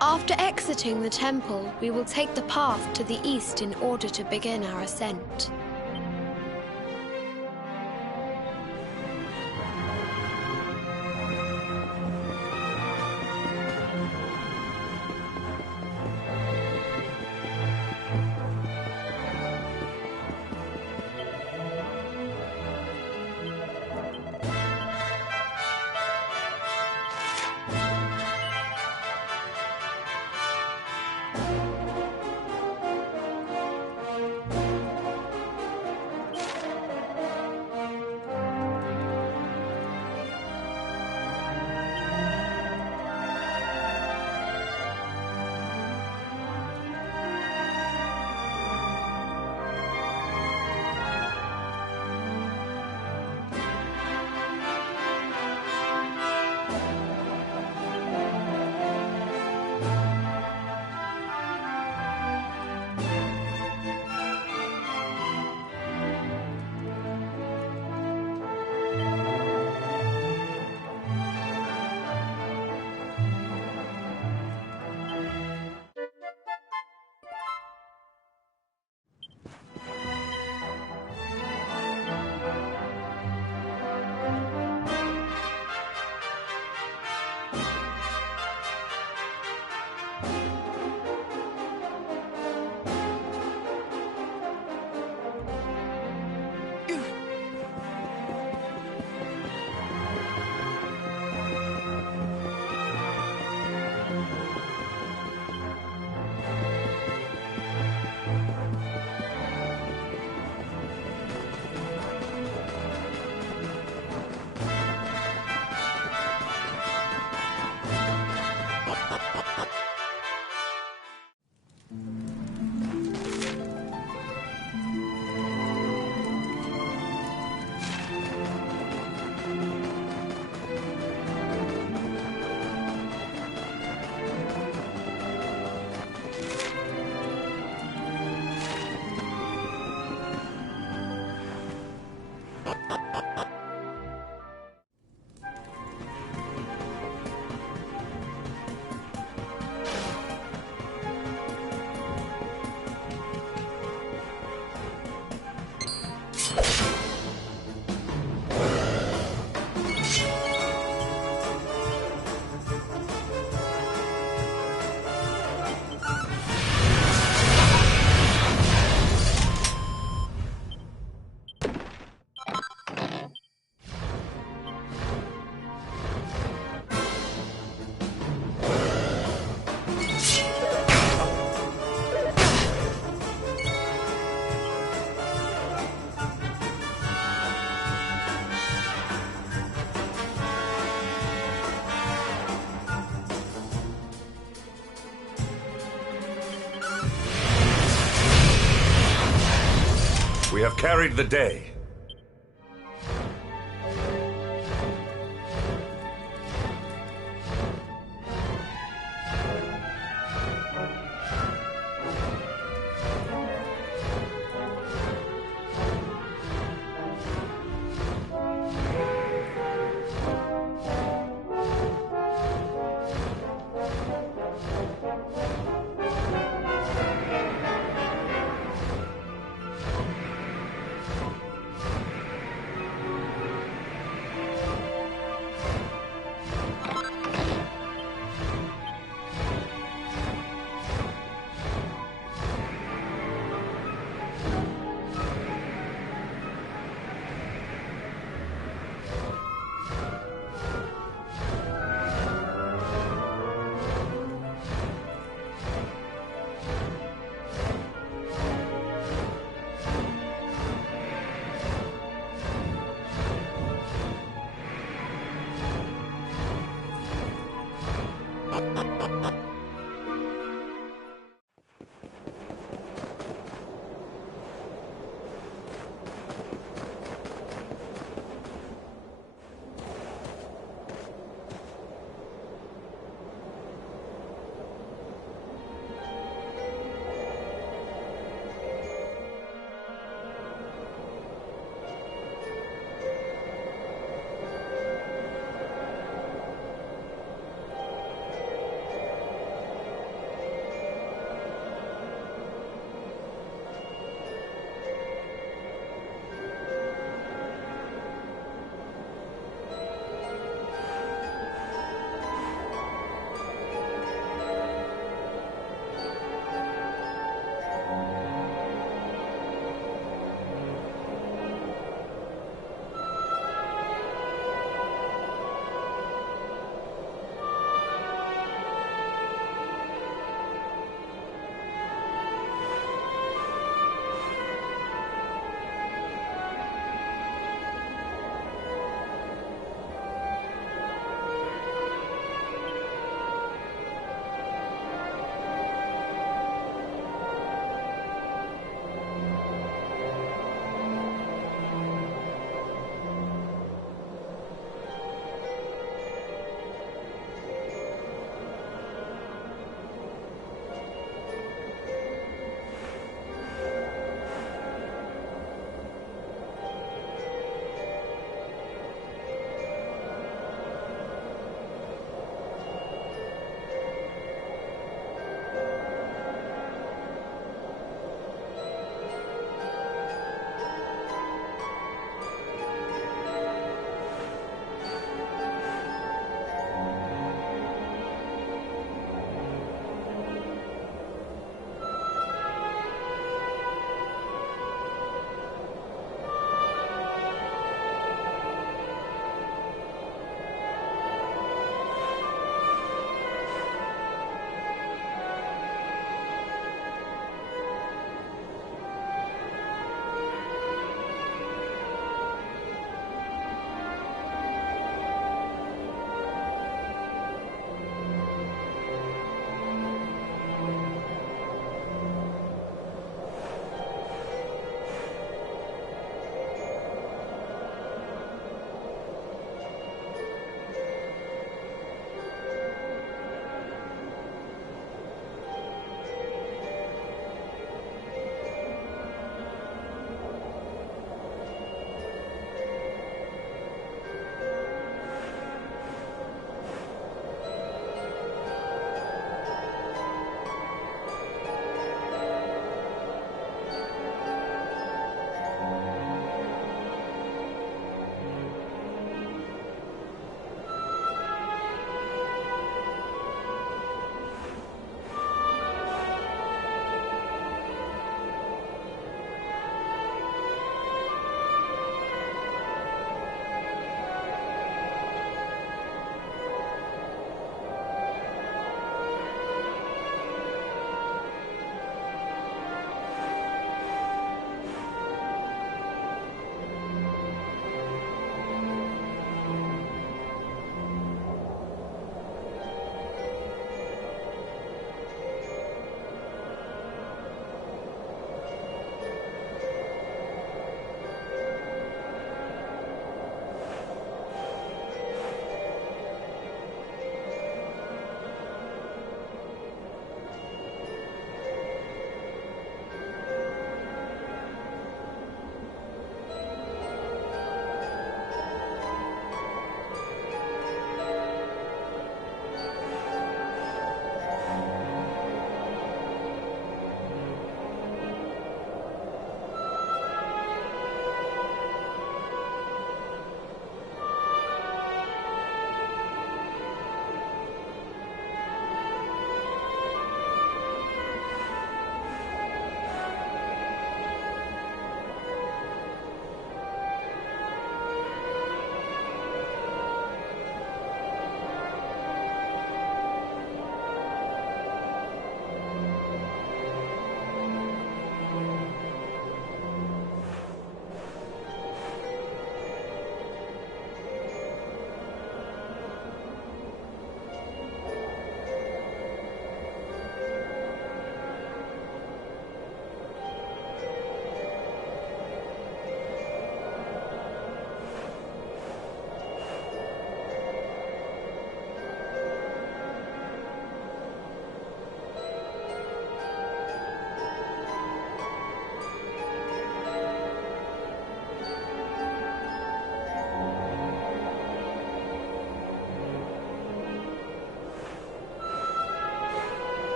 After exiting the temple, we will take the path to the east in order to begin our ascent. We have carried the day.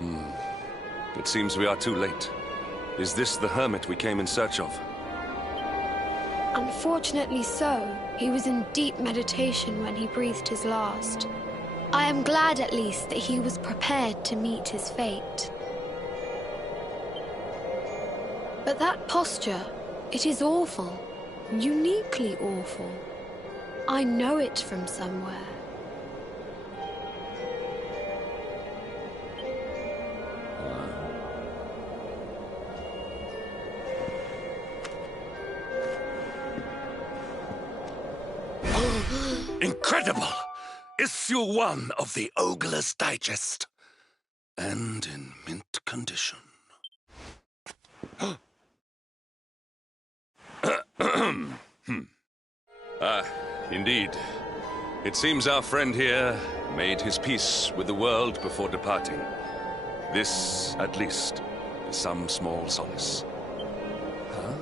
It seems we are too late. Is this the hermit we came in search of? Unfortunately so. He was in deep meditation when he breathed his last. I am glad at least that he was prepared to meet his fate. But that posture, it is awful. Uniquely awful. I know it from somewhere. Incredible! Issue 1 of the Ogler's Digest. And in mint condition. Indeed. It seems our friend here made his peace with the world before departing. This, at least, is some small solace. Huh?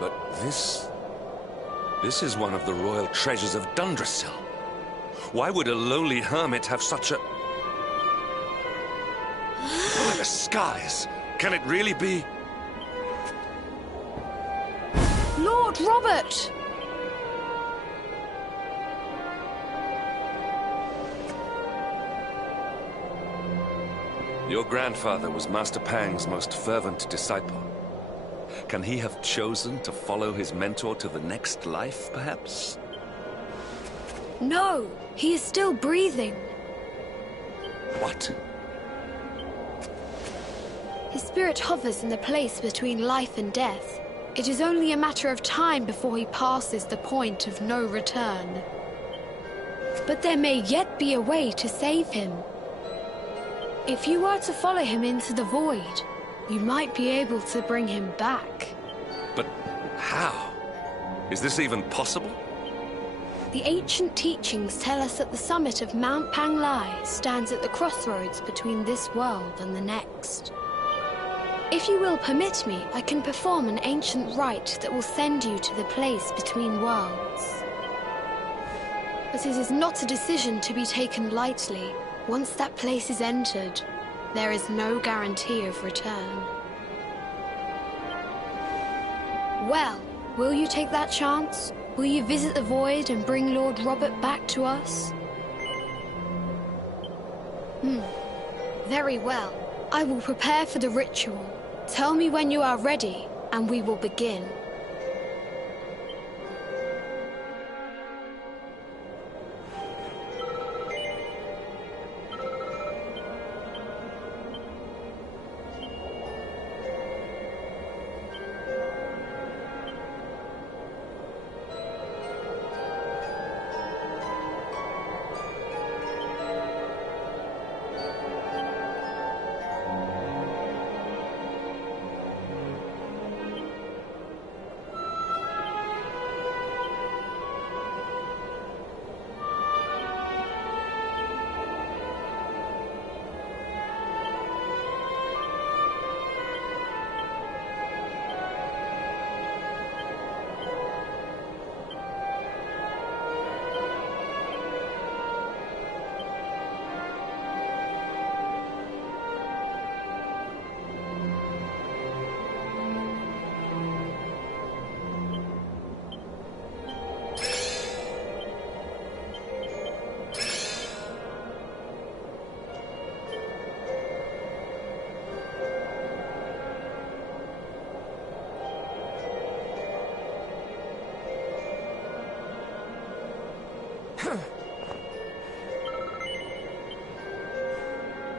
But this is one of the royal treasures of Dundrasil. Why would a lowly hermit have such a... The skies! Can it really be... Lord Robert! Your grandfather was Master Pang's most fervent disciple. Can he have chosen to follow his mentor to the next life, perhaps? No, he is still breathing. What? His spirit hovers in the place between life and death. It is only a matter of time before he passes the point of no return. But there may yet be a way to save him. If you were to follow him into the void, you might be able to bring him back. But how? Is this even possible? The ancient teachings tell us that the summit of Mount Panglai stands at the crossroads between this world and the next. If you will permit me, I can perform an ancient rite that will send you to the place between worlds. But it is not a decision to be taken lightly. Once that place is entered, there is no guarantee of return. Well, will you take that chance? Will you visit the Void and bring Lord Robert back to us? Very well. I will prepare for the ritual. Tell me when you are ready, and we will begin.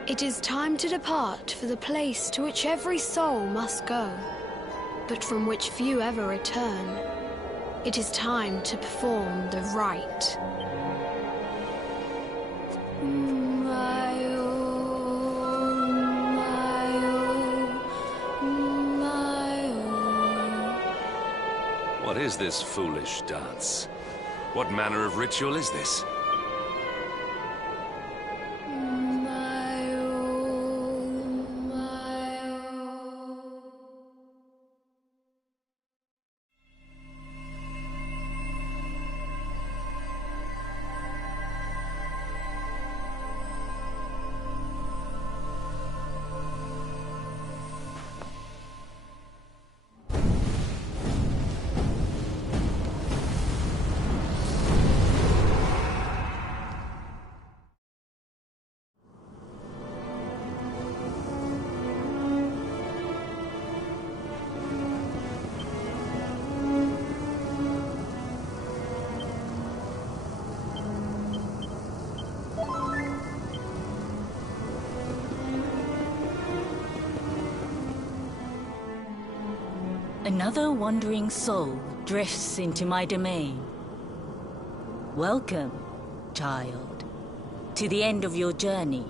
It is time to depart for the place to which every soul must go, but from which few ever return. It is time to perform the rite. What is this foolish dance? What manner of ritual is this? Another wandering soul drifts into my domain. Welcome, child, to the end of your journey.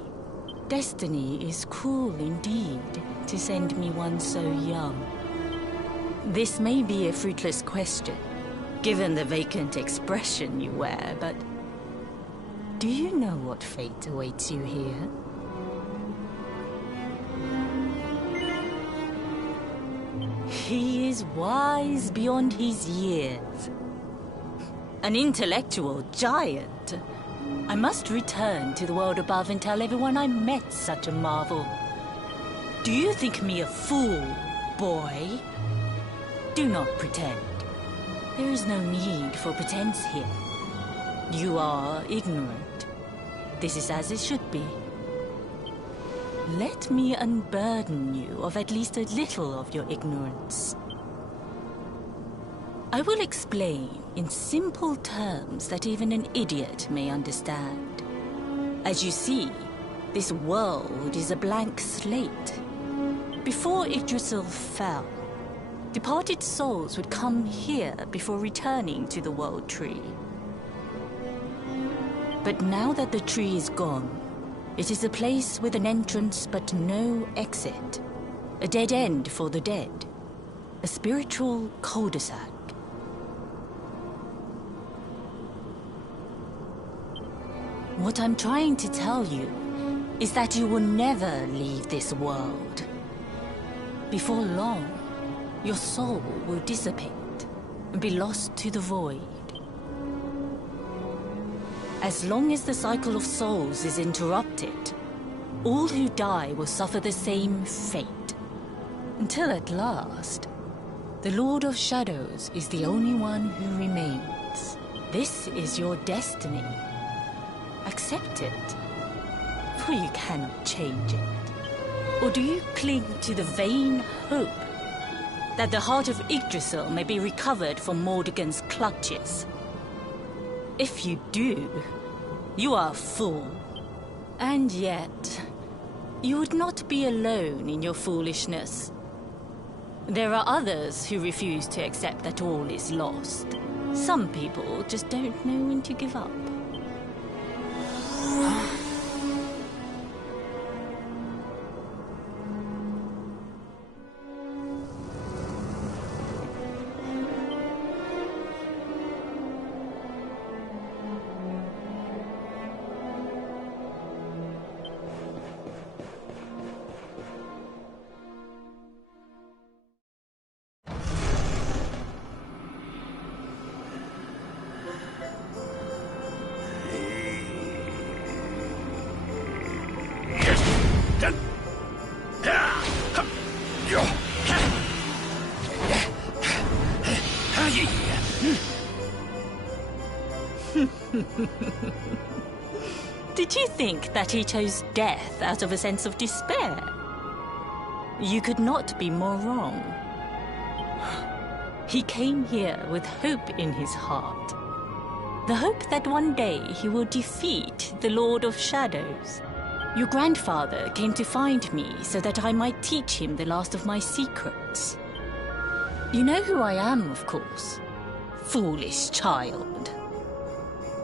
Destiny is cruel indeed to send me one so young. This may be a fruitless question, given the vacant expression you wear, but do you know what fate awaits you here? He is wise beyond his years. An intellectual giant. I must return to the world above and tell everyone I met such a marvel. Do you think me a fool, boy? Do not pretend. There is no need for pretense here. You are ignorant. This is as it should be. Let me unburden you of at least a little of your ignorance. I will explain in simple terms that even an idiot may understand. As you see, this world is a blank slate. Before Yggdrasil fell, departed souls would come here before returning to the World Tree. But now that the tree is gone, it is a place with an entrance but no exit. A dead end for the dead. A spiritual cul-de-sac. What I'm trying to tell you is that you will never leave this world. Before long, your soul will dissipate and be lost to the void. As long as the cycle of souls is interrupted, all who die will suffer the same fate. Until at last, the Lord of Shadows is the only one who remains. This is your destiny. Accept it, for you cannot change it. Or do you cling to the vain hope that the heart of Yggdrasil may be recovered from Mordegon's clutches? If you do, you are a fool. And yet, you would not be alone in your foolishness. There are others who refuse to accept that all is lost. Some people just don't know when to give up. Did you think that he chose death out of a sense of despair? You could not be more wrong. He came here with hope in his heart. The hope that one day he will defeat the Lord of Shadows. Your grandfather came to find me so that I might teach him the last of my secrets. You know who I am, of course. Foolish child.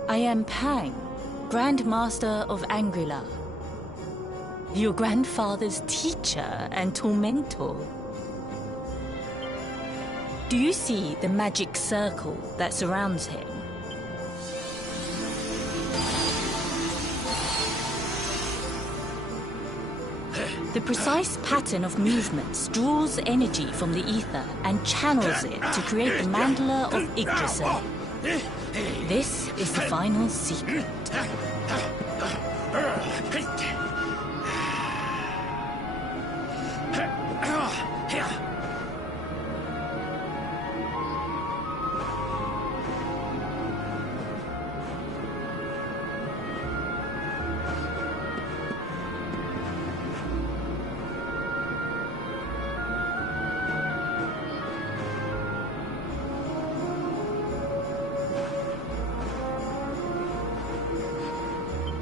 I am Pang, Grand Master of Angri-La. Your grandfather's teacher and tormentor. Do you see the magic circle that surrounds him? The precise pattern of movements draws energy from the ether and channels it to create the Mandala of Yggdrasil. This is the final secret.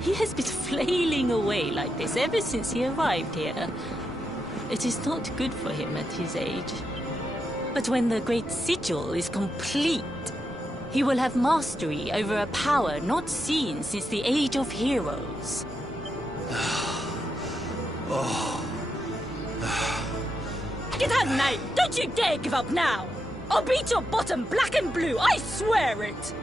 He has been flailing away like this ever since he arrived here. It is not good for him at his age. But when the Great Sigil is complete, he will have mastery over a power not seen since the Age of Heroes. Get out, knight! Don't you dare give up now! I'll beat your bottom black and blue, I swear it!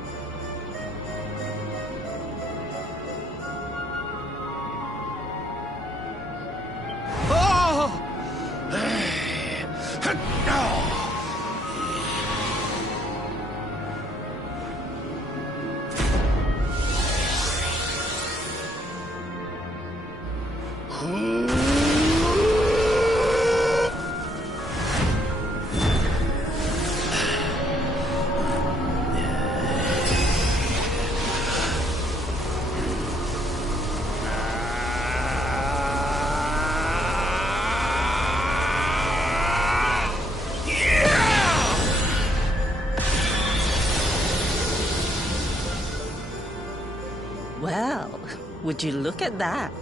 Well, would you look at that?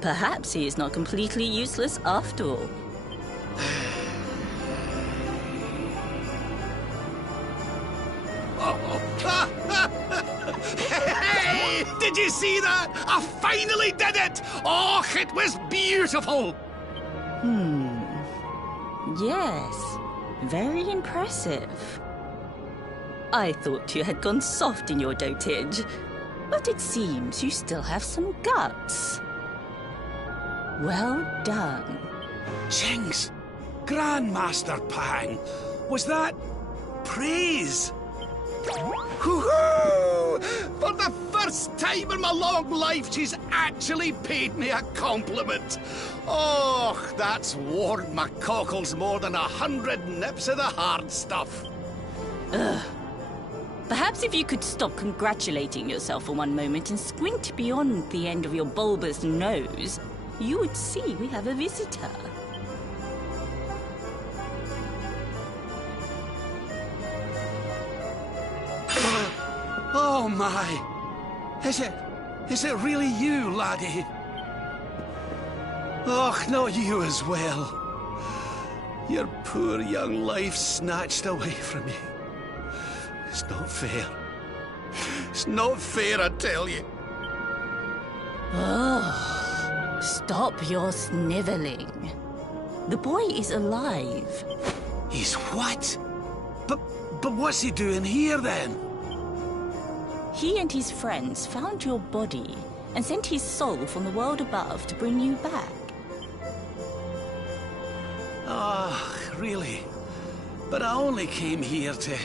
Perhaps he is not completely useless after all. Hey! Did you see that? I finally did it! Oh, it was beautiful! Yes, very impressive. I thought you had gone soft in your dotage, but it seems you still have some guts. Well done. Jinx! Grandmaster Pang! Was that praise? Hoo-hoo! For the first time in my long life, she's actually paid me a compliment. Oh, that's warmed my cockles more than 100 nips of the hard stuff. Ugh. Perhaps if you could stop congratulating yourself for one moment and squint beyond the end of your bulbous nose, you would see we have a visitor. Oh my! Is it really you, laddie? Oh, not you as well. Your poor young life snatched away from you. It's not fair. It's not fair, I tell you. Oh, stop your sniveling. The boy is alive. He's what? But what's he doing here then? He and his friends found your body and sent his soul from the world above to bring you back. Ah, really? But I only came here to...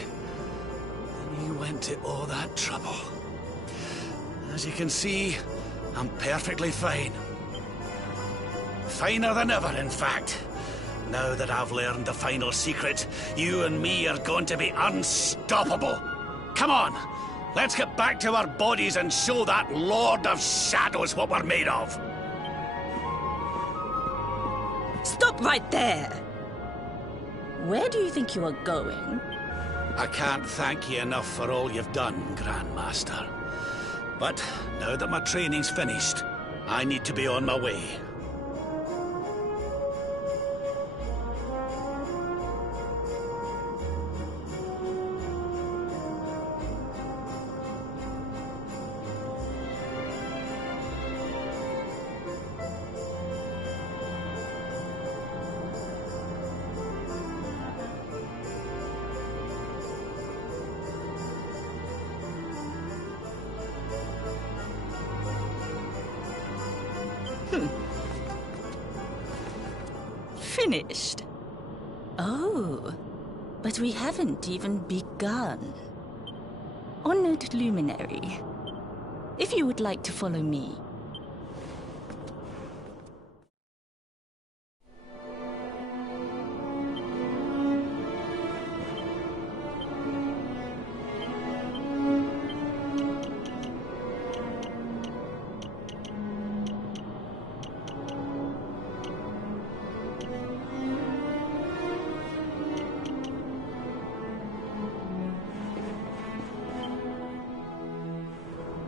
And you went to all that trouble. As you can see, I'm perfectly fine. Finer than ever, in fact. Now that I've learned the final secret, you and me are going to be unstoppable. Come on! Let's get back to our bodies and show that Lord of Shadows what we're made of. Stop right there! Where do you think you are going? I can't thank you enough for all you've done, Grandmaster. But now that my training's finished, I need to be on my way. Finished? Oh, but we haven't even begun. Honored Luminary, if you would like to follow me.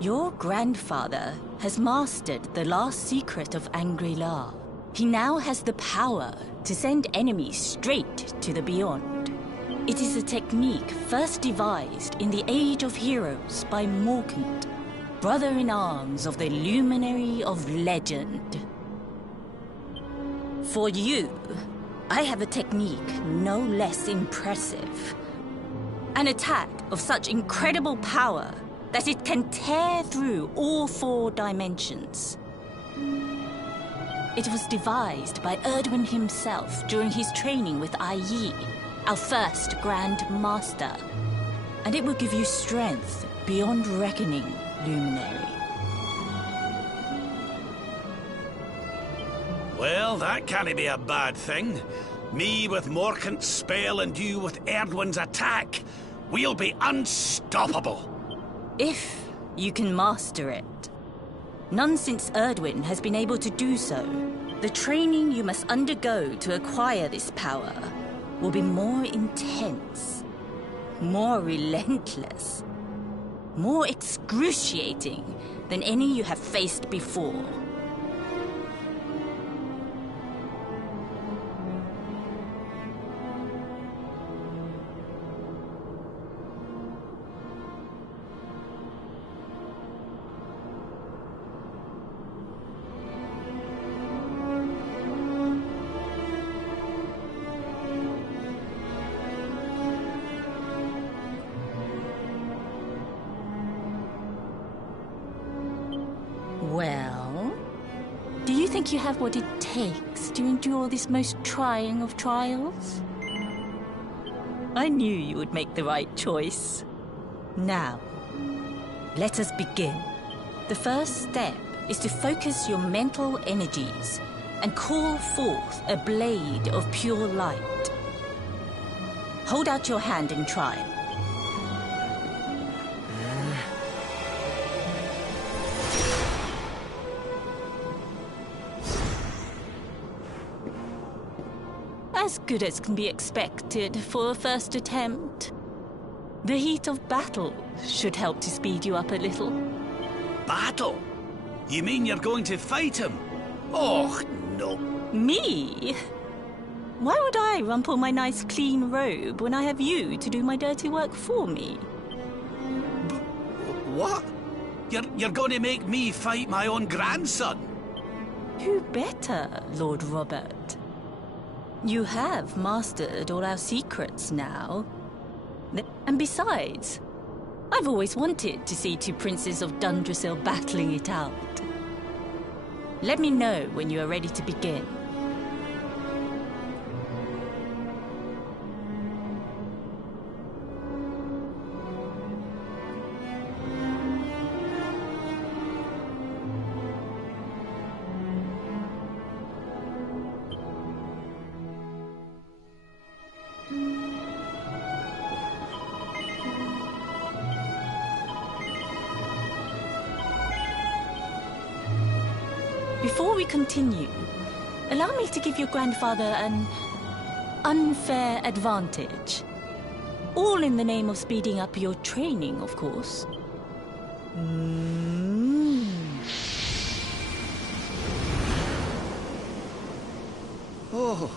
Your grandfather has mastered the last secret of Angri-La. He now has the power to send enemies straight to the Beyond. It is a technique first devised in the Age of Heroes by Morkant, brother-in-arms of the Luminary of Legend. For you, I have a technique no less impressive. An attack of such incredible power that it can tear through all 4 dimensions. It was devised by Erdwin himself during his training with Yi, our first Grand Master. And it will give you strength beyond reckoning, Luminary. Well, that can't be a bad thing. Me with Morkant's spell and you with Erdwin's attack. We'll be unstoppable. If you can master it. None since Erdwin has been able to do so. The training you must undergo to acquire this power will be more intense, more relentless, more excruciating than any you have faced before. Well, do you think you have what it takes to endure this most trying of trials? I knew you would make the right choice. Now, let us begin. The first step is to focus your mental energies and call forth a blade of pure light. Hold out your hand and try. As good as can be expected for a first attempt. The heat of battle should help to speed you up a little. Battle? You mean you're going to fight him? Oh, no. Me? Why would I rumple my nice clean robe when I have you to do my dirty work for me? What? You're going to make me fight my own grandson? Who better, Lord Robert? You have mastered all our secrets now. And besides, I've always wanted to see 2 princes of Dundrasil battling it out. Let me know when you are ready to begin. Before we continue, allow me to give your grandfather an unfair advantage. All in the name of speeding up your training, of course. Oh.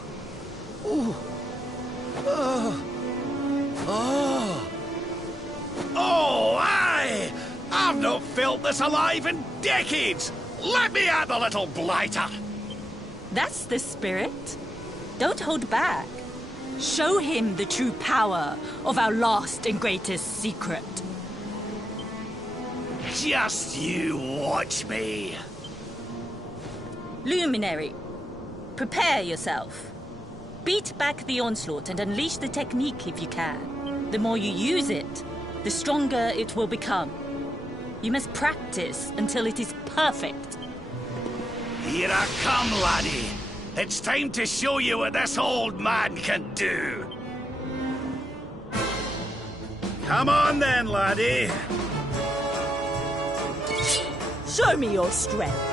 Oh. Oh. Oh. Oh, aye! I've not felt this alive in decades! Let me at the little blighter! That's the spirit. Don't hold back. Show him the true power of our last and greatest secret. Just you watch me. Luminary, prepare yourself. Beat back the onslaught and unleash the technique if you can. The more you use it, the stronger it will become. You must practice until it is perfect. Here I come, laddie. It's time to show you what this old man can do. Come on then, laddie. Show me your strength.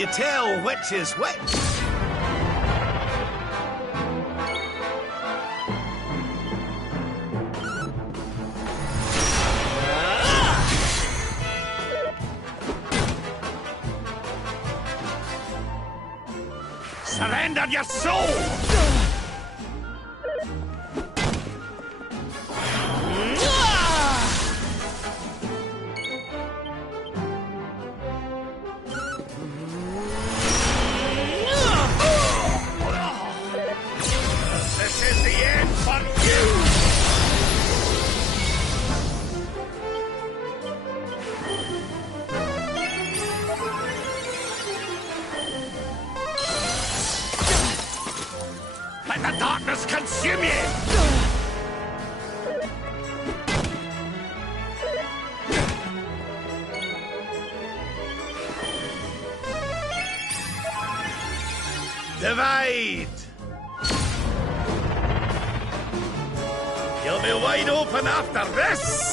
you tell which is which? Surrender your soul! This is the end for you! Let the darkness consume you! Divide! You'll be wide open after this!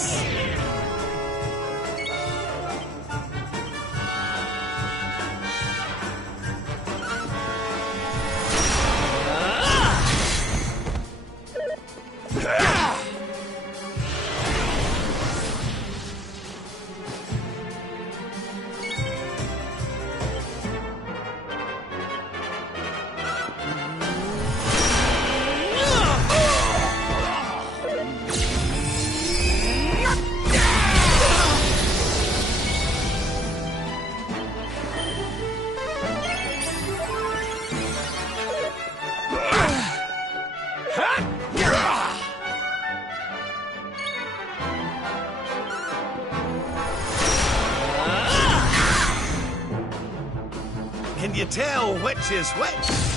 Can you tell which is which?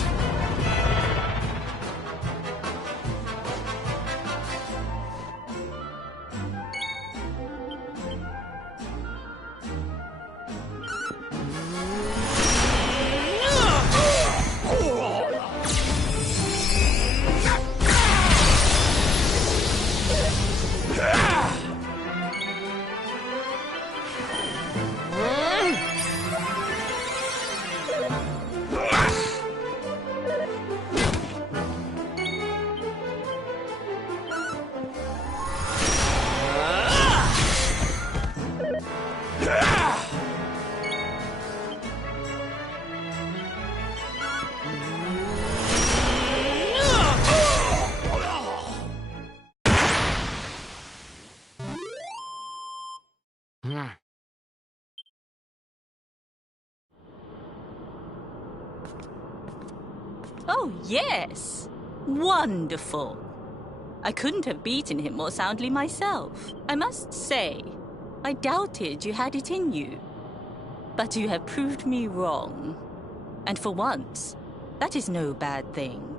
Oh, yes. Wonderful. I couldn't have beaten him more soundly myself. I must say, I doubted you had it in you. But you have proved me wrong. And for once, that is no bad thing.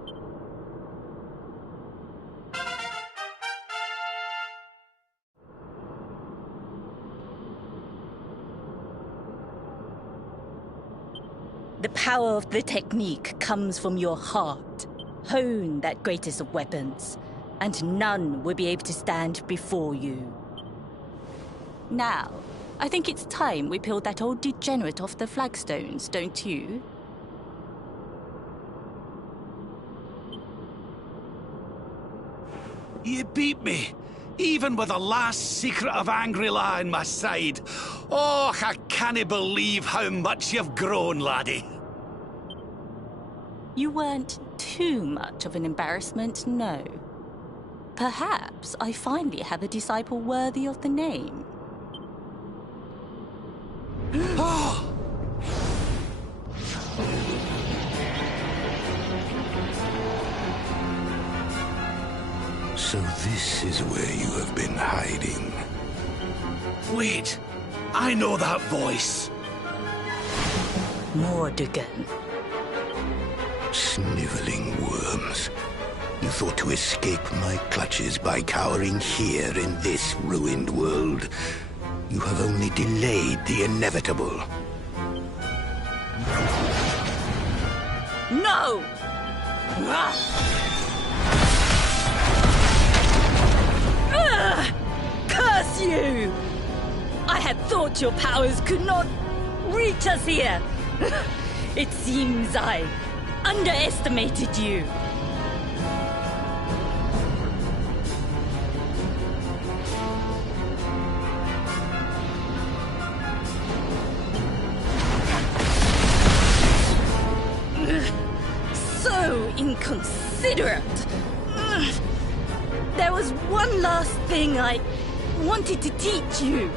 The power of the technique comes from your heart. Hone that greatest of weapons, and none will be able to stand before you. Now, I think it's time we peeled that old degenerate off the flagstones, don't you? You beat me, even with the last secret of Angri-La in my side. Oh, I can't believe how much you've grown, laddie. You weren't too much of an embarrassment, no. Perhaps I finally have a disciple worthy of the name. So this is where you have been hiding. Wait, I know that voice. Mordegon. Sniveling worms. You thought to escape my clutches by cowering here in this ruined world. You have only delayed the inevitable. No! Curse you! I had thought your powers could not reach us here. It seems I underestimated you. So inconsiderate. There was one last thing I wanted to teach you.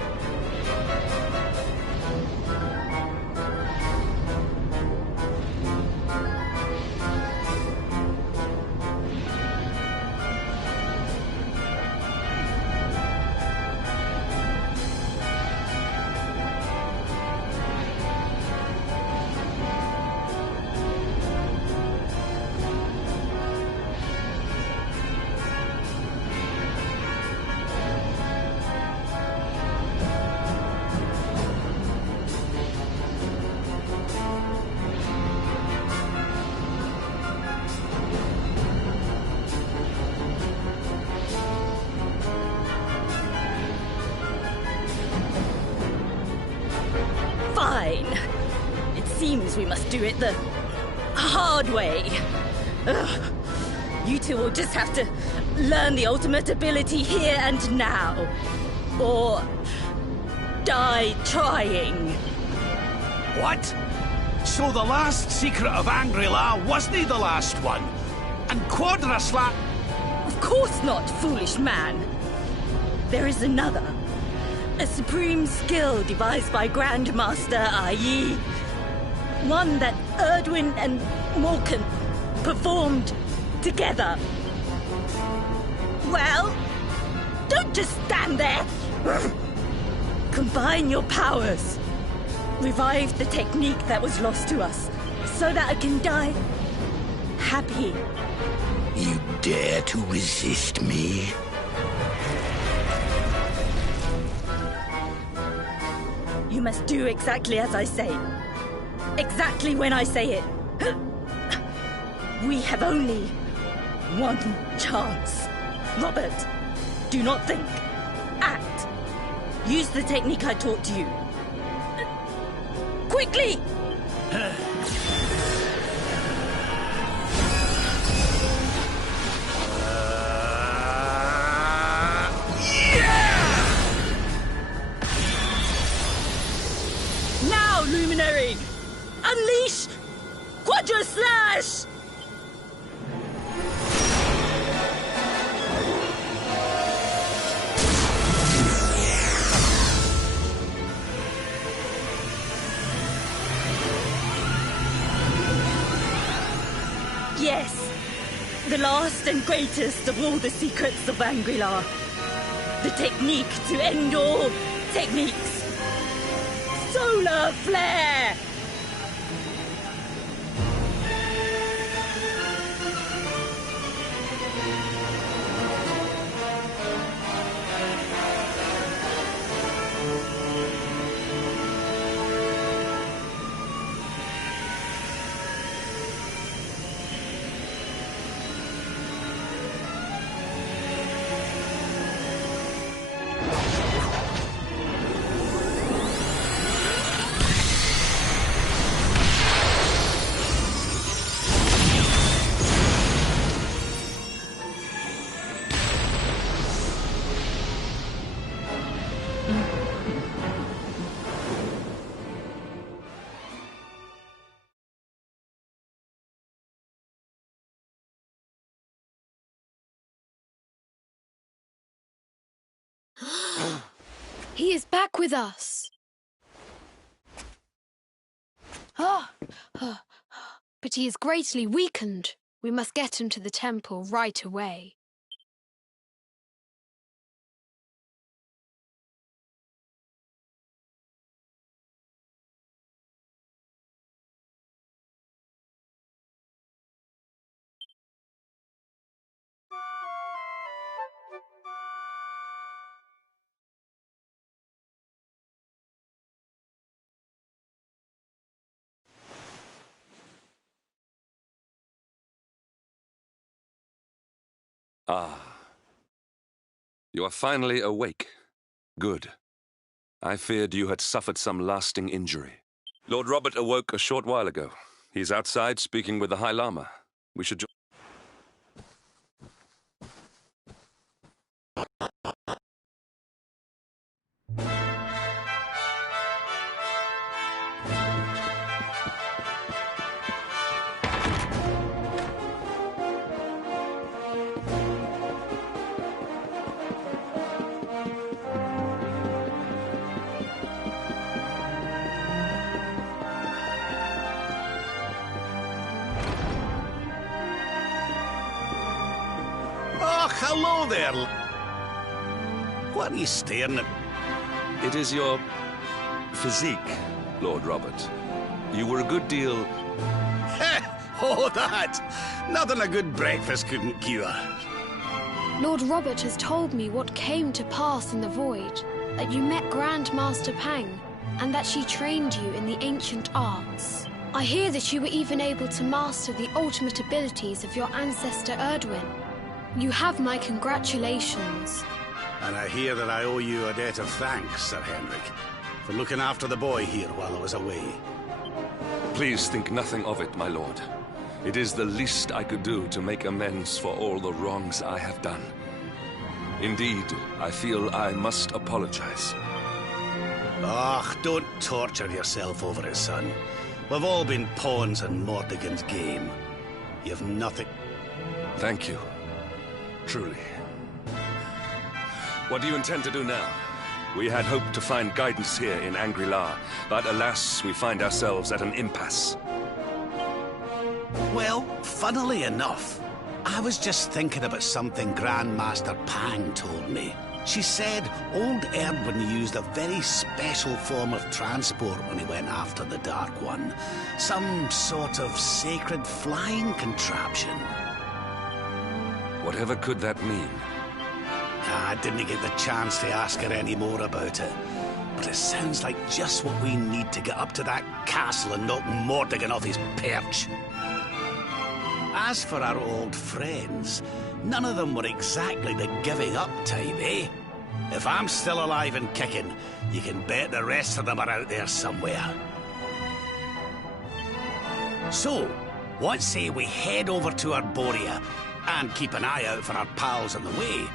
Fine. It seems we must do it the hard way. Ugh. You two will just have to learn the ultimate ability here and now. Or die trying. What? So the last secret of Angri-La wasn't the last one? And Quadrasla... Of course not, foolish man. There is another. A supreme skill devised by Grandmaster Ai. One that Erdwin and Morkan performed together. Well, don't just stand there. Combine your powers. Revive the technique that was lost to us, so that I can die happy. You dare to resist me? You must do exactly as I say. Exactly when I say it. We have only one chance. Robert, do not think. Act. Use the technique I taught you. Quickly! Now, Luminary! Unleash Quadra Slash! Yes, the last and greatest of all the secrets of Angri-La. The technique to end all techniques. Solar Flare! He is back with us. But he is greatly weakened. We must get him to the temple right away. Ah. You are finally awake. Good. I feared you had suffered some lasting injury. Lord Robert awoke a short while ago. He's outside speaking with the High Lama. We should... Oh, hello there. What are you staring at? It is your physique, Lord Robert. You were a good deal... Oh, that! Nothing a good breakfast couldn't cure. Lord Robert has told me what came to pass in the void, that you met Grandmaster Pang, and that she trained you in the ancient arts. I hear that you were even able to master the ultimate abilities of your ancestor Erdwin. You have my congratulations. And I hear that I owe you a debt of thanks, Sir Henrik, for looking after the boy here while I was away. Please think nothing of it, my lord. It is the least I could do to make amends for all the wrongs I have done. Indeed, I feel I must apologize. Ah, don't torture yourself over it, son. We've all been pawns in Mordegon's game. You've nothing... Thank you. Truly. What do you intend to do now? We had hoped to find guidance here in Angri-La, but alas, we find ourselves at an impasse. Well, funnily enough, I was just thinking about something Grandmaster Pang told me. She said old Erdwin used a very special form of transport when he went after the Dark One. Some sort of sacred flying contraption. Whatever could that mean? I didn't get the chance to ask her any more about it. But it sounds like just what we need to get up to that castle and knock Mordegon off his perch. As for our old friends, none of them were exactly the giving up type, eh? If I'm still alive and kicking, you can bet the rest of them are out there somewhere. So, what say we head over to Arborea and keep an eye out for our pals on the way?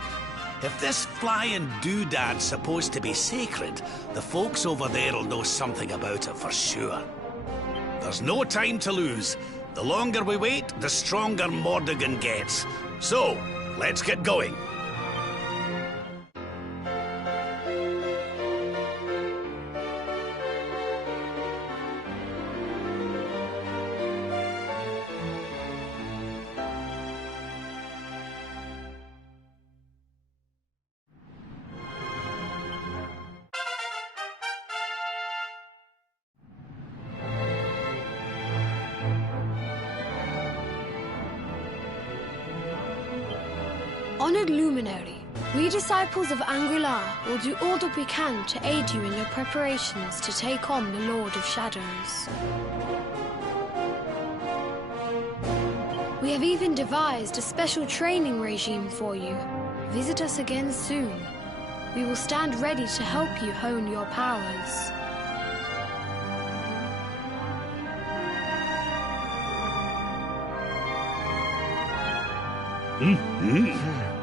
If this flying doodad's supposed to be sacred, the folks over there will know something about it for sure. There's no time to lose. The longer we wait, the stronger Mordegon gets. So, let's get going. Honored Luminary, we disciples of Angri-La will do all that we can to aid you in your preparations to take on the Lord of Shadows. We have even devised a special training regime for you. Visit us again soon. We will stand ready to help you hone your powers. Mm-hmm.